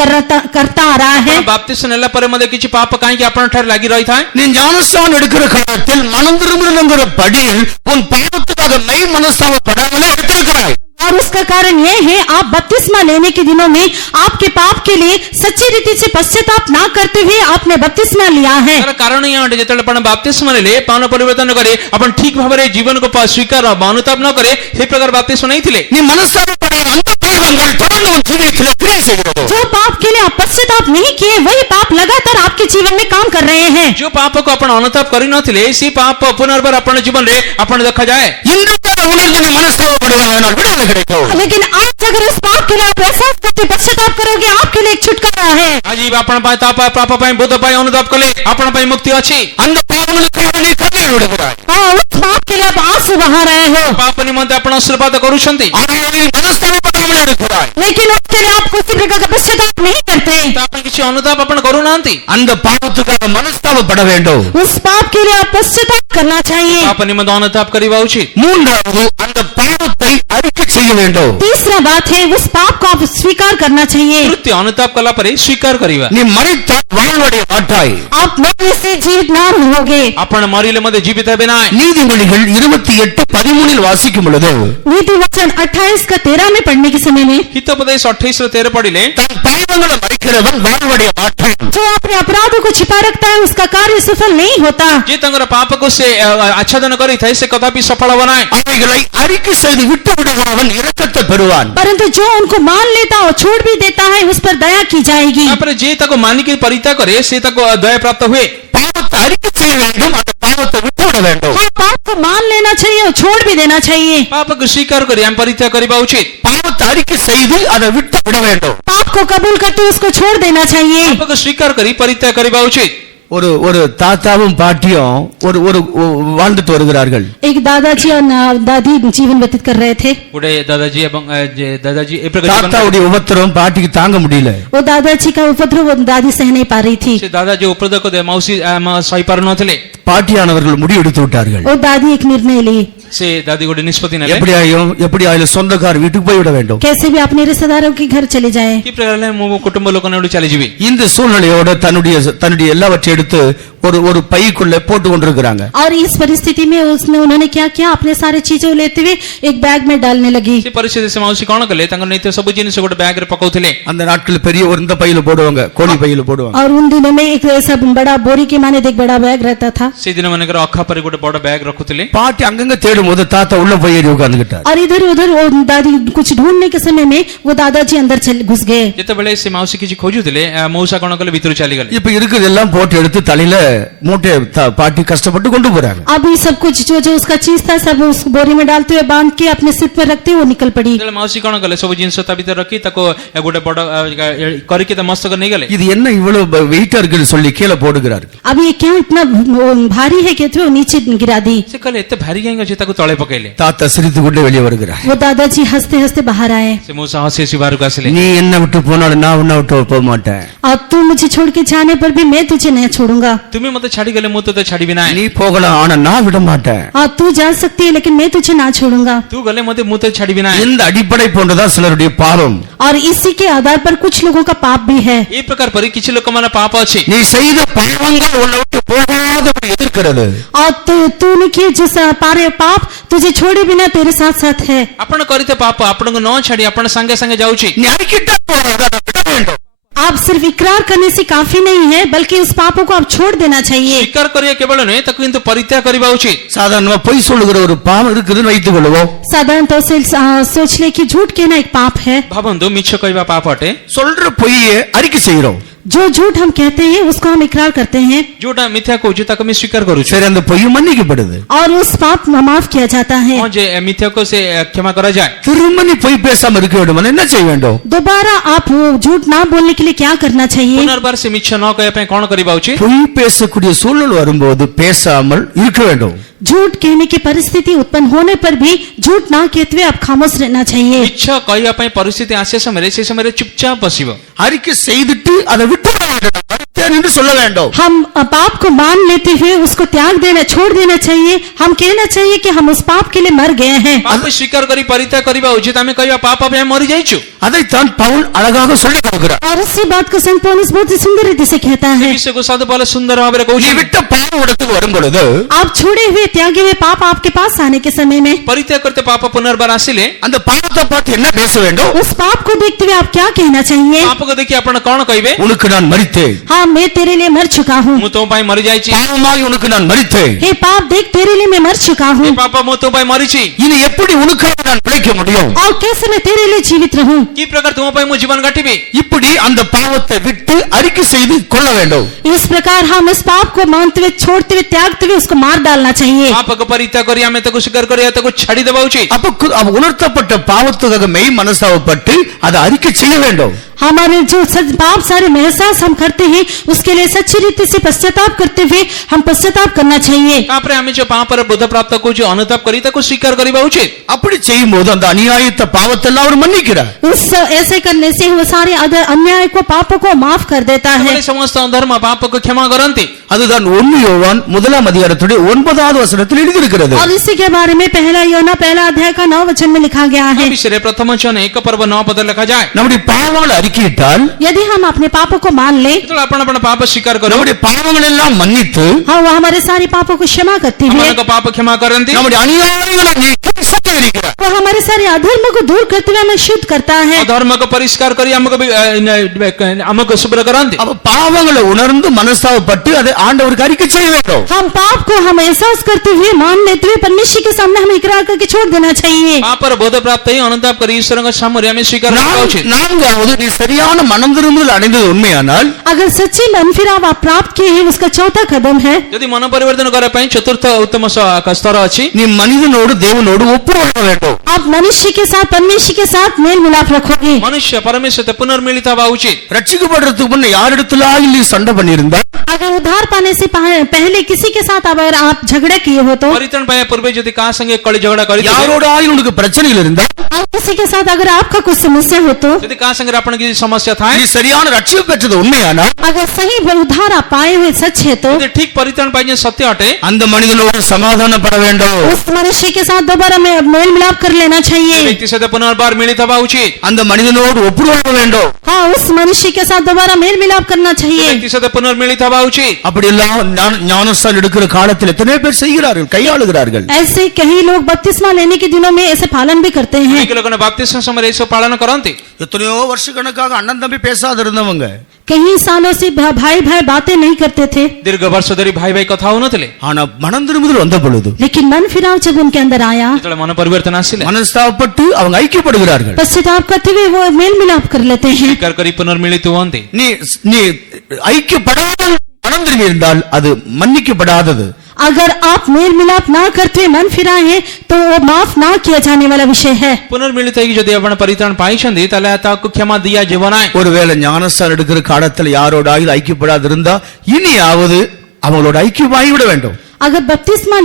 करता आ रहा है? ବାପ୍ତିସ୍ମ ନେଲା ପରେ ମଧ୍ୟ କିଛି ପାପ କାହିଁକି ଆପଣଙ୍କ ଠାରେ ଲାଗି ରହିଥାଏ? நீ ஞானஸ்நானம் எடுக்கிற காலத்தில் மனம் திரும்புதல்ங்கிற படியில் உன் பாவத்துக்காக மெய் மனஸ்தாபப்படாமலே எடுத்திருக்கிறாய். और उसका कारण यह है, आप बपतिस्मा लेने के दिनों में आपके पाप के लिए सच्ची रीति से पश्चाताप ना करते हुए आपने बपतिस्मा लिया है। ତାର କାରଣ ଏହା ଅଟେ, ଯେତେବେଳେ ଆପଣ ବାପ୍ତିସ୍ମ ନେଲେ ପାଉନ ପରିବର୍ତ୍ତନ करे ଆପଣ ଠିକ ଭାବରେ ଜୀବନକୁ ସ୍ୱୀକାର ଅନୁତାପ ନ करे ସେ ପ୍ରକାର ବାପ୍ତିସ୍ମ ନେଇଥିଲେ। நீ மனஸ்தாபப்படாத அந்த பாவங்கள் தொடர்ந்து உன் ஜீவியத்தில் கிரியை செய்கிறது. जो पाप के लिए आप पश्चाताप नहीं किए वही पाप लगातार आपके जीवन में काम कर रहे हैं। जो पाप को ଆପଣ ଅନୁତାପ କରିନଥିଲେ ସେ ପାପ ପୁନର୍ବାର ଆପଣ ଜୀବନରେ ଆପଣ ଦେଖାଯାଏ। இன்றைக்கான உணர்ந்து நீ மனஸ்தாபப்படுவானால் விடுதலை கிடைக்கும். लेकिन आज अगर उस पाप के लिए आप एहसास करके पश्चाताप करोगे आपके लिए एक छुटकारा है। ଆଜି ଆପଣ ପାଇଁ ପାପ ପାଇଁ ବୋଧ ପାଇଁ ଅନୁତାପ କଲେ ଆପଣ ପାଇଁ ମୁକ୍ତି ଅଛି। அந்த பாவங்களுக்காக நீ கண்ணீர் விடுகிறாய். हाँ, उस पाप के लिए आप आंसू बहा रहे हो, ପାପ ନିମନ୍ତେ ଆପଣ ଆଶୀର୍ବାଦ କରୁଛନ୍ତି। ஆனால் நீ மனஸ்தாபப்படாமல் இருக்கிறாய். लेकिन उसके लिए आप किसी प्रकार का पश्चाताप नहीं करते। ତା ପାଇଁ କିଛି ଅନୁତାପ ଆପଣ କରୁନାହାନ୍ତି। அந்த பாவத்துக்காக மனஸ்தாபப்பட வேண்டும். उस पाप के लिए आप पश्चाताप करना चाहिए। ପାପ ନିମନ୍ତେ ଅନୁତାପ କରିବା ଉଚିତ। மூன்றாவது, அந்த பாவத்தை அறிக்கை செய்ய வேண்டும். तीसरा बात है, उस पाप को आप स्वीकार करना चाहिए। ତୃତୀୟ ଅନୁତାପ କଲା ପରେ ସ୍ୱୀକାର କରିବା। நீ மரித்தால் வாழ்வடைய மாட்டாய். आप मरने से जीवित ना रहोगे। ଆପଣ ମରିଲେ ମଧ୍ୟ ଜୀବିତ ହେବେ ନାହିଁ। நீதிமொழிகள் 28:13 வாசிக்கும் பொழுது नीति वचन 28 का 13 में पढ़ने के समय में, ହିତୋପଦେଶ 28:13 ପଢିଲେ, தன் பாவங்களை மறைக்கிறவன் வாழ்வடைய மாட்டான். जो अपने अपराधों को छिपा रखता है उसका कार्य सफल नहीं होता। ଯିଏ ତାଙ୍କର ପାପକୁ ସେ ଆଚ୍ଛାଦନ କରିଥାଏ ସେ କଦାପି ସଫଳ ହେବ ନାହିଁ। அவைகளை அறிக்கை செய்து விட்டு விடுகிறவன் இரக்கத்தை பெறுவான். परंतु जो उनको मान लेता और छोड़ भी देता है उस पर दया की जाएगी। ତାପରେ ଯିଏ ତାକୁ ମାନିକି ପରିତ୍ୟାଗ କରେ ସେ ତାକୁ ଦୟା ପ୍ରାପ୍ତ ହୁଏ। பாவத்தை பாவத்தை அறிக்கை செய்ய வேண்டும், அந்த பாவத்தை விட்டுவிட வேண்டும். हम पाप को मान लेना चाहिए और छोड़ भी देना चाहिए. पापको स्वीकार करी आम परित्याग କରିବା उचित. பாவத்தை அறிக்கை செய்து அதை விட்டு விட வேண்டும். पाप को कबूल करते हुए उसको छोड़ देना चाहिए. पापको स्वीकार करी परित्याग କରିବା उचित. ஒரு தாத்தாவும் பாட்டியும் ஒரு வாழ்ந்துட்டு வருகிறார்கள். एक दादाजी और दादी जीवन व्यतीत कर रहे थे. गोटे दादाजी एवं दादाजी ए प्रकार தாத்தாவுடைய உபத்திரம் பாட்டிக்கு தாங்க முடியல. वो दादाजी का उपद्रव वो दादी सह नहीं पा रही थी. से दादाजी उपद्रव को मौसी सही पार नथिले. பாட்டியானவர்கள் முடிவு எடுத்து விட்டார்கள். वो दादी एक निर्णय ली. से दादी गोटे निष्पत्ति नेले. எப்படியாயும் சொந்தக்கார வீட்டுக்கு போய் விட வேண்டும். कैसे भी अपने रिश्तेदारों के घर चले जाए. की प्रकार मो कुटुंब लोक ने चली जीवी. இந்த சூழ்நிலையோட தன்னுடைய எல்லாவற்றையும் எடுத்து ஒரு பைக்குள்ள போட்டு கொண்டிருக்கிறாங்க. और इस परिस्थिति में उन्होंने क्या किया, अपने सारे चीजें लेते हुए एक बैग में डालने लगी. से परिस्थिति से मौसी कोन कले तंग नैते सब जिनिस गोटे बैग रे पकाउथिले. அந்த நாட்கள் பெரிய ஒரு இந்த பையில போடுவாங்க, கோணி பையில போடுவாங்க. और उन दिनों में एक ऐसा बड़ा बोरी के माने एक बड़ा बैग रहता था. से दिन माने कर अखा पर गोटे बड़ा बैग रखुथिले. பாட்டி அங்கங்க தேடும்போது தாத்தா உள்ள போய் ஏறி உட்கார்ந்துட்டார். और इधर उधर वो दादी कुछ ढूंढने के समय में वो दादाजी अंदर घुस गए. जते बेले से मौसी किछि खोजुथिले मौसा कोन कले भीतर चली गले. இப்ப இருக்குதெல்லாம் போட்டு எடுத்து தலையில மூட்டை பாட்டி கஷ்டப்பட்டு கொண்டு போறாங்க. अभी सब कुछ जो उसका चीज था सब उस बोरी में डालते हुए बांध के अपने सिर पर रखते हुए वो निकल पड़ी. जले मौसी कोन कले सब जिंस ता भीतर रखी तको गोटे बड़ा करके त मस्तक नहीं गले. இது என்ன இவ்வளவு வெயிட்டா இருக்குன்னு சொல்லி கீழே போடுகிறார். अब ये क्या इतना भारी है कहते हुए नीचे गिरा दी. से कले एते भारी गएंगे जे तको तळे पकेले. தாத்தா சிரித்து கொண்டே வெளியே வருகிறார். वो दादाजी हंसते हंसते बाहर आए. से मौसा हंसे सी बाहर कासले. நீ என்ன விட்டு போனாலும் நான் உன்னை விட்டு போக மாட்டேன். अब तू मुझे छोड़ के जाने पर भी मैं तुझे नहीं छोड़ूंगा. तुम्हें मते छाड़ी गले मु तो छाड़ी बिना. நீ போகலாம், ஆனா நான் விட மாட்டேன். तू जा सकती है लेकिन मैं तुझे ना छोड़ूंगा. तू गले मते मु तो छाड़ी बिना. இந்த அடிப்படை போன்றதா சிலருடைய பாவம். और इसी के आधार पर कुछ लोगों का पाप भी है. ये प्रकार पर किछि लोक माने पाप अछि. நீ செய்த பாவங்கள் உன்னை விட்டு போகாதபடி எதிர்க்கிறது. और तूने किए जो पारे पाप तुझे छोड़े बिना तेरे साथ साथ है. आपण करिते पाप आपण को न छाड़ी आपण संगे संगे जाउछि. நீ அறிக்கிட்டா போகாத விட வேண்டும். आप सिर्फ इकरार करने से काफी नहीं है बल्कि उस पापों को आप छोड़ देना चाहिए. स्वीकार करिए केवल नहीं तक किंतु परित्याग करबा उचित. சாதாரணமா பொய் சொல்லுகிற ஒரு பாவம் இருக்குதுன்னு வைத்துக் கொள்வோம். साधारण तौर से सोच ले कि झूठ कहना एक पाप है. भावंतु मिछ कहबा पाप अटे. சொல்ற பொய்யை அறிக்கை செய்கிறோம். जो झूठ हम कहते हैं उसको हम इकरार करते हैं. जोटा मिथ्या को तक मैं स्वीकार करू छु. சரி, அந்த பொய் மன்னிக்கப்படுது. और उस पाप माफ किया जाता है. जे मिथ्या को से क्षमा करा जाए. திரும்ப நீ பொய் பேசாம இருக்க வேண்டும் என்ன செய்ய வேண்டும்? दोबारा आप वो झूठ ना बोलने के लिए क्या करना चाहिए? पुनर्बार से मिछ न कहे पे कोन करबा उचित. பொய் பேசக்கூடிய சூழல் வரும்போது பேசாமல் இருக்க வேண்டும். झूठ कहने की परिस्थिति उत्पन्न होने पर भी झूठ ना कहते हुए आप खामोश रहना चाहिए. मिछ कहया पे परिस्थिति आसे समय से समय चुपचाप बसिबो. அறிக்கை செய்துட்டு அதை விட்டு விட வேண்டும். மறுத்தேன் என்று சொல்ல வேண்டும். हम पाप को मान लेते हुए उसको त्याग देना छोड़ देना चाहिए. हम कहना चाहिए कि हम उस पाप के लिए मर गए हैं. पाप स्वीकार करी परित्याग करबा उचित. हमें कहया पाप अब हम मरि जाइछु. அதைத்தான் பவுல் அழகாக சொல்லி கொடுக்கிறார். और इसी बात को संत पौलुस बहुत ही सुंदर रीति से कहता है. विषय को साधु पौलुस सुंदर भाव रे कहू நீ छु. விட்ட பாவம் இடத்துக்கு வரும் பொழுது आप छोड़े हुए त्यागे हुए पाप आपके पास आने के समय में परित्याग करते पाप पुनर्बार आसिले அந்த பாவத்தை பார்த்து என்ன பேச வேண்டும்? उस पाप को देखते हुए आप क्या कहना चाहिए? पाप को देखि आपण कोन कहबे. உனக்கு நான் மரித்தேன். हाँ, मैं तेरे लिए मर चुका हूँ. मु तो पाई मरि जाइछि. பாவமாய் உனக்கு நான் மரித்தேன். हे पाप देख, तेरे लिए मैं मर चुका हूँ. ए पाप मु तो पाई मरिछि. இனி எப்படி உனக்காக நான் பிழைக்க முடியும்? और कैसे मैं तेरे लिए जीवित रहूं? की प्रकार तुम पाई मु जीवन गाटिबे. இப்படி அந்த பாவத்தை விட்டு அறிக்கை செய்து கொள்ள வேண்டும். इस प्रकार हम इस पाप को मानते हुए छोड़ते हुए त्यागते हुए उसको मार डालना चाहिए. पाप को परित्याग करी हमें तको स्वीकार करी तको छाड़ी देबा उचित. அப்ப உணர்த்தப்பட்ட பாவத்துக்காக மெய் மனசாவப்பட்டு அதை அறிக்கை செய்ய வேண்டும். हमारे जो पाप सारे महसास हम करते हैं उसके लिए सच्ची रीति से पश्चाताप करते हुए हम पश्चाताप करना चाहिए. तापरे हमें जो पाप पर बोध प्राप्त को जो अनुताप करी तको स्वीकार करीबा उचित. அப்படி செய்யும்போது அந்த அநியாயத்தை பாவத்தை எல்லாம் அவர் மன்னிக்கிறார். ऐसे करने से वो सारे अन्याय को पापों को माफ कर देता है. समस्त धर्म पाप को क्षमा करन्ति. அதுதான் 1 யோவான் 1ஆம் அதிகாரத்துடைய 9வது வசனத்தில் எழுதியிருக்கிறது. और इसी के बारे में पहला योना पहला अध्याय का 9 वचन में लिखा गया है. विषय प्रथम वचन 1 पर्व 9 पद लिखा जाए. நம்முடைய பாவங்களை அறிக்கையிட்டால் यदि हम अपने पापों को मान ले तो अपन अपन पाप स्वीकार करो. நம்முடைய பாவங்களை எல்லாம் மன்னித்து हाँ, वो हमारे सारे पापों को क्षमा करते हुए हमारे को पाप क्षमा करन्ति. நம்முடைய அநியாயங்களை நீக்கி சுத்திகரிக்கிறார். वो हमारे सारे अधर्म को दूर करते हुए हमें शुद्ध करता है. धर्म को परिष्कार करी हमको शुभ्र करन्ति. அப்ப பாவங்களை உணர்ந்து மனசாவப்பட்டு அதை ஆண்டவருக்கு அறிக்கை செய்ய வேண்டும். हम पाप को हम एहसास करते हुए मान लेते हुए परमेश्वर के सामने हमें इकरार करके छोड़ देना चाहिए. पाप पर बोध प्राप्त ही अनुताप करी ईश्वर के सामने हमें स्वीकार करना उचित. நான்காவது நீ சரியான மனம் திரும்புதல் அடைந்தது உண்மையானால் अगर सच्ची मन फिराव आप प्राप्त किए हैं उसका चौथा कदम है ଯଦି ମନ ପରିବର୍ତ୍ତନ କରିବା ପାଇଁ ଚତୁର୍ଥ ଉତ୍ତମ ସ୍ତର ଅଛି நீ மனிதனோடு தேவனோடு ஒப்புரவாக வேண்டும். आप मनुष्य के साथ परमेश्वर के साथ मेल मिलाप रखोगे ମନୁଷ୍ୟ ପରମେଶ୍ୱର ସହିତ ପୁନର୍ମିଳିତ ହେବା ଉଚିତ ரட்சிக்கப்படுறதுக்கு முன்ன யாரிடத்திலாவது நீ சண்டை பண்ணியிருந்தா अगर उद्धार पाने से पहले किसी के साथ अगर आप झगड़ा किए हो तो ପରିତ୍ରାଣ ପାଇବା ପୂର୍ବେ ଯଦି କାହା ସଙ୍ଗେ କଳି ଝଗଡ଼ା କରିଥିବେ யாரோடாயும் உனக்கு பிரச்சனைகள் இருந்தா और किसी के साथ अगर आपका कुछ समस्या हो तो ଯଦି କାହା ସଙ୍ଗରେ ଆପଣ କିଛି ସମସ୍ୟା ଥାଏ நீ சரியான ரட்சிப்பு பெற்றது உண்மையானால் अगर सही उद्धार आप पाए हुए सच है तो ଯଦି ଠିକ ପରିତ୍ରାଣ ପାଇଛନ୍ତି ସତ୍ୟ ଅଟେ அந்த மனிதனோடு சமாதானப்பட வேண்டும். उस मनुष्य के साथ दोबारा मेल मिलाप कर लेना ସେ चाहिए ବ୍ୟକ୍ତି ସହିତ ପୁନର୍ବାର ମିଳିତ ହେବା ଉଚିତ அந்த மனிதனோடு ஒப்புரவாக வேண்டும். हाँ उस मनुष्य के साथ दोबारा मेल मिलाप करना ସେ चाहिए ବ୍ୟକ୍ତି ସହିତ ପୁନର୍ମିଳିତ ହେବା ଉଚିତ அப்படி எல்லாம் ஞானஸ்தானம் எடுக்கிற காலத்தில் எத்தனை பேர் செய்கிறார்கள் கையாளுகிறார்கள். ऐसे कई लोग बपतिस्मा लेने के दिनों में ऐसे पालन भी करते हैं ଅନେକ ଲୋକମାନେ ବାପ୍ତିସ୍ମ ସମୟରେ ଏସବୁ ପାଳନ କରନ୍ତି எத்தனையோ வருஷ கணக்காக அண்ணன் தம்பி பேசாத இருந்தவங்க कई सालों से भाई भाई बातें नहीं करते थे ଦୀର୍ଘ ବର୍ଷ ଧରି ଭାଇ ଭାଇ କଥା ହଉନଥିଲେ ஆனா மனம் திரும்புதல் வந்த பொழுது लेकिन मन फिराव जब उनके अंदर आया ଯେତେବେଳେ ମନ ପରିବର୍ତ୍ତନ ଆସିଲେ மனஸ்தாபப்பட்டு அவங்க ஐக்கியப்படுகிறார்கள். पश्चाताप करते हुए वो मेल मिलाप कर लेते हैं ସ୍ୱୀକାର କରି ପୁନର୍ମିଳିତ ହୁଅନ୍ତି நீ நீ ஐக்கியப்படாமல் மனம் திரும்பி இருந்தால் அது மன்னிக்கப்படாதது. अगर आप मेल मिलाप ना करते हुए मन फिराए तो वो माफ ना किया जाने वाला विषय है ପୁନର୍ମିଳିତ ହେଇକି ଯଦି ଆପଣ ପରିତ୍ରାଣ ପାଇଛନ୍ତି ତାହେଲେ ତାକୁ କ୍ଷମା ଦିଆଯିବ ନାହିଁ ஒருவேளை ஞானஸ்தானம் எடுக்கிற காலத்தில் யாரோடாவது ஐக்கியப்படாது இருந்தா இனியாவது அவங்களோட ஐக்கியமாகி விட வேண்டும். अगर बपतिस्मा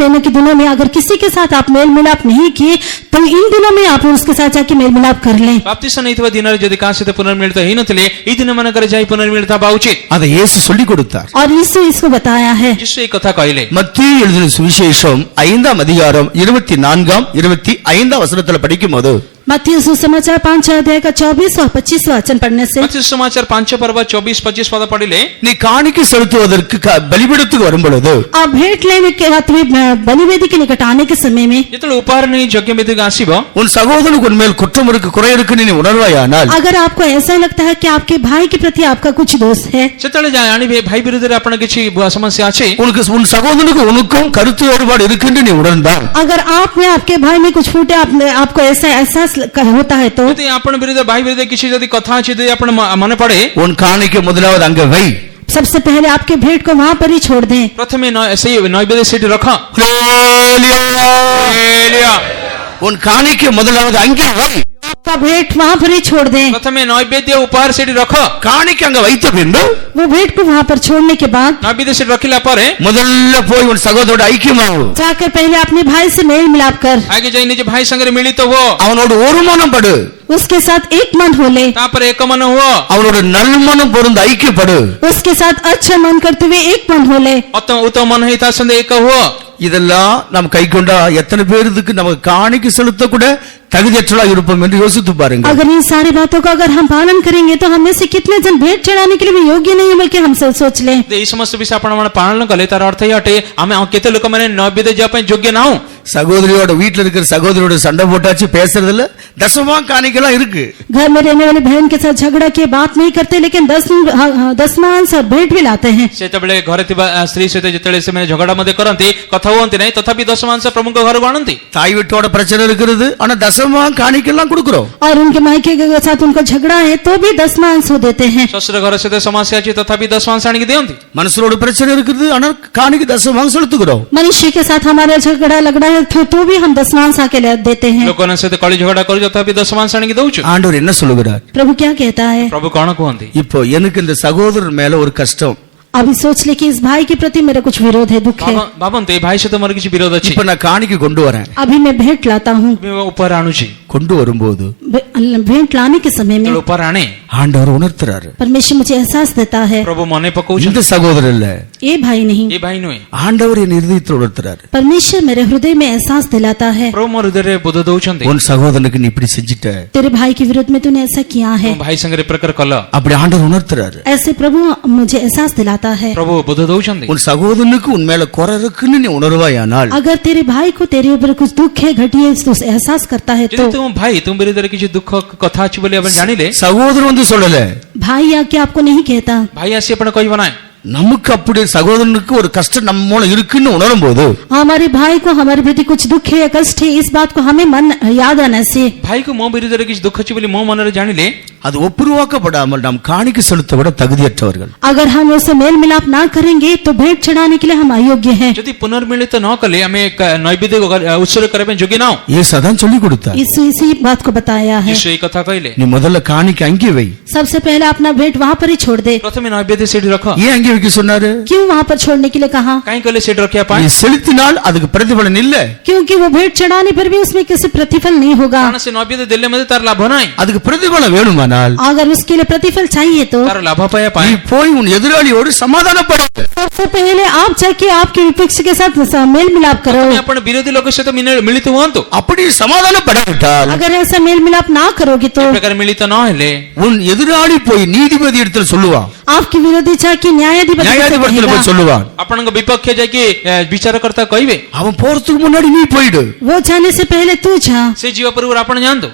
लेने के दिनों में अगर किसी के साथ आप मेल मिलाप नहीं किए तो इन दिनों में आप उसके साथ जाके मेल मिलाप कर लें ବାପ୍ତିସ୍ମ ନେଇଥିବା ଦିନରେ ଯଦି କାହା ସହିତ ପୁନର୍ମିଳିତ ହେଇନଥିଲେ ଏଇ ଦିନ ମାନଙ୍କରେ ଯାଇ ପୁନର୍ମିଳିତ ହେବା ଉଚିତ அதை இயேசு சொல்லிக் கொடுத்தார். और यीशु इसको बताया है ଯୀଶୁ ଏଇ କଥା କହିଲେ மத்தேயு எழுதின சுவிசேஷம் 5ஆம் அதிகாரம் 24ஆம் 25ஆம் வசனத்துல படிக்கும் போது मत्ती सुसमाचार 5 अध्याय का 24 और 25 वचन पढ़ने से मत्ती सुसमाचार 5 पर्व 24-25 पद पढ़िले நீ காணிக்கை செலுத்துவதற்கு பலிபீடத்துக்கு வரும்பொழுது आप भेंट लेने के बलिवेदी के निकट आने के समय में ଯେତେବେଳେ ଉପହାର ନେଇ ଯଜ୍ଞ ବେଦୀକୁ ଆସିବ உன் சகோதரனுக்கு உன்மேல் குற்றம் இருக்கு குறை இருக்குன்னு நீ உணர்வாயானால் अगर आपको ऐसा लगता है कि आपके भाई के प्रति आपका कुछ दोष है ସେତେବେଳେ ଜାଣିବେ ଭାଇ ବିରୁଦ୍ଧରେ ଆପଣ କିଛି ସମସ୍ୟା ଅଛି உனக்கு உன் சகோதரனுக்கு உனக்கும் கருத்து வேறுபாடு இருக்குன்னு நீ உணர்ந்தால் अगर आप में आपके भाई में कुछ फूटे आपको ऐसा एहसास होता है तो ଯଦି ଆପଣ ବିରୁଦ୍ଧ ଭାଇ ବିରୁଦ୍ଧ କିଛି ଯଦି କଥା ଅଛି ଯଦି ଆପଣ ମନେ ପଡେ உன் காணிக்கை முதலாவது அங்க வை. सबसे पहले आपके भेंट को वहां पर ही छोड़ दें ପ୍ରଥମେ ସେଇ ନୈବେଦ୍ୟ ସେଠି ରଖ உன் காணிக்கை முதலாவது அங்கே வை. आपका भेंट वहां पर ही छोड़ दें ପ୍ରଥମେ ନୈବେଦ୍ୟ ଉପହାର ସେଠି ରଖ காணிக்கை அங்க வைத்த பின்பு वो भेंट को वहां पर छोड़ने के बाद ନୈବେଦ୍ୟ ସେଠି ରଖିଲା ପରେ முதல்ல போய் உன் சகோதரோட ஐக்கியமாகு. जाकर पहले अपने भाई से मेल मिलाप कर ଆଗେ ଯାଇ ନିଜ ଭାଇ ସାଙ୍ଗରେ ମିଳିତ ହୁଅ அவனோடு ஒரு மனம் படு. उसके साथ एक मन हो ले ତାପରେ ଏକ ମନ ହୁଅ அவனோட நல்மனம் பொருந்து ஐக்கியப்படு. उसके साथ अच्छा मन करते हुए एक मन हो ले ଉତ୍ତମ ମନ ହେଇ ତା ସଙ୍ଗେ ଏକ ହୁଅ இதெல்லாம் நாம் கை கொண்டா எத்தனை பேருக்கு நமக்கு காணிக்கை செலுத்த கூட தகுதியற்றா இருப்போம் என்று யோசித்து பாருங்க. अगर इन सारी बातों का अगर हम पालन करेंगे तो हमें से कितने जन भेंट चढ़ाने के लिए भी योग्य नहीं है बल्कि हम सब सोच लें ଏଇ ସମସ୍ତ ବିଷୟ ଆପଣ ପାଳନ କଲେ ତାର ଅର୍ଥ ଏଇ ଅଟେ ଆମେ କେତେ ଲୋକମାନେ ନୈବେଦ୍ୟ ଯିବା ପାଇଁ ଯୋଗ୍ୟ ନାହୁଁ சகோதரியோட வீட்டுல இருக்கிற சகோதரியோட சண்டை போட்டாச்சு பேசுறதுல தசமா காணிக்கலாம் இருக்கு. घर में रहने वाले बहन के साथ झगड़ा किए बात नहीं करते लेकिन दसमांश और भेंट भी लाते हैं ସେତେବେଳେ ଘରେ ଥିବା ସ୍ତ୍ରୀ ସହିତ ଯେତେବେଳେ ସେମାନେ ଝଗଡା ମଧ୍ୟ କରନ୍ତି କଥା ହୁଅନ୍ତି ନାହିଁ ତଥାପି ଦଶମାଂଶ ପ୍ରମୁଖ ଘରକୁ ଆଣନ୍ତି தாய் வீட்டோட பிரச்சனை இருக்கிறது ஆனா தசமா காணிக்கலாம் கொடுக்கிறோம். और उनके मायके के साथ उनको झगड़ा है तो भी दसमांश हो देते हैं ଶ୍ୱଶୁର ଘର ସହିତ ସମସ୍ୟା ଅଛି ତଥାପି ଦଶମାଂଶ ଆଣିକି ଦିଅନ୍ତି மனசோட பிரச்சனை இருக்குது ஆனா காணிக்கு தசமா செலுத்துகிறோம். मनुष्य के साथ हमारा झगड़ा लगड़ा है तो भी हम दसमांश आके देते हैं ଲୋକମାନଙ୍କ ସହିତ କଳି ଝଗଡା କରୁ ତଥାପି ଦଶମାଂଶ ଆଣିକି ଦଉଛୁ ஆண்டவர் என்ன சொல்லுகிறார்? प्रभु क्या कहता है ପ୍ରଭୁ କଣ କୁହନ୍ତି இப்போ எனக்கு இந்த சகோதரர் மேல ஒரு கஷ்டம். अभी सोच ले कि इस भाई के प्रति मेरा कुछ विरोध है दुख है ଭାବନ୍ତୁ ଏ ଭାଇ ସହିତ ମୋର କିଛି ବିରୋଧ ଅଛି இப்ப நான் காணிக்கை கொண்டு வரேன். अभी मैं भेंट लाता हूँ ମୁଁ ଉପହାର ଆଣୁଛି கொண்டு வரும்போது भेंट लाने के समय में ଯେତେବେଳେ ଉପହାର ଆଣେ ஆண்டவர் உணர்த்துறாரு. परमेश्वर मुझे एहसास देता है ପ୍ରଭୁ ମନେ ପକଉଛନ୍ତି இந்த சகோதரர் இல்ல ये भाई नहीं ଏ ଭାଇ ନୁହେଁ ஆண்டவர் என் இருதயத்தில் உணர்த்துறாரு. परमेश्वर मेरे हृदय में एहसास दिलाता है ପ୍ରଭୁ ମୋ ହୃଦୟରେ ବୋଧ ଦଉଛନ୍ତି உன் சகோதரனுக்கு நீ இப்படி செஞ்சிட்ட तेरे भाई के विरुद्ध में तूने ऐसा किया है ମୋ ଭାଇ ସାଙ୍ଗରେ ପ୍ରକାର କଲ அப்படி ஆண்டவர் உணர்த்துறாரு. ऐसे प्रभु मुझे एहसास दिलाता है ପ୍ରଭୁ ବୋଧ ଦଉଛନ୍ତି உன் சகோதரனுக்கு உன் மேல குறை இருக்குன்னு நீ உணர்வாயானால் अगर तेरे भाई को तेरे ऊपर कुछ दुख है घटी है तो एहसास करता है ଯଦି तो ତୁମ ଭାଇ ତୁମ ବିରୁଦ୍ଧରେ କିଛି ଦୁଃଖ କଥା ଅଛି ବୋଲି ଆପଣ ଜାଣିଲେ சகோதரன் வந்து சொல்லல भाई आके आपको नहीं कहता ଭାଇ ଆସି ଆପଣ କହିବ ନାହିଁ நமக்கு அப்படி சகோதரனுக்கு ஒரு கஷ்டம் நம்ம மூலம் இருக்குன்னு உணரும் போது हमारे भाई को हमारे प्रति कुछ दुख है या कष्ट है, इस बात को हमें मन याद आने से भाइको मो विरुद्धରେ କିଛି ଦୁଃଖ ଅଛି ବୋଲି ମୋ ମନରେ ଜାଣିଲେ அது ஒப்புருவாக்கப்படாமல் நாம் காணிக்கை செலுத்த விட தகுதியற்றவர்கள். अगर हम उसे मेल मिलाप ना करेंगे तो भेंट चढ़ाने के लिए हम अयोग्य हैं। ଯଦି ପୁନର୍ମିଳିତ ନ କଲେ ଆମେ ନୈବେଦ୍ୟ ଉତ୍ସର୍ଗ କରିବା ପାଇଁ ଯୋଗ୍ୟ ନାହୁଁ। இயேசு அதான் சொல்லி கொடுத்தார். यीशु इसी बात को बताया है। ଯୀଶୁ ଏହି କଥା କହିଲେ நீ முதல்ல காணிக்கை அங்கே வை. सबसे पहले अपना भेंट वहाँ पर ही छोड़ दे। ପ୍ରଥମେ ନୈବେଦ୍ୟ ସେଠି ରଖ। ஏன் அங்கே வைக்க சொன்னாரு? क्यों वहाँ पर छोड़ने के लिए कहा? କାହିଁ କହିଲେ ସେଠି ରଖିବା நீ ପାଇଁ? செலுத்தினால் அதுக்கு பிரதிபலன் இல்ல. क्योंकि वो भेंट चढ़ाने पर भी उसमें किसी प्रतिफल नहीं होगा। କାରଣ ସେ ନୈବେଦ୍ୟ ଦେଲେ ମଧ୍ୟ ତାର ଲାଭ ନାହିଁ। அதுக்கு பிரதிபலன் வேணுமானால் अगर उसके लिए प्रतिफल चाहिए तो ତାର ଲାଭ ପାଇବା நீ ପାଇଁ போய் உன் எதிராளியோடு சமாதானப்படு. सबसे पहले आप जाके आपके विपक्ष के साथ मेल मिलाप करो। ତମେ ଆପଣ ବିରୋଧୀ ଲୋକ ସହିତ ମିଳିତ ହୁଅନ୍ତୁ। அப்படி சமாதானப்படாவிட்டால் अगर ऐसा मेल मिलाप ना करोगे तो ଏ ପ୍ରକାର ମିଳିତ ନ ହେଲେ உன் எதிராளி போய் நீதிபதி இடத்துல சொல்லுவான், आपके विरोधी जाके न्यायाधिपति से நியாயாதிபதியில कहेगा। போய் சொல்லுவான். ଆପଣଙ୍କ ବିପକ୍ଷ ଯାଇକି ବିଚାରକର୍ତ୍ତା କହିବେ அவன் போறதுக்கு முன்னாடி நீ போயிடு. वो जाने से पहले तू जा। ସେ ଯିବା ପୂର୍ବରୁ ଆପଣ ଯାଆନ୍ତୁ।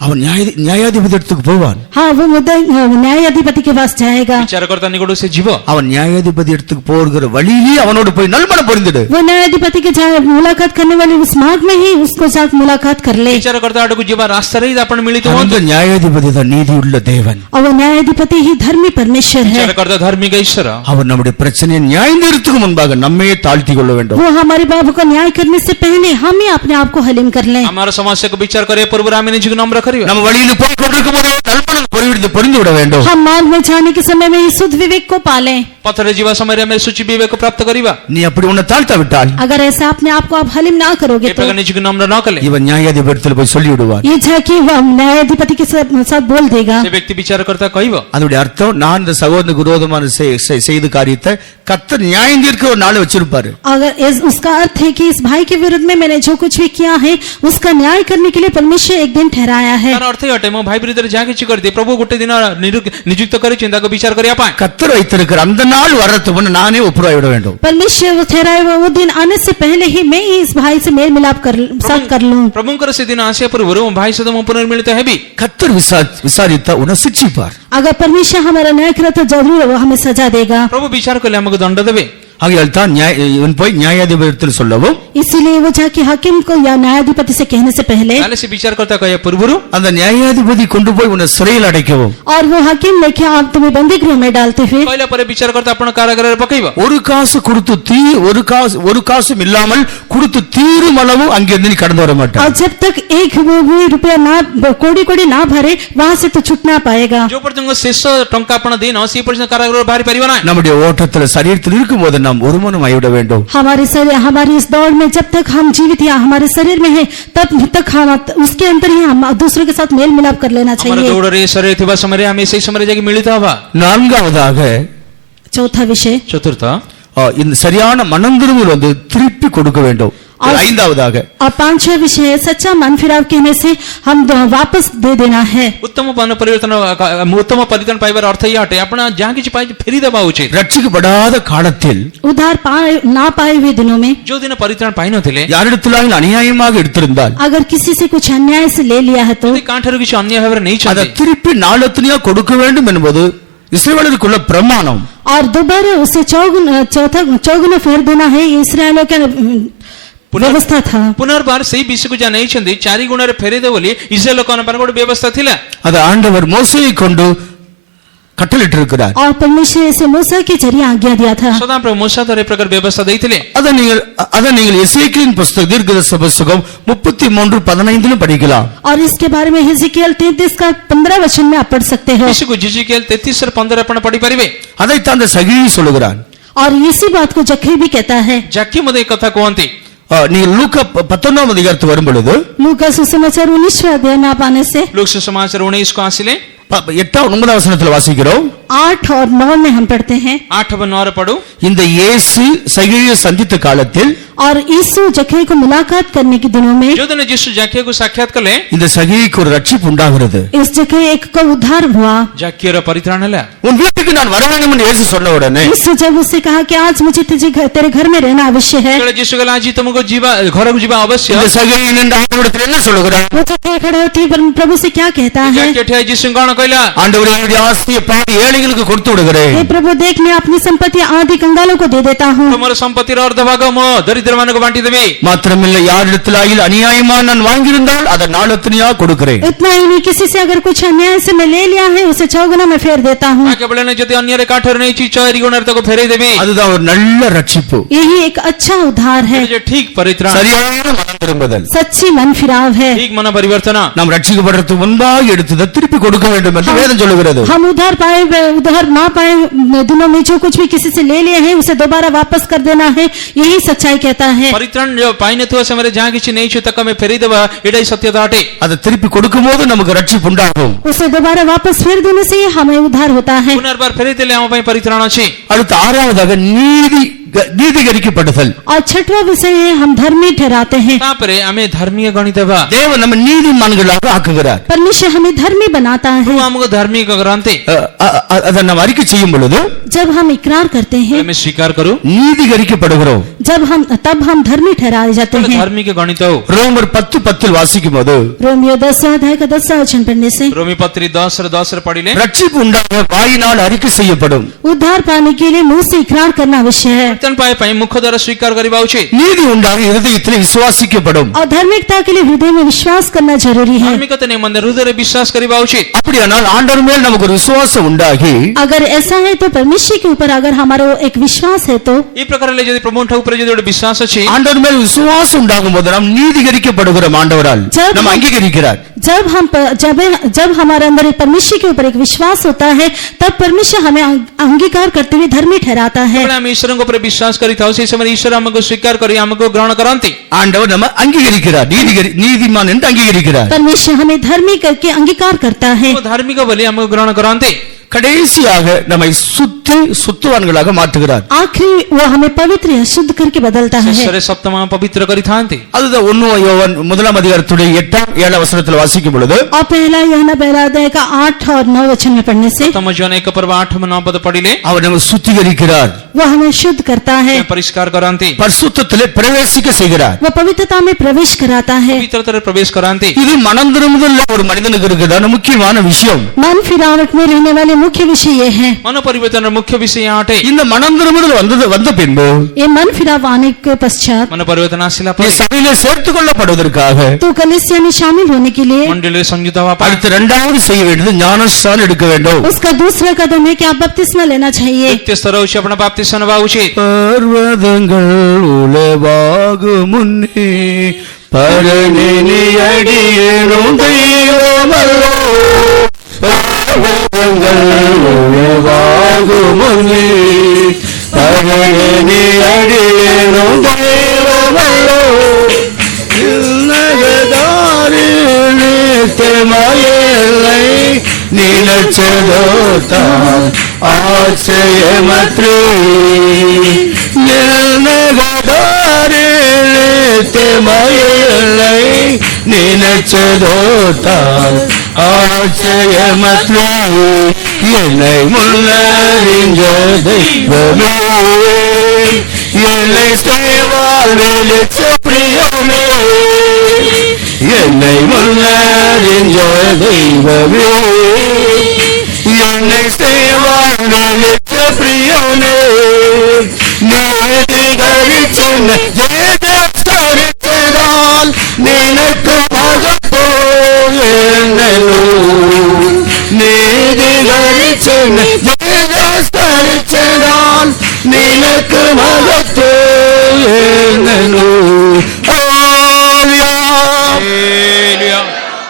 அவன் நியாயாதிபதி இடத்துக்கு போவான். हाँ, वो मुद्दा न्यायाधिपति के पास जाएगा। ବିଚାରକର୍ତ୍ତା ନିକଟକୁ ସେ ଯିବ। அவன் நியாயாதிபதி இடத்துக்கு போகிற வழியிலே அவனோடு போய் நல்மனம் பொருந்திடு. वो न्यायाधिपति के मुलाकात करने वाले उस मार्ग में ही उसको साथ मुलाकात कर ले। ବିଚାରକର୍ତ୍ତା ଆଡକୁ ଯିବା ରାସ୍ତାରେ ହିଁ ଆପଣ ମିଳିତ அந்த ହୁଅନ୍ତୁ। நியாயாதிபதி தான் நீதி உள்ள தேவன். और वो न्यायाधिपति ही धर्मी परमेश्वर है। ବିଚାରକର୍ତ୍ତା ଧାର୍ମିକ ଈଶ୍ୱର। அவர் நம்முடைய பிரச்சனையை நியாயந்தீர்த்துக்கு முன்பாக நம்மையே தாழ்த்தி கொள்ள வேண்டும். वो हमारे बाबू को न्याय करने से पहले हम ही अपने आप को हलीम कर लें। ଆମର ସମସ୍ୟାକୁ ବିଚାର କରିବା ପୂର୍ବରୁ ଆମେ ନିଜକୁ ନମ୍ର କରିବା। நம்ம வழியில் போய் கொண்டிருக்கும் போது நல்மனம் பொறிந்து விட வேண்டும். हम मार्ग में जाने के समय में ही शुद्ध विवेक को पालें। ପଥରେ ଯିବା ସମୟରେ ଆମେ ସୂଚି ବିବେକ ପ୍ରାପ୍ତ କରିବା। நீ அப்படி உன்னை தாழ்த்த விட்டால் अगर ऐसा अपने आप को आप हलीम ना करोगे ଏ तो ପ୍ରକାର ନିଜକୁ ନମ୍ର ନ କଲେ இவன் நியாயாதிபதியில் போய் சொல்லி விடுவான். ये जाके वह न्यायाधिपति के साथ बोल देगा। ସେ ବ୍ୟକ୍ତି ବିଚାରକର୍ତ୍ତା କହିବ அதோட அர்த்தம் நான் இந்த சகோதரனுக்கு விரோதமான செய்த காரியத்தை கர்த்தர் நியாயந்தீர்க்க ஒரு நாள் வச்சிருப்பாரு. अगर उसका अर्थ है कि इस भाई के विरुद्ध में मैंने जो कुछ भी किया है उसका न्याय करने के लिए परमेश्वर एक दिन ठहराया है। ତାର ଅର୍ଥ ଅଟେ ମୋ ଭାଇ ବିରୁଦ୍ଧରେ ଯାହା କିଛି କରିଦିଏ ପ୍ରଭୁ ଗୋଟେ ଦିନ ନିଯୁକ୍ତ କରିଛନ୍ତି ତାକୁ ବିଚାର କରିବା ପାଇଁ। கர்த்தர் வைத்திருக்கிற அந்த நாள் வர்றதுக்கு முன்ன நானே ஒப்புரவாய் விட வேண்டும். परमेश्वर वो ठहराए वो दिन आने से पहले ही मैं ही इस भाई से मेल मिलाप कर लूं। ପ୍ରଭୁଙ୍କର ସେ ଦିନ ଆସିବା ପୂର୍ବରୁ ମୋ ଭାଇ ସହିତ ମୁଁ ପୁନର୍ମିଳିତ ହେବି। கர்த்தர் விசாரித்தா உன்னை சிட்சிப்பார். अगर परमेश्वर हमारा न्याय करे तो जरूर वो हमें सजा देगा। ପ୍ରଭୁ ବିଚାର କଲେ ଆମକୁ ଦଣ୍ଡ ଦେବେ। ஆகையால் தான் இவன் போய் நியாயாதிபதியில் சொல்லவும் इसीलिए वो जाके हाकिम को या न्यायाधिपति से कहने से पहले ତାହେଲେ ସେ ବିଚାରକର୍ତ୍ତା କହିବା ପୂର୍ବରୁ அந்த நியாயாதிபதி கொண்டு போய் உன்னை சிறையில் அடைக்கவும் और वो हाकिम लेके आप तुम्हें बंदी गृह में डालते हुए କହିଲା ପରେ ବିଚାରକର୍ତ୍ତା ଆପଣ କାରାଗାରରେ ପକେଇବ। ஒரு காசு கொடுத்து ஒரு காசும் இல்லாமல் கொடுத்து தீரும் அளவு அங்கிருந்து நீ கடந்து வர மாட்டாய். और जब तक एक भी रुपया ना कोड़ी ना भरे वहां से तो छूट ना पाएगा। ଯୋଉ ପର୍ଯ୍ୟନ୍ତ ଶେଷ ଟଙ୍କା ଆପଣ ଦେଇନ ସେ ପର୍ଯ୍ୟନ୍ତ କାରାଗାରରୁ ବାହାରି ପାରିବ ନାହିଁ। நம்முடைய ஓட்டத்துல சரீரத்தில் இருக்கும்போது நாம் ஒருமனம் ஆகிவிட வேண்டும். हमारी इस दौड़ में जब तक हम जीवित या हमारे शरीर में है तब तक हम उसके अंदर ही हम दूसरों के साथ मेल मिलाप कर लेना ଆମର चाहिए। ଦୌଡ଼ରେ ଶରୀର ଥିବା ସମୟରେ ଆମେ ସେଇ ସମୟରେ ଯାଇକି ମିଳିତ ହବା। நான்காவதாக चौथा विषय ଚତୁର୍ଥ இந்த சரியான மனந்திரும்பல் திருப்பி கொடுக்க வேண்டும். ஐந்தாவதாக और पांचवा विषय है सच्चा मन फिराव कहने से हम वापस दे देना है। ଉତ୍ତମ ପରିବର୍ତ୍ତନ ପାଇବାର ଅର୍ଥ ଏଇଆ ଅଟେ ଆପଣ ଯାହା କିଛି ପାଇଛି ଫେରି ଦେବା ଉଚିତ। ரட்சிக்கப்படாத காலத்தில் उधार ना पाए हुए दिनों में ଯୋଉ ଦିନ ପରିତ୍ରାଣ ପାଇନଥିଲେ யாரிடத்திலாவது அநியாயமாக எடுத்திருந்தால் अगर किसी से कुछ अन्याय से ले लिया है तो ଯଦି କାହାଠାରୁ କିଛି ଅନ୍ୟ ଭାବରେ அதை ନେଇଛନ୍ତି திருப்பி நாளத்திலேயே கொடுக்க வேண்டும் என்பது இஸ்ரவேலருக்குள்ள பிரமாணம். और दोबारा उसे चौगुना फेर देना है ये इस्राएलियों का व्यवस्था था। ପୁନର୍ବାର ସେଇ ବିଷୟକୁ ଯାହା ନେଇଛନ୍ତି 4 ଗୁଣରେ ଫେରେଇଦେବ ବୋଲି ଇସ୍ରାଏଲ ଲୋକମାନଙ୍କ ପାଇଁ ଗୋଟେ ବ୍ୟବସ୍ଥା ଥିଲା। அது ஆண்டவர் மோசேயை கொண்டு கட்டளையிட்டிருக்கிறார். और परमेश्वर इसे मूसा के जरिए आज्ञा दिया था। ସଦାପ୍ରଭୁ ମୂଷା ଦ୍ୱାରା ଏ ପ୍ରକାର ବ୍ୟବସ୍ଥା ଦେଇଥିଲେ। அதை நீங்கள் எசேக்கியேலின் புஸ்தகம் தீர்க்கதரிசன புஸ்தகம் 33:15 படிக்கலாம். और इसके बारे में हिजकियेल 33 का 15 वचन में आप पढ़ सकते हो। ବିଷୟକୁ ଜିଜିକିଏଲ 33:15 ଆପଣ ପଢିପାରିବେ। அதைத்தான் அந்த சகீ சொல்லுகிறான். और इसी बात को जक्कई भी कहता है। ଜାକି ମଧ୍ୟ ଏ କଥା କୁହନ୍ତି। நீங்கள் லூக்கா 19 அதிகாரத்துக்கு வரும் பொழுது लूका सुसमाचार 19वें अध्याय में आप आने से लोक सुसमाचार 19 को ଆସିଲେ 8-9 வசனத்தில் வாசிக்கிறோம். 8 और 9 में हम पढ़ते हैं 8-9 पढ़ो। இந்த இயேசு சகீயை சந்தித்த காலத்தில் और यीशु जक्कई को मुलाकात करने के दिनों में जो दिन यीशु जाकिया को साक्षात कले இந்த சகீக்கு ஒரு ரட்சிப்பு உண்டாகிறது. इस जक्कई एक का उद्धार हुआ। जाकिया रा परित्राण हला। உன் வீட்டுக்கு நான் வர வேண்டும் என்று இயேசு சொன்ன உடனே यीशु जब उससे कहा कि आज मुझे तेरे घर में रहना आवश्य है जेला यीशु कहला आज तुमको जीवा घर को जीवा अवश्य। இந்த சகீ நின்று ஆண்டவரிடத்தில் என்ன சொல்லுகிறார்? वो जक्कई खड़े होती पर प्रभु से क्या कहता है? जाकिया ठे यीशु कौन कहला ஆண்டவரே என்னுடைய ஆஸ்தியை பாதி ஏழை ஏழைகளுக்கு கொடுத்து விடுகிறேன். हे प्रभु देख, मैं अपनी संपत्ति आधी कंगालों को दे देता हूँ. ତୁମର ସମ୍ପତ୍ତିର ଅର୍ଧ ଭାଗ ମୁଁ ଦରିଦ୍ରମାନଙ୍କୁ ବାଣ୍ଟିଦେବି। மாத்திரமில்லை, யாரிடத்திலாயில் அநியாயமா நான் வாங்கியிருந்தால் அதை நாளத்தினியா கொடுக்கிறேன். इतना ही नहीं, किसी से अगर कुछ अन्याय से मैं ले लिया है उसे 6 गुना मैं फेर देता हूँ. କେବଳ ନାହିଁ, ଯଦି ଅନ୍ୟରେ କାଠରେ ନେଇଛି 4 ଗୁଣରେ ତାକୁ ଫେରେଇ ଦେବି। அதுதான் ஒரு நல்ல ரட்சிப்பு, यही एक अच्छा उद्धार है, ଯେ ଠିକ ପରିତ୍ରାଣ, சரியான மனம் திரும்புதல். सच्ची मन फिराव है. ଠିକ ମନ ପରିବର୍ତ୍ତନ। நாம் ரட்சிக்கப்படுறதுக்கு முன்பாக எடுத்ததை திருப்பி கொடுக்க வேண்டும் என்று வேதம் சொல்லுகிறது. हम उधार ना पाए दिनों में जो कुछ भी किसी से ले लिए हैं उसे दोबारा वापस कर देना है, यही सच्चाई कहता है. ପରିତ୍ରାଣ ପାଇନଥିବା ସମୟରେ ଯାହା କିଛି ନେଇଛୁ ତାକୁ ଆମେ ଫେରେଇଦେବା, ଏଇଟା ହିଁ ସତ୍ୟତା ଅଟେ। அதை திருப்பி கொடுக்கும் போது நமக்கு ரட்சிப்பு உண்டாகும். उसे दोबारा वापस फेर देने से ही हमें उद्धार होता है. ପୁନର୍ବାର ଫେରେଇଦେଲେ ଆମ ପାଇଁ ପରିତ୍ରାଣ ଅଛି। அடுத்து ஆறாவதாக நீதிகரிக்கப்படுதல். और 6वां विषय है हम धर्मी ठहराते हैं. ତାପରେ ଆମେ ଧର୍ମୀୟ ଗଣିତ ହେବା। தேவன் நம்ம நீதிமான்களாக ஆக்குகிறார். परमेश्वर हमें धर्मी बनाता है. ଆମକୁ ଧାର୍ମିକ କରନ୍ତି। அதை நாம் அறிக்கை செய்யும் பொழுது जब हम इकरार करते हैं, ଆମେ ସ୍ୱୀକାର କରୁ, तब நீதிகரிக்கப்படுகிறோம். हम धर्मी ठहराए जाते हैं. ଧାର୍ମିକ ଗଣିତ ହଉ। ரோமர் 10:10 வாசிக்கும் போது रोमियो 10 अध्याय का 10 वचन पढ़ने से ରୋମୀ ପତ୍ରୀ 10:10 ପଢିଲେ, ரட்சிப்பு உண்டாக வாயினால் அறிக்கை செய்யப்படும். उद्धार पाने के लिए मुंह से इकरार करना आवश्यक है. ପରିତ୍ରାଣ ପାଇବା ପାଇଁ ମୁଖ ଦ୍ୱାରା ସ୍ୱୀକାର କରିବା ଉଚିତ। நீதி உண்டாக இருதயத்தில் விசுவாசிக்கப்படும். और धार्मिकता के लिए हृदय में विश्वास करना जरूरी है. ଧାର୍ମିକତା ନିମନ୍ତେ ହୃଦୟରେ ବିଶ୍ୱାସ କରିବା ଉଚିତ। அப்படியானால் ஆண்டவர் மேல் நமக்கு ஒரு விசுவாசம் உண்டாகி अगर ऐसा है तो परमेश्वर के ऊपर अगर हमारा एक विश्वास है तो ಈ प्रकार ଯଦି ପ୍ରଭୁଙ୍କ ଉପରେ ଯଦି ଗୋଟେ ବିଶ୍ୱାସ ଅଛି, ஆண்டவர் மேல் விசுவாசம் உண்டாகும் போது நாம் நீதிகரிக்கப்படுகிறோம். ஆண்டவரால் நம்ம அங்கீகரிக்கிறார். जब हमारे अंदर एक परमेश्वर के ऊपर एक विश्वास होता है तब परमेश्वर हमें अंगीकार करते हुए धर्मी ठहराता है. ଆମେ ଈଶ୍ୱରଙ୍କ ଉପରେ ବିଶ୍ୱାସ କରିଥାଉ, ସେହି ସମୟରେ ଈଶ୍ୱର ଆମକୁ ସ୍ୱୀକାର କରି ଆମକୁ ଗ୍ରହଣ କରନ୍ତି। ஆண்டவர் நம்ம அங்கீகரிக்கிறார், நீதிமான் என்று அங்கீகரிக்கிறார். परमेश्वर हमें धर्मी करके अंगीकार करता है. ଧାର୍ମିକ ବୋଲି ଆମକୁ ଗ୍ରହଣ କରନ୍ତି। கடைசியாக நம்மை சுத்தவான்களாக மாற்றுகிறார். आखिरी वो हमें पवित्र या शुद्ध करके बदलता है. ଶେଷରେ ସପ୍ତମ ପବିତ୍ର କରିଥାନ୍ତି। அதுதான் 1 யோவான் 1 அதிகாரத்துடைய 8-7 வசனத்தில் வாசிக்கும் பொழுது और पहला यूहन्ना पहला अध्याय का 8 और 9 वचन में पढ़ने से ତମ ଜନ 1:8-9 ପଢିଲେ, அவர் நம்மை சுத்திகரிக்கிறார், वो हमें शुद्ध करता है, ପରିଷ୍କାର କରନ୍ତି, பரிசுத்தத்திலே பிரவேசிக்க செய்கிறார். वो पवित्रता में प्रवेश कराता है. ପବିତ୍ରତାରେ ପ୍ରବେଶ କରନ୍ତି। இது மனம் திரும்புதல் ஒரு மனிதனுக்கு இருக்கிறதான முக்கியமான விஷயம். मन फिरावट में रहने वाले मुख्य विषय ये है. ମନ ପରିବର୍ତ୍ତନର ମୁଖ୍ୟ ବିଷୟ ଅଟେ। இந்த மனம் திரும்புதல் வந்த பின்பு ये मन फिराव आने के पश्चात ମନ ପରିବର୍ତ୍ତନ ଆସିଲା நீ ପରେ சபையிலே சேர்த்துக் கொள்ளப்படுவதற்காக तो कलीसिया में शामिल होने के लिए ମଣ୍ଡଳୀରେ ସଂଯୁକ୍ତ ହେବା ପାଇଁ அடுத்து இரண்டாவது செய்ய வேண்டியது ஞானஸ்நானம் எடுக்க வேண்டும். उसका दूसरा कदम है कि आप बपतिस्मा लेना चाहिए. ଦ୍ୱିତୀୟ ସ୍ତର ହେଉଛି ଆପଣ ବାପ୍ତିସ୍ମ ନେବା ଉଚିତ। பர்வதங்கள் உலவாகு முன்னே பரணினி அடியேனும் தெய்வமல்லோ. பர்வதங்கள் உலவாகு முன்னே பரணினி அடியேனும் தெய்வமல்லோ. மயலை நிலச்சதோத்தான் ஆச்சரியமற்று மயலை நிலச்சதோத்தான் ஆச்சரியமற்று என்னை முன்னறிஞ்ச தெய்வமே என்னை செய்வால் வெளிச்ச பிரியமே என்னை முன்னறிஞ்ச தெய்வமே என்னை செய்வால் வெளிச்ச பிரியமே நீதிகரிச்சென்ன ஜெயதரிச்சதால் நினைக்கு மகப்போ நீதிகரிச்சென்ன ஜெயதரிச்சதால் நினைக்கு மகப்போ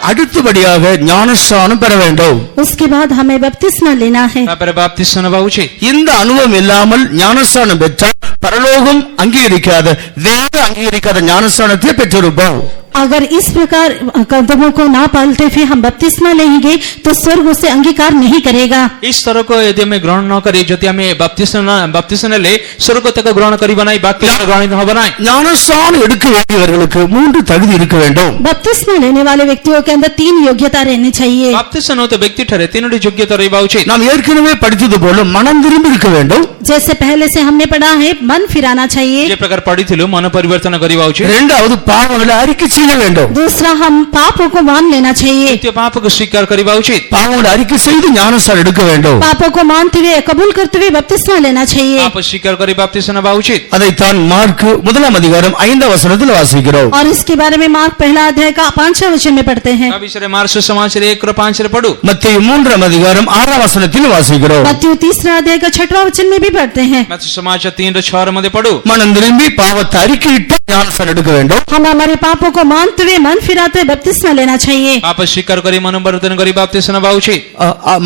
அடுத்தபடியாக ஞானஸ்நானம் பெற வேண்டும். उसके बाद हमें बपतिस्मा लेना है. ତାପରେ ବାପ୍ତିସ୍ମ ନେବା ଉଚିତ। இந்த அனுபவம் இல்லாமல் ஞானஸ்நானம் பெற்றால் பரலோகம் அங்கீகரிக்காத வேத அங்கீகரிக்காத ஞானஸ்நானத்தை பெற்றிருப்போம். अगर इस प्रकार कदमों को ना पालते फिर हम बपतिस्मा लेंगे तो स्वर्ग उसे अंगीकार नहीं करेगा. इस तरह को यदि हमें ग्रहण न करी, यदि हमें बाप्तिस्म ले, स्वर्ग तक ग्रहण करीब नहीं, बाप्तिस्म ग्रहण होगा नहीं। ஞானஸ்நானம் எடுக்க வேண்டியவர்களுக்கு 3 தகுதி இருக்க வேண்டும். बपतिस्मा लेने वाले व्यक्तियों के अंदर 3 योग्यता रहनी चाहिए. बाप्तिस्म हो तो व्यक्ति ठहरे 3 योग्यता रहना उचित। நாம் ஏற்கனவே படித்தது போல மனம் திரும்பி இருக்க வேண்டும். जैसे पहले से हमने पढ़ा है मन फिराना चाहिए. जे प्रकार पढ़ी थिलु मन परिवर्तन करिवा उचित। இரண்டாவது பாவங்களை அறிக்கை செய்ய வேண்டும். दूसरा, हम पापों को मान लेना चाहिए. ଦ୍ୱିତୀୟ ପାପକୁ ସ୍ୱୀକାର କରିବା ଉଚିତ. பாவங்களை அறிக்கை செய்து ஞானஸ்நானம் எடுக்க வேண்டும். पापों को मानते हुए, कबूल करते हुए बपतिस्मा लेना चाहिए. ପାପ ସ୍ୱୀକାର କରି ବାପ୍ତିସ୍ମ ନେବା ଉଚିତ. அதைத்தான் மார்க் 1 அதிகாரம் 5 வாசிக்கிறோம். और इसके बारे में मार्क 1 अध्याय का 5 वचन में पढ़ते हैं. ତା ବିଷୟରେ ମାର୍କ ସୁସମାଚାର 1:5 ପଢୁ. மத்தேயு 3 அதிகாரம் 6 வாசிக்கிறோம். मत्ती 3 अध्याय का 6वां वचन में भी पढ़ते हैं. ମାର୍କ ସୁସମାଚାର 3:6 मध्ये पढू. மனம் திரும்பி பாவத்தை அறிக்கையிட்டு ஞானஸ்நானம் எடுக்க வேண்டும். हम हमारे पापों को मानते हुए, मन फिराते हुए बपतिस्मा लेना चाहिए. ପାପ ସ୍ୱୀକାର କରି ମନୋପରିବର୍ତ୍ତନ କରି ବାପ୍ତିସ୍ମ ନେବା ଉଚିତ.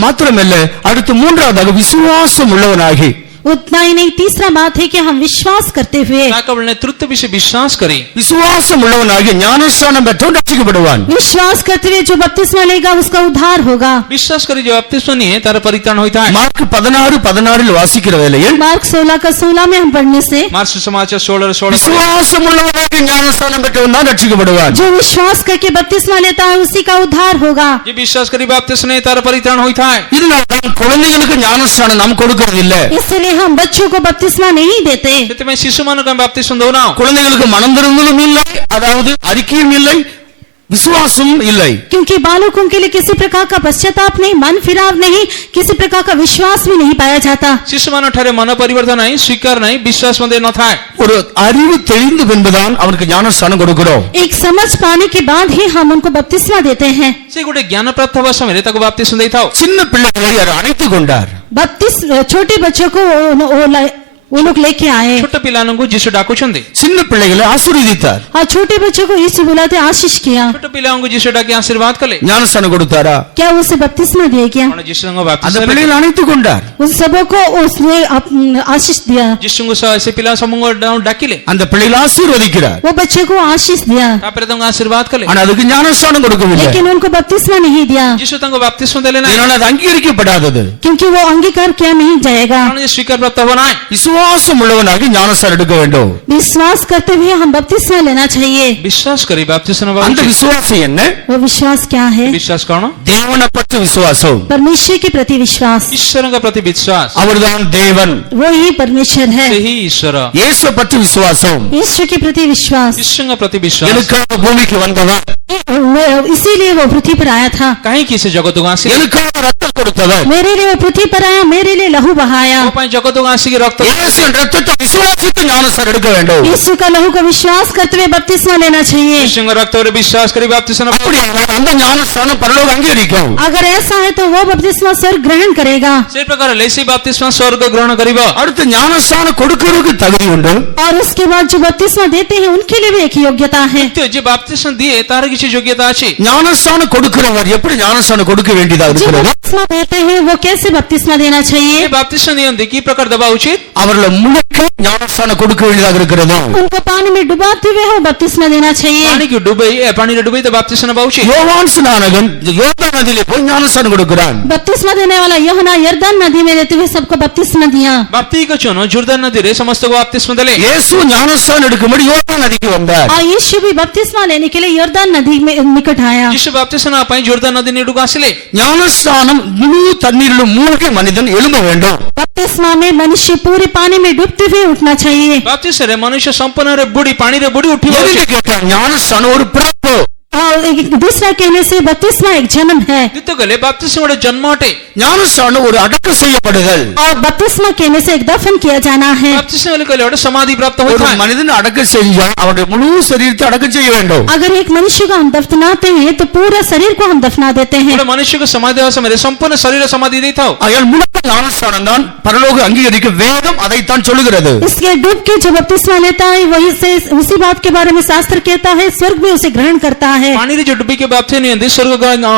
மாத்திரமல்ல, அடுத்து மூன்றாவதாக விசுவாசம் உள்ளவனாகி उतना ही नहीं, तीसरा बात है कि हम विश्वास करते हुए, ତା କେବଳ ନେତୃତ୍ୱ ବିଷୟ ବିଶ୍ୱାସ କରି விசுவாசம் உள்ளவனாகி ஞானஸ்நானம் பெற்றவன் ரட்சிக்கப்படுவான். विश्वास करते हुए जो बपतिस्मा लेगा उसका उद्धार होगा. ବିଶ୍ୱାସ କରି ଯେ ବାପ୍ତିସ୍ମ ନିଏ ତାର ପରିତ୍ରାଣ ହୋଇଥାଏ. மார்க் 16 வாசிக்கிற வேளையில் मार्क 16 का 16 में हम पढ़ने से, ମାର୍କ ସୁସମାଚାର 16:16 விசுவாசம் உள்ளவனாகி ஞானஸ்நானம் பெற்றவன் தான் ரட்சிக்கப்படுவான். जो विश्वास करके बपतिस्मा लेता है उसी का उद्धार होगा. ଯେ ବିଶ୍ୱାସ କରି ବାପ୍ତିସ୍ମ ନିଏ ତାର ପରିତ୍ରାଣ ହୋଇଥାଏ. இதனால தான் குழந்தைகளுக்கு ஞானஸ்நானம் நாம் கொடுக்கிறது இல்லை. इसलिए हम बच्चों को बपतिस्मा नहीं देते. ସେଥିପାଇଁ ଶିଶୁମାନଙ୍କୁ ଆମେ ବାପ୍ତିସ୍ମ ଦଉନାହୁଁ. குழந்தைகளுக்கு மனம் திரும்பலும் இல்லை, அதாவது அறிக்கையும் இல்லை, விசுவாசமும் இல்லை. क्योंकि बालकों के लिए किसी प्रकार का पश्चाताप नहीं, मन फिराव नहीं, किसी प्रकार का विश्वास भी नहीं पाया जाता. ଶିଶୁମାନଙ୍କ ଠାରେ ମନ ପରିବର୍ତ୍ତନ ନାହିଁ, ସ୍ୱୀକାର ନାହିଁ, ବିଶ୍ୱାସ ମଧ୍ୟ ନଥାଏ. ஒரு அறிவு தெளிந்து பின்புதான் அவனுக்கு ஞானஸ்நானம் கொடுக்கிறோம். एक समझ पाने के बाद ही हम उनको बपतिस्मा देते हैं. ସେ ଗୋଟେ ଜ୍ଞାନ ପ୍ରାପ୍ତ ହେବା ସମୟରେ ତାକୁ ବାପ୍ତିସ୍ମ ଦେଇଥାଉ. சின்ன பிள்ளைகளை அவர் அணைத்துக் கொண்டார். छोटे बच्चों को वो लोग लेके आए ଛୋଟ ପିଲାମାନଙ୍କୁ ଯୀଶୁ ଡାକୁଛନ୍ତି. சின்ன பிள்ளைகளை ஆசீர்வதித்தார். और छोटे बच्चों को यीशु बुलाते आशीष किया. ଛୋଟ ପିଲାଙ୍କୁ ଯୀଶୁ ଡାକି ଆଶୀର୍ବାଦ କଲେ. ஞானஸ்நானம் கொடுத்தாரா? क्या उसे बपतिस्मा दिया? क्या କଣ ଯୀଶୁଙ୍କ அந்த ବାପ୍ତିସ୍ମ ଦେଲେ? பிள்ளைகளை அணைத்துக் கொண்டார். उन सबों को उसने आशीष दिया. ଯୀଶୁଙ୍କୁ ସେ ପିଲା ସମୂହଙ୍କୁ ଡାକିଲେ. அந்த பிள்ளைகளை ஆசீர்வதிக்கிறார். वो बच्चे को आशीष दिया, ତାପରେ ତାଙ୍କୁ ଆଶୀର୍ବାଦ କଲେ. ஆனா அதுக்கு ஞானஸ்நானம் கொடுக்கவில்லை. लेकिन उनको बपतिस्मा नहीं दिया, ଯୀଶୁ ତାଙ୍କୁ ବାପ୍ତିସ୍ମ ଦେଲେ ନାହିଁ. இதனால அது அங்கீகரிக்கப்படாதது. क्योंकि वो अंगीकार किया नहीं जाएगा. କାରଣ ଯେ ସ୍ୱୀକାର ପ୍ରାପ୍ତ ହେବ ନାହିଁ. விசுவாசம் உள்ளவனாகி ஞானஸ்நானம் எடுக்க வேண்டும். विश्वास करते हुए हम बपतिस्मा लेना चाहिए. ବିଶ୍ୱାସ କରି ବାପ୍ତିସ୍ମ ନେବା அந்த ଉଚିତ. விசுவாசம் என்ன? वो विश्वास क्या है? ବିଶ୍ୱାସ କଣ? தேவனை பற்றி விசுவாசம். परमेश्वर के प्रति विश्वास. ଈଶ୍ୱରଙ୍କ ପ୍ରତି ବିଶ୍ୱାସ. அவர்தான் தேவன். वो ही परमेश्वर है. ସେହି ଈଶ୍ୱର. இயேசு பற்றி விசுவாசம். ईश्वर के प्रति विश्वास. ଯୀଶୁଙ୍କ ପ୍ରତି ବିଶ୍ୱାସ. எனக்காக பூமிக்கு வந்தவர், इसीलिए वो पृथ्वी पर आया था. କାହିଁକି ସେ ଜଗତକୁ ଆସିଲେ? எனக்காக ரத்தம் கொடுத்தவர். मेरे लिए वो पृथ्वी पर आया, मेरे लिए लहू बहाया. ମୋ ପାଇଁ ଜଗତକୁ ଆସିକି ରକ୍ତ இயேசுவின் ரத்தத்தை விசுவாசித்து ஞானஸ்நானம் எடுக்க வேண்டும். यीशु का लहू का विश्वास करते हुए बपतिस्मा लेना चाहिए. ଯୀଶୁଙ୍କ ରକ୍ତରେ ବିଶ୍ୱାସ କରି ବାପ୍ତିସ୍ମ ନେବା. அப்படியானால் அந்த ஞானஸ்நானம் பரலோகம் அங்கீகரிக்கும். अगर ऐसा है तो वो बपतिस्मा स्वर्ग ग्रहण करेगा. ସେ ପ୍ରକାର ଲେସି ବାପ୍ତିସ୍ମ ସ୍ୱର୍ଗ ଗ୍ରହଣ କରିବ. அடுத்து ஞானஸ்நானம் கொடுக்கிறதுக்கு தகுதி உண்டு. और उसके बाद जो बपतिस्मा देते हैं उनके लिए भी एक योग्यता है. ଯେ ବାପ୍ତିସ୍ମ ଦିଏ ତାର କିଛି ଯୋଗ୍ୟତା ଅଛି. ஞானஸ்நானம் கொடுக்கிறவர் எப்படி ஞானஸ்நானம் கொடுக்க வேண்டியதா जो இருக்கிறது? बपतिस्मा देते हैं वो कैसे बपतिस्मा देना चाहिए? ଯେ ବାପ୍ତିସ୍ମ ଦିଅନ୍ତି କି ପ୍ରକାର ଦେବା ଉଚିତ? அவர்களை முழுக்க ஞானஸ்நானம் கொடுக்க வேண்டியதாக இருக்கிறது. उनको पानी में डुबाते हुए हो बपतिस्मा देना चाहिए. ପାଣିକୁ ପାଣିରେ ଡୁବେଇ ତ ବାପ୍ତିସ୍ମ ନେବା ଉଚିତ. யோவான் ஸ்நானகன் யோர்தான் நதியிலே போய் ஞானஸ்நானம் கொடுக்கிறான். बपतिस्मा देने वाला यूहन्ना यरदन नदी में देते हुए सबको बपतिस्मा दिया. ବାପ୍ତିକ ଚନ ଜୋର୍ଦାନ ନଦୀରେ ସମସ୍ତଙ୍କୁ ବାପ୍ତିସ୍ମ ଦେଲେ. இயேசு ஞானஸ்நானம் எடுக்கும்படி யோர்தான் நதிக்கு வந்தார். और यीशु भी बपतिस्मा लेने के लिए यरदन नदी में निकट आया. ଯୀଶୁ ବାପ୍ତିସ୍ମ ନେବା ପାଇଁ ଜୋର୍ଦାନ ନଦୀ ନିକଟକୁ ଆସିଲେ. ஞானஸ்நானம் முழு தண்ணீரிலும் மூழ்கி மனிதன் எழும்ப வேண்டும். बपतिस्मा में मनुष्य पूरे पानी में डूबते हुए उठना चाहिए. ବାପ୍ତିସ୍ମରେ ମନୁଷ୍ୟ ସମ୍ପୂର୍ଣ୍ଣରେ ବୁଡି ପାଣିରେ ବୁଡି ଉଠିବ. எதுக்கு கேட்டா ஞானஸ்நானம் ஒரு பிறப்பு. और दूसरा कहने से बपतिस्मा एक जन्म है. ଦ୍ୱିତୀୟ କହିଲେ ବାପ୍ତିସ୍ମ ଗୋଟେ ଜନ୍ମ ଅଟେ. ஞானஸ்நானம் ஒரு அடக்கம் செய்யப்படுதல். और बपतिस्मा कहने से एक दफन किया जाना है. ବାପ୍ତିସ୍ମ ବୋଲି କହିଲେ ଗୋଟେ ସମାଧି ପ୍ରାପ୍ତ ஒரு ହୋଇଥାଏ. மனிதன் அடக்கம் செஞ்சா அவருடைய முழு சரீரத்தை அடக்கம் செய்ய வேண்டும். अगर एक मनुष्य को हम दफनाते हैं तो पूरा शरीर को हम दफना देते हैं. ଗୋଟେ ମନୁଷ୍ୟକୁ ସମାଧି ଦେବା ସମୟରେ ସମ୍ପୂର୍ଣ୍ଣ ଶରୀର ସମାଧି ଦେଇଥାଉ. ஆகையால் முழு ஞானஸ்நானம் தான் பரலோக அங்கீகரிக்க வேதம் அதைத்தான் சொல்லுகிறது. इसके डूब के जो बपतिस्मा लेता है वही से उसी बात के बारे में शास्त्र कहता है, स्वर्ग भी उसे ग्रहण करता है. ପାଣିରେ ଯୋଉ ଡୁବିକି ବାପ୍ତିସ୍ମ ନିଅନ୍ତି ସ୍ୱର୍ଗ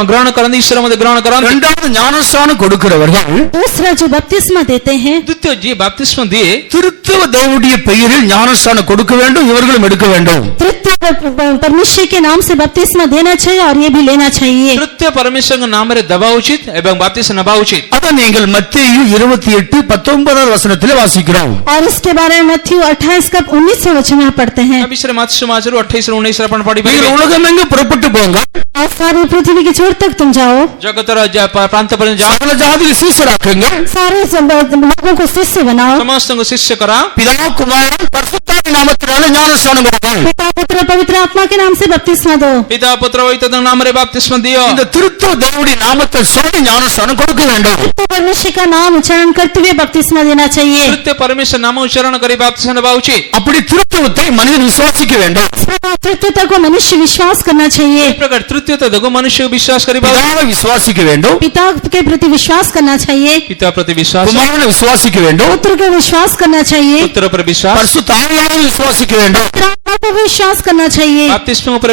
ଗ୍ରହଣ କରନ୍ତି, ଈଶ୍ୱର ମଧ୍ୟ ଗ୍ରହଣ କରନ୍ତି. இரண்டாவது ஞானஸ்நானம் கொடுக்கிறவர்கள் दूसरा जो बपतिस्मा देते हैं, ଦ୍ୱିତୀୟ ଯିଏ ବାପ୍ତିସ୍ମ ଦିଏ திருத்துவ தேவனுடைய பெயரில் ஞானஸ்நானம் கொடுக்க வேண்டும், இவர்களும் எடுக்க வேண்டும். तृतीय परमेश्वर के नाम से बपतिस्मा देना चाहिए और ये भी लेना चाहिए. ତୃତୀୟ ପରମେଶ୍ୱରଙ୍କ ନାମରେ ଦେବା ଉଚିତ ଏବଂ ବାପ୍ତିସ୍ମ ନେବା ଉଚିତ. அதை நீங்கள் மத்தேயு 28:19 வசனத்திலே வாசிக்கிறோம். और इसके बारे में मत्थयु 28 का 19 वचन में पढ़ते हैं. ତା ବିଷୟରେ ମାର୍କ ସୁସମାଚାର 28-19 ଆପଣ நீங்கள் ପଢିପାରିବେ. உலகமெங்கும் புறப்பட்டு விட்டு போங்க, और सारी पृथ्वी के छोर तक तुम जाओ, जगतर प्रांत पर्यंत जाओ, சகல ஜாதிக்கு சீசராக்குங்க, सारे लोगों को शिष्य बनाओ, समस्त शिष्य करा, பிதா குமாரன் பரிசுத்தாவின் நாமத்தினால ஞானஸ்நானம் கொடுங்க. पिता पुत्र पवित्र आत्मा के नाम से बपतिस्मा दो। पिता पुत्र पवित्र नाम रे बपतिस्मा दियो। இந்த திருத்துவ தேவனுடைய நாமத்தை சொல்லி ஞானஸ்நானம் கொடுக்க வேண்டும். तो परमेश्वर का नाम उच्चारण करते हुए बपतिस्मा देना चाहिए। कृत्य परमेश्वर नाम उच्चारण करी बपतिस्मा देवा उचित। அப்படி திருத்துவத்தை மனிதன் விசுவாசிக்க வேண்டும். इस प्रकार तृतीयता को मनुष्य विश्वास करना चाहिए। इस प्रकार तृतीयता देखो मनुष्य विश्वास करी बा பிதாவை விசுவாசிக்க வேண்டும், पिता के प्रति विश्वास करना चाहिए, पिता प्रति विश्वास, குமாரனை விசுவாசிக்க வேண்டும், पुत्र को विश्वास करना चाहिए, पुत्र पर विश्वास, பரிசுத்த ஆவியானவரை விசுவாசிக்க வேண்டும். आत्मा को विश्वास करना चाहिए। बपतिस्मा पर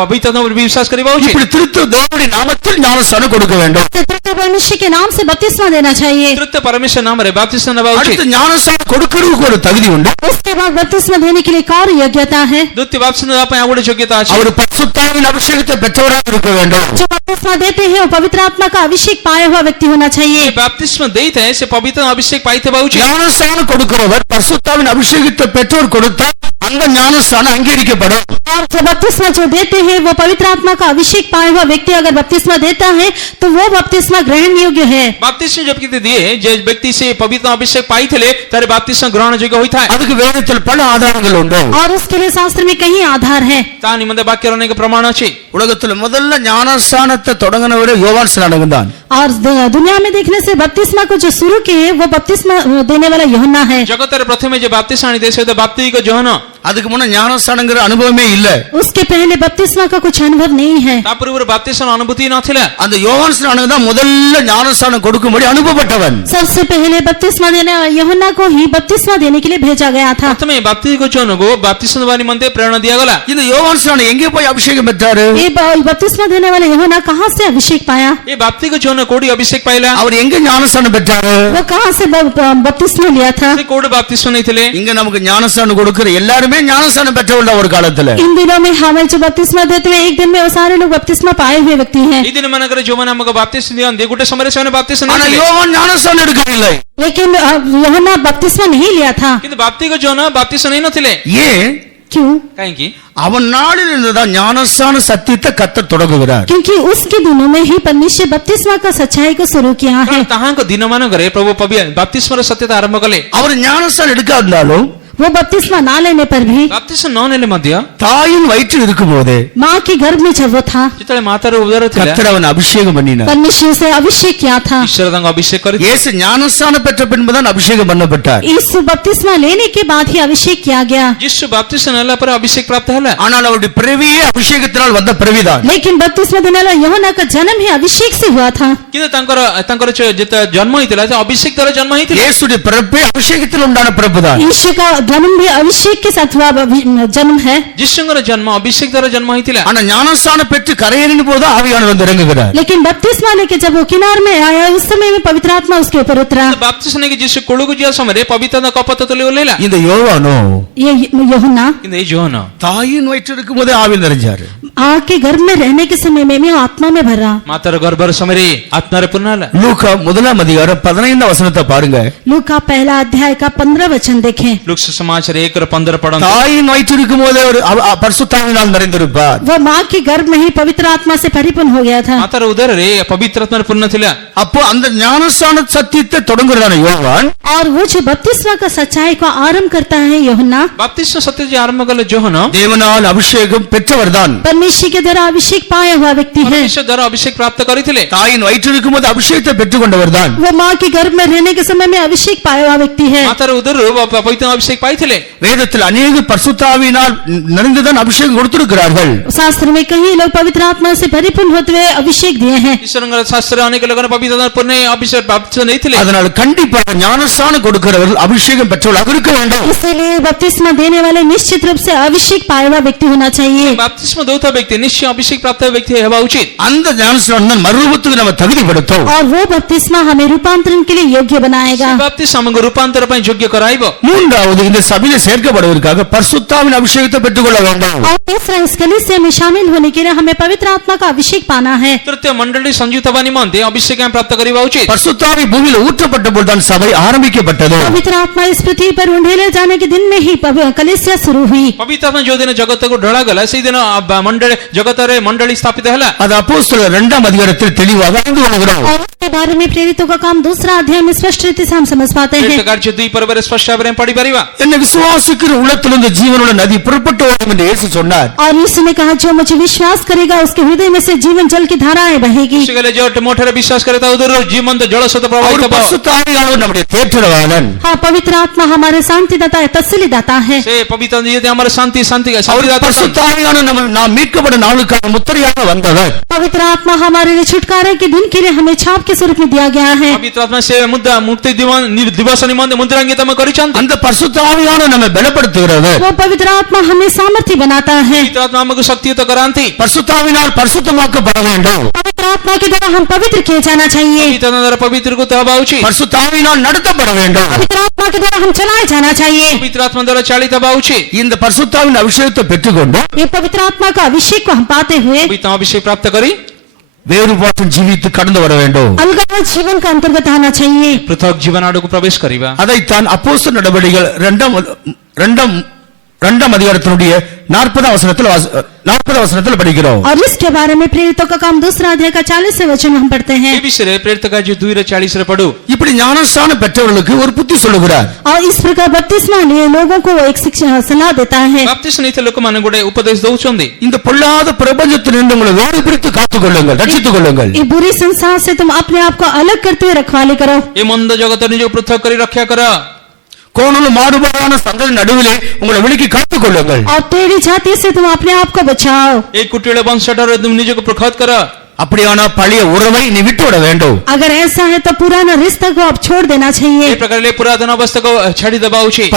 पवित्र नाम पर विश्वास करी बा उचित। இப்படி திருத்துவ தேவனுடைய நாமத்தில் ஞானஸ்நானம் கொடுக்க வேண்டும். तृतीय परमेश्वर के नाम से बपतिस्मा देना चाहिए। तृतीय परमेश्वर नाम रे बपतिस्मा देवा उचित। அடுத்து ஞானஸ்நானம் கொடுக்கிறதுக்கு ஒரு தகுதி உண்டு. उसके बाद बपतिस्मा देने के लिए एक और योग्यता है। द्वितीय बपतिस्मा देवा ପାଇଁ ଆଉ ଗୋଟେ ଯୋଗ୍ୟତା ଅଛି। அவர் பரிசுத்தாவின் அபிஷேகத்தை பெற்றவராக இருக்க வேண்டும். जो बपतिस्मा देते हैं वो पवित्र आत्मा का अभिषेक पाया हुआ व्यक्ति होना चाहिए। बपतिस्मा ଦେଇଥାଏ ସେ पवित्र अभिषेक पाइଥିବା उचित। ஞானஸ்நானம் கொடுக்கிறவர் பரிசுத்தாவின் அபிஷேகத்தை பெற்றோர் கொடுத்தால் அந்த ஞானஸ்நானம் அங்கீகரிக்கப்படும். और जो बपतिस्मा जो देते हैं वो पवित्र आत्मा का अभिषेक पाया हुआ व्यक्ति अगर बपतिस्मा देता है तो वो बपतिस्मा ग्रहण योग्य है। बपतिस्मा जब किते दिए जे व्यक्ति से पवित्र अभिषेक पाइଥିଲେ तारे बपतिस्मा ग्रहण योग्य होइଥାଏ। அதுக்கு வேதத்தில் பல ஆதாரங்கள் உண்டு. और उसके लिए शास्त्र में कहीं आधार है। ତା ନିମନ୍ତେ ବାକ୍ୟର ଅନେକ ପ୍ରମାଣ ଅଛି। உலகத்துல முதல்ல ஞானஸ்நானத்தை தொடங்கினவரே யோவான் ஸ்நானகன் தான். और दुनिया में देखने से बपतिस्मा को जो शुरू किए वो बपतिस्मा देने वाला यूहन्ना है। जगतरे प्रथमे जे बपतिस्मा आनी देसे तो बाप्तिक जोहन அதுக்கு முன்ன ஞானஸ்நானங்கிற அனுபவமே இல்ல. उसके पहले बपतिस्मा का कुछ अनुभव नहीं है। ତା ପୂର୍ବରୁ ବାପ୍ତିସ୍ମ अनुभूति ନଥିଲା। அந்த யோவான் ஸ்நானகன் தான் முதல்ல ஞானஸ்நானம் கொடுக்கும்படி அனுப்பப்பட்டவன். सबसे पहले बपतिस्मा देने वाला यूहन्ना को ही बपतिस्मा देने के लिए भेजा गया था। प्रथमे बाप्तिक जोहन को बपतिस्मा देवा निमन्ते प्रेरणा दियागला। இந்த யோவான் ஸ்நானன் எங்கே போய் அபிஷேகம் பெற்றாரு? ये बपतिस्मा देने वाला यूहन्ना कहाँ से अभिषेक पाया? ए बाप्तिक जोहन कोडी अभिषेक पाइला। அவர் எங்க ஞானஸ்நானம் பெற்றாரு? वो कहाँ से बपतिस्मा लिया था? से कोड बपतिस्मा नैथिले। இங்க நமக்கு ஞானஸ்நானம் கொடுக்கிற எல்லாரும் ஞானஸ்நானம் பெற்றவர்கள் ஒரு காலத்துல. इन दिनों में हमें जो बपतिस्मा देते हैं एक दिन में वो सारे लोग बपतिस्मा पाए हुए व्यक्ति हैं। ಈ ದಿನ ಮನಕರ ಜೋಮನ ನಮಗೆ ಬಾಪ್ತಿಸ್ಮ ದಿಯಂದೆ ಗುಟ ಸಮರೆ ಸವನೆ ಬಾಪ್ತಿಸ್ಮ ஆனா ನೈथिಲೆ। யோவான் ஞானஸ்நானம் எடுக்கவில்லை. लेकिन यूहन्ना बपतिस्मा नहीं लिया था। किंतु बाप्तिक जोहन बाप्तिस्म नै नथिले। ஏன்? क्यों? काहेकि அவன் நாளில் இருந்துதான் ஞானஸ்நான சத்தியத்தை கர்த்தர் தொடங்குகிறார். क्योंकि उसके दिनों में ही परमेश्वर बपतिस्मा का सच्चाई को शुरू किया है। ताहांक दिन मानकरे प्रभु बाप्तिस्म सत्यता आरंभ कले। அவர் ஞானஸ்நானம் எடுக்காதனாலும் वो बपतिस्मा ना लेने पर भी बाप्तिस्म न नेले मध्य தாயின் வயிற்றில் இருக்கும்போதே माँ के गर्भ में जब वो था जितले मातार उदर थिला கர்த்தர் அவன் அபிஷேகம் பண்ணினார். परमेश्वर से अभिषेक किया था। ईश्वर तंग अभिषेक करी। இயேசு ஞானஸ்நானம் பெற்ற பின்புதான் அபிஷேகம் பண்ணப்பட்டார். यीशु बपतिस्मा लेने के बाद ही अभिषेक किया गया। जिसु बाप्तिस्म नेला पर अभिषेक प्राप्त हला। ஆனால் அவருடைய பிறவியே அபிஷேகத்தினால் வந்த பிறவிதான். लेकिन बपतिस्मा देने वाला यूहन्ना का जन्म ही अभिषेक से हुआ था। किंतु तंकर जित जन्म हितला अभिषेक द्वारा जन्म हितला। இயேசுடைய பிறப்பே அபிஷேகத்தில் உண்டான பிறப்புதான். यीशु का जन्म भी अभिषेक के साथ हुआ जन्म है। जिसुंगर जन्म अभिषेक द्वारा जन्म हितला। ஆனா ஞானஸ்நானம் பெற்று கரையேறின போது ஆவியானவர் வந்து இறங்குகிறார். लेकिन बपतिस्मा लेके जब वो किनार में आया उस समय में पवित्र आत्मा उसके ऊपर उतरा। बाप्तिस्म ने जिसु कोळुगु जिया समय पवित्रता कपत तले ओलेला। இந்த யோவானோ ये यूहन्ना किंतु ये जोहन தாயின் வயிற்றில் இருக்கும்போதே ஆவியில் நிறைஞ்சாரு. आग के गर्भ में रहने के समय में मैं आत्मा में भरा। मातर गर्भर समरे आत्मा रे पुनाला। லூக்கா முதலாம் அதிகாரம் 15 வசனத்தை பாருங்க. लूका पहला अध्याय का 15 वचन देखें। लुक्स समाचार 1:15 पढ़न। தாயின் வயிற்றில் இருக்கும்போதே ஒரு பரிசுத்தாவினால் நிறைந்திருப்பார். वो माँ के गर्भ में ही पवित्र आत्मा से परिपूर्ण हो गया था। मातर उदर रे पवित्र आत्मा पूर्ण थिला। அப்போ அந்த ஞானஸ்நான சத்தியத்தை தொடங்குறான யோவான் और वो जो बपतिस्मा का सच्चाई को आरंभ करता है यूहन्ना बाप्तिस्म सत्य जे आरंभ कले जोहन தேவனால் அபிஷேகம் பெற்றவர்தான். परमेश्वर के द्वारा अभिषेक पाया हुआ व्यक्ति है। परमेश्वर द्वारा अभिषेक प्राप्त करिथिले। தாயின் வயிற்றில் இருக்கும்போது அபிஷேகத்தை பெற்றுக்கொண்டவர்தான். वो माँ के गर्भ में रहने के समय में अभिषेक पाया हुआ व्यक्ति है। मातर उदर पवित्र अभिषेक पाइथिले। வேதத்தில் अनेक பரிசுத்தாவியினால் நிறைந்துதான் அபிஷேகம் கொடுத்திருக்கிறார்கள். शास्त्र में कई लोग पवित्र आत्मा से परिपूर्ण होते हुए अभिषेक दिए हैं। ईश्वरंगर शास्त्र अनेक लोगन पवित्र आत्मा पूर्ण अभिषेक प्राप्त नैथिले। அதனால கண்டிப்பாக ஞானஸ்நானம் கொடுக்கிறவர்கள் அபிஷேகம் பெற்றவர்களாக இருக்க வேண்டும். इसलिए बपतिस्मा देने वाले निश्चित रूप से अभिषेक पाया हुआ व्यक्ति होना चाहिए। बाप्तिस्म दौता व्यक्ति निश्चय अभिषेक प्राप्त व्यक्ति हेबा उचित। அந்த ஞானஸ்நானம் தான் மறுரூபத்துக்கு நம்ம தகுதிப்படுத்தும். और वो बपतिस्मा हमें रूपांतरण के लिए योग्य बनाएगा। बाप्तिस्म हमको रूपांतर ପାଇଁ योग्य कराइबो। மூன்றாவது இந்த சபையில சேர்க்கப்படுவதற்காக பரிசுத்தாவின் அபிஷேகத்தை பெற்றுக்கொள்ள வேண்டும். और तीसरा, इस कलीसिया में शामिल होने के लिए हमें पवित्र आत्मा का अभिषेक पाना है. ତୃତୀୟ ମଣ୍ଡଳୀ ସଂଯୁକ୍ତ ହେବା ନିମନ୍ତେ ଅଭିଷେକ ଆମେ ପ୍ରାପ୍ତ କରିବା ଉଚିତ. பரிசுத்தாவி பூமியில ஊற்றப்பட்ட பொழுதுதான் சபை ஆரம்பிக்கப்பட்டது. पवित्र आत्मा इस पृथ्वी पर उंडेले जाने के दिन में ही कलीसिया शुरू हुई. ପବିତ୍ର ଆତ୍ମା ଯୋଉ ଦିନ ଜଗତକୁ ଢଳାଗଲା ସେଇଦିନ ମଣ୍ଡଳୀ ଜଗତରେ ମଣ୍ଡଳୀ ସ୍ଥାପିତ ହେଲା. அது அப்போஸ்தலர் 2ஆம் அதிகாரத்தில் தெளிவாக அறிந்து கொள்கிறோம். और इसके बारे में प्रेरितों का काम 2 अध्याय में स्पष्ट रीति से हम समझ पाते हैं. ପ୍ରେରିତ କାର୍ଯ୍ୟ 2 ପର୍ବରେ ସ୍ପଷ୍ଟ ଭାବରେ ପଢି ପାରିବା. என்னை விசுவாசிக்கிற உள்ளத்திலிருந்து ஜீவனுள்ள நதி புறப்பட்டு வரும் என்று இயேசு சொன்னார். और यीशु ने कहा, जो मुझे विश्वास करेगा उसके हृदय में से जीवन जल की धाराएं बहेगी. ସେ କହିଲେ ଯୋଉ ମୋଠରେ ବିଶ୍ୱାସ କରେ ତା ଉଦରରୁ ଜୀବନ୍ତ ଜଳସ୍ରୋତ ପ୍ରବାହିତ ହେବ. பரிசுத்த ஆவியானவர் நம்முடைய தேற்றரவாளன். हाँ, पवित्र आत्मा हमारे शांतिदाता है, तसल्लीदाता है. ସେ ପବିତ୍ର ନିୟତି ଆମର ଶାନ୍ତି அவர் ଶାନ୍ତିଦାତା. பரிசுத்த ஆவியானவர் நாம் மீட்கப்பட நாளுக்காக முத்திரையாக வந்தவர். पवित्र आत्मा हमारे लिए छुटकारे के दिन के लिए हमें छाप के स्वरूप में दिया गया है. ପବିତ୍ର ଆତ୍ମା ସେ ମୁକ୍ତି ଦିବସ ନିମନ୍ତେ ମୁଦ୍ରାଙ୍କିତ କରିଛନ୍ତି. அந்த பரிசுத்த ஆவியானவர் நம்மை பலப்படுத்துகிறவர். वो पवित्र आत्मा हमें सामर्थ्य बनाता है. ପବିତ୍ର ଆତ୍ମା ଆମକୁ ଶକ୍ତିయుତ କରାନ୍ତି. பரிசுத்த ஆவியினால் பரிசுத்தமாக்கப்பட வேண்டும். पवित्र आत्मा के द्वारा हम पवित्र किए जाना चाहिए. ପବିତ୍ର ଆତ୍ମା ଦ୍ୱାରା ପବିତ୍ରୀକୃତ ହେବା ଉଚିତ. பரிசுத்த ஆவியினால் நடத்தப்பட வேண்டும். पवित्र आत्मा के द्वारा हम चलाए जाना चाहिए. ପବିତ୍ର ଆତ୍ମା ଦ୍ୱାରା ଚାଳିତ ହେବା ଉଚିତ. இந்த பரிசுத்தாவின் அபிஷேகத்தை பெற்றுக்கொண்டு ये पवित्र आत्मा का अभिषेक को हम पाते हुए ପବିତ୍ର ଅଭିଷେକ ପ୍ରାପ୍ତ କରି வேறுபாட்டு ஜீவித்து கடந்து வர வேண்டும். अलग जीवन का अंतर्गत आना चाहिए. ପୃଥକ ଜୀବନ ଆଡକୁ ପ୍ରବେଶ କରିବା. அதைத்தான் அப்போஸ்தலர் நடவடிக்கைகள் 2ஆம் அதிகாரத்தினுடைய 40ஆம் வசனத்தில் படிக்கிறோம். और इसके बारे में प्रेरितों का काम 2 अध्याय का 40वें वचन में हम पढ़ते हैं. ଏ ବିଷୟରେ ପ୍ରେରିତ କାର୍ଯ୍ୟ 2:40 ରେ ପଢୁ. இப்படி ஞானஸ்நானம் பெற்றவர்களுக்கு ஒரு புத்தி சொல்லுகிறார். और इस प्रकार बपतिस्मा लिए लोगों को वो एक शिक्षा सलाह देता है. ବାପ୍ତିସ୍ମ ନେଇଥିବା ଲୋକମାନଙ୍କୁ ଗୋଟେ ଉପଦେଶ ଦଉଛନ୍ତି. இந்த பொல்லாத பிரபஞ்சத்திலிருந்து உங்களை வேறு பிரித்து காத்துக்கொள்ளுங்கள், ரட்சித்துக் கொள்ளுங்கள். ये बुरी संसार से तुम अपने आप को अलग करते हुए रखवाली करो. ଏ ମନ୍ଦ ଜଗତ ନିଜକୁ ପୃଥକ କରି ରକ୍ଷା କର. கோணலும் மாறுபாடான சந்ததி நடுவிலே உங்களை விலக்கி காத்துக்கொள்ளுங்கள். और टेढ़ी छाती से तुम अपने आप को बचाओ. ଏ କୁଟିଳ ବଂଶଠାରୁ ତୁମ ନିଜକୁ ପୃଥକ କର. அப்படியான பழைய உறவை நீ விட்டுவிட வேண்டும். अगर ऐसा है तो पुराना रिश्ता को आप छोड़ देना ଏ चाहिए. ପ୍ରକାରରେ ପୁରାତନ ଅବସ୍ଥାକୁ ଛାଡିଦେବା ଉଚିତ.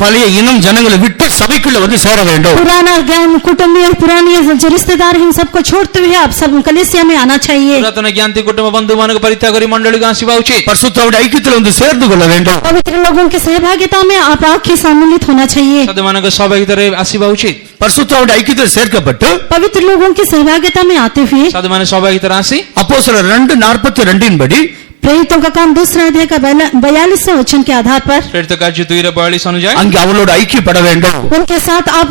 பழைய இனம் ஜனங்களை விட்டு சபைக்குள்ள வந்து சேர வேண்டும். पुराना ज्ञान कुटुंबी और पुरानी जो रिश्तेदार हैं सबको छोड़ते हुए आप सब कलीसिया में आना चाहिए. ପୁରାତନ ଜ୍ଞାତି କୁଟୁମ୍ବ ବନ୍ଧୁ ମାନଙ୍କୁ ପରିତ୍ୟାଗ କରି ମଣ୍ଡଳୀକୁ ଆସିବା ଉଚିତ. பரிசுத்தவோட ஐக்கியத்தில் வந்து சேர்ந்து கொள்ள வேண்டும். पवित्र लोगों की सहभागिता में आप आंखें सम्मिलित होना चाहिए. ସାଧୁମାନଙ୍କ ସହଭାଗିତାରେ ଆସିବା ଉଚିତ. பரிசுத்தவோட ஐக்கியத்தில் சேர்க்கப்பட்டு पवित्र लोगों की सहभागिता में आते हुए ସାଧୁମାନେ ସହଭାଗିତାରେ ଆସି அப்போஸ்தலர் 2:42 படி प्रेरितों का काम 2 अध्याय का 42वें वचन के आधार पर ପ୍ରେରିତ କାର୍ଯ୍ୟ 2:42 ଅନୁଯାୟୀ அங்கே அவளோட ஐக்கியப்பட வேண்டும். उनके साथ आप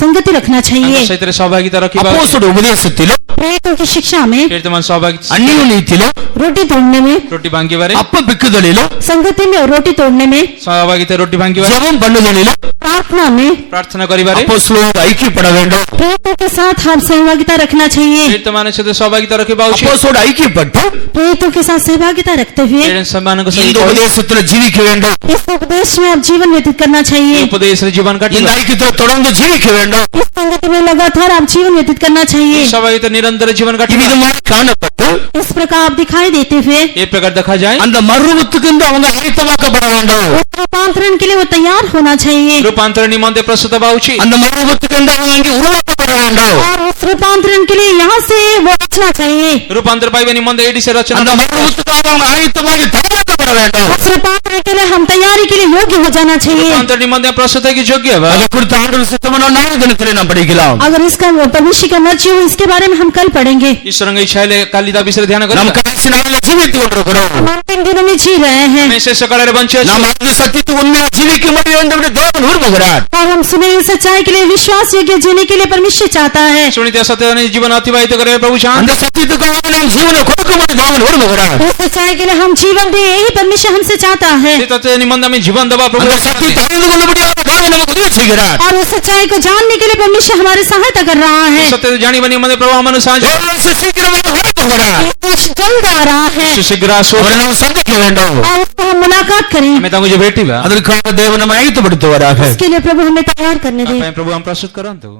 संगति रखना चाहिए. ତାଙ୍କ ସହିତ ସହଭାଗିତା ରଖିବା ଉଚିତ. அப்போஸ்தலர் உபதேசத்திலும் प्रेरितों की शिक्षा में, ପ୍ରେରିତମାନ ସହଭାଗିତା அந்நியோன்யத்திலும் रोटी तोड़ने में, ରୋଟି ଭାଙ୍ଗିବାରେ, அப்ப பிக்குதலிலும் संगति में और रोटी तोड़ने में, ସହଭାଗିତା ରୋଟି ଭାଙ୍ଗିବାରେ, ஜெபம் பண்ணுதலிலும் प्रार्थना में ପ୍ରାର୍ଥନା କରିବାରେ அப்போஸ்தலரோடு ஐக்கியப்பட வேண்டும். प्रेरितों के साथ हम सहभागिता रखना चाहिए. ପ୍ରେରିତମାନଙ୍କ ସହିତ ସହଭାଗିତା ରଖିବା ଉଚିତ. அப்போஸ்தலரோடு ஐக்கியப்பட்டு प्रेरितों के साथ सहभागिता रखते हुए ସେମାନଙ୍କ இந்த ସହିତ உபதேசத்துல ஜீவிக்க வேண்டும். इस उपदेश में आप जीवन व्यतीत करना चाहिए. ଉପଦେଶରେ ଜୀବନ இந்த କାଟିବା. ஐக்கியத்துல தொடர்ந்து ஜீவிக்க வேண்டும். इस संगति में लगातार आप जीवन व्यतीत करना चाहिए. ସହଭାଗିତା ନିରନ୍ତର ଜୀବନ କାଟିବା. இவ்விதமாக காணப்பட்டு इस प्रकार आप दिखाई देते हुए ଏ ପ୍ରକାର ଦେଖାଯାଏ. அந்த மறுரூபத்துக்கு அவங்க ஆயத்தமாக்கப்பட வேண்டும். उस रूपांतरण के लिए वो तैयार होना चाहिए. ରୂପାନ୍ତର ନିମନ୍ତେ ପ୍ରସ୍ତୁତ ହେବା ଉଚିତ. அந்த மறுரூபத்துக்கு அவங்க அங்கே உருவாக்கப்பட வேண்டும். और उस रूपांतरण के लिए यहाँ से वो रचना चाहिए. ରୂପାନ୍ତର ପାଇବା ନିମନ୍ତେ ଏଇଠି ସେ ରଚନା அந்த மறுரூபத்துக்கு அவங்க ஆயத்தமாக தயாரிக்கப்பட வேண்டும். उस रूपांतरण के लिए हम तैयारी के लिए योग्य हो जाना चाहिए. ରୂପାନ୍ତର ନିମନ୍ତେ ପ୍ରସ୍ତୁତ ହେଇକି ଯୋଗ୍ୟ ହେବା. அதை குறித்து ஆண்டவர் சித்தமான நாளை தினத்திலே நாம் படிக்கலாம். अगर इसका परमेश्वर का मर्जी हो इसके बारे में हम कल पढ़ेंगे. ଈଶ୍ୱରଙ୍କ ଇଚ୍ଛା ହେଲେ କାଲି ତା ବିଷୟରେ ଧ୍ୟାନ நாம் କରିବା. கடைசி நாளில் ஜீவித்துக் கொண்டிருக்கிறோம். हम अंतिम दिनों में जी रहे हैं ଆମେ ଶେଷ କାଳରେ ବଞ୍ଚି ଅଛୁ. நாம் அந்த சத்தியத்தை உண்மையாக ஜீவிக்கும்படி வேண்டும் என்று தேவன் விரும்புகிறார். और हम सुने हुए सच्चाई के लिए विश्वास योग्य जीने के लिए परमेश्वर चाहता है. ଶୁଣିଥିବା ସତ୍ୟ ଜୀବନ ଅତିବାହିତ କରିବା ପ୍ରଭୁ ଚାହାନ୍ତି. அந்த சத்தியத்துக்காக நாம் ஜீவனை கொடுக்கும்படி தேவன் விரும்புகிறார். उस सच्चाई के लिए हम जीवन दे यही परमेश्वर हमसे चाहता है. ସେ ତତ୍ତ୍ୱ ନିମନ୍ତେ ଆମେ ଜୀବନ ଦେବା ପ୍ରଭୁ அந்த சத்தியத்தை அறிந்து கொள்ளும்படியாக தேவன் நமக்கு உதவி செய்கிறார். और उस सच्चाई को जानने के लिए परमेश्वर हमारी सहायता कर रहा है. ସତ୍ୟ ଜାଣିବା ନିମନ୍ତେ ପ୍ରଭୁ ଆମମାନଙ୍କୁ ସାହାଯ୍ୟ தேவன் சீக்கிரமாக வரப்போகிறார். जल्द आ रहा है ଶୀଘ୍ର ଆସୁ. அவரை நாம் சந்திக்க வேண்டும். और उसको हम मुलाकात करें. ଆମେ ତାଙ୍କୁ ଯେ ଭେଟିବା. அதற்காக தேவன் நம்மை ஆயத்தப்படுத்துவாராக. इसके लिए प्रभु हमें तैयार करने ତା दे. ପାଇଁ ପ୍ରଭୁ ଆମ ପ୍ରସ୍ତୁତ କରନ୍ତୁ.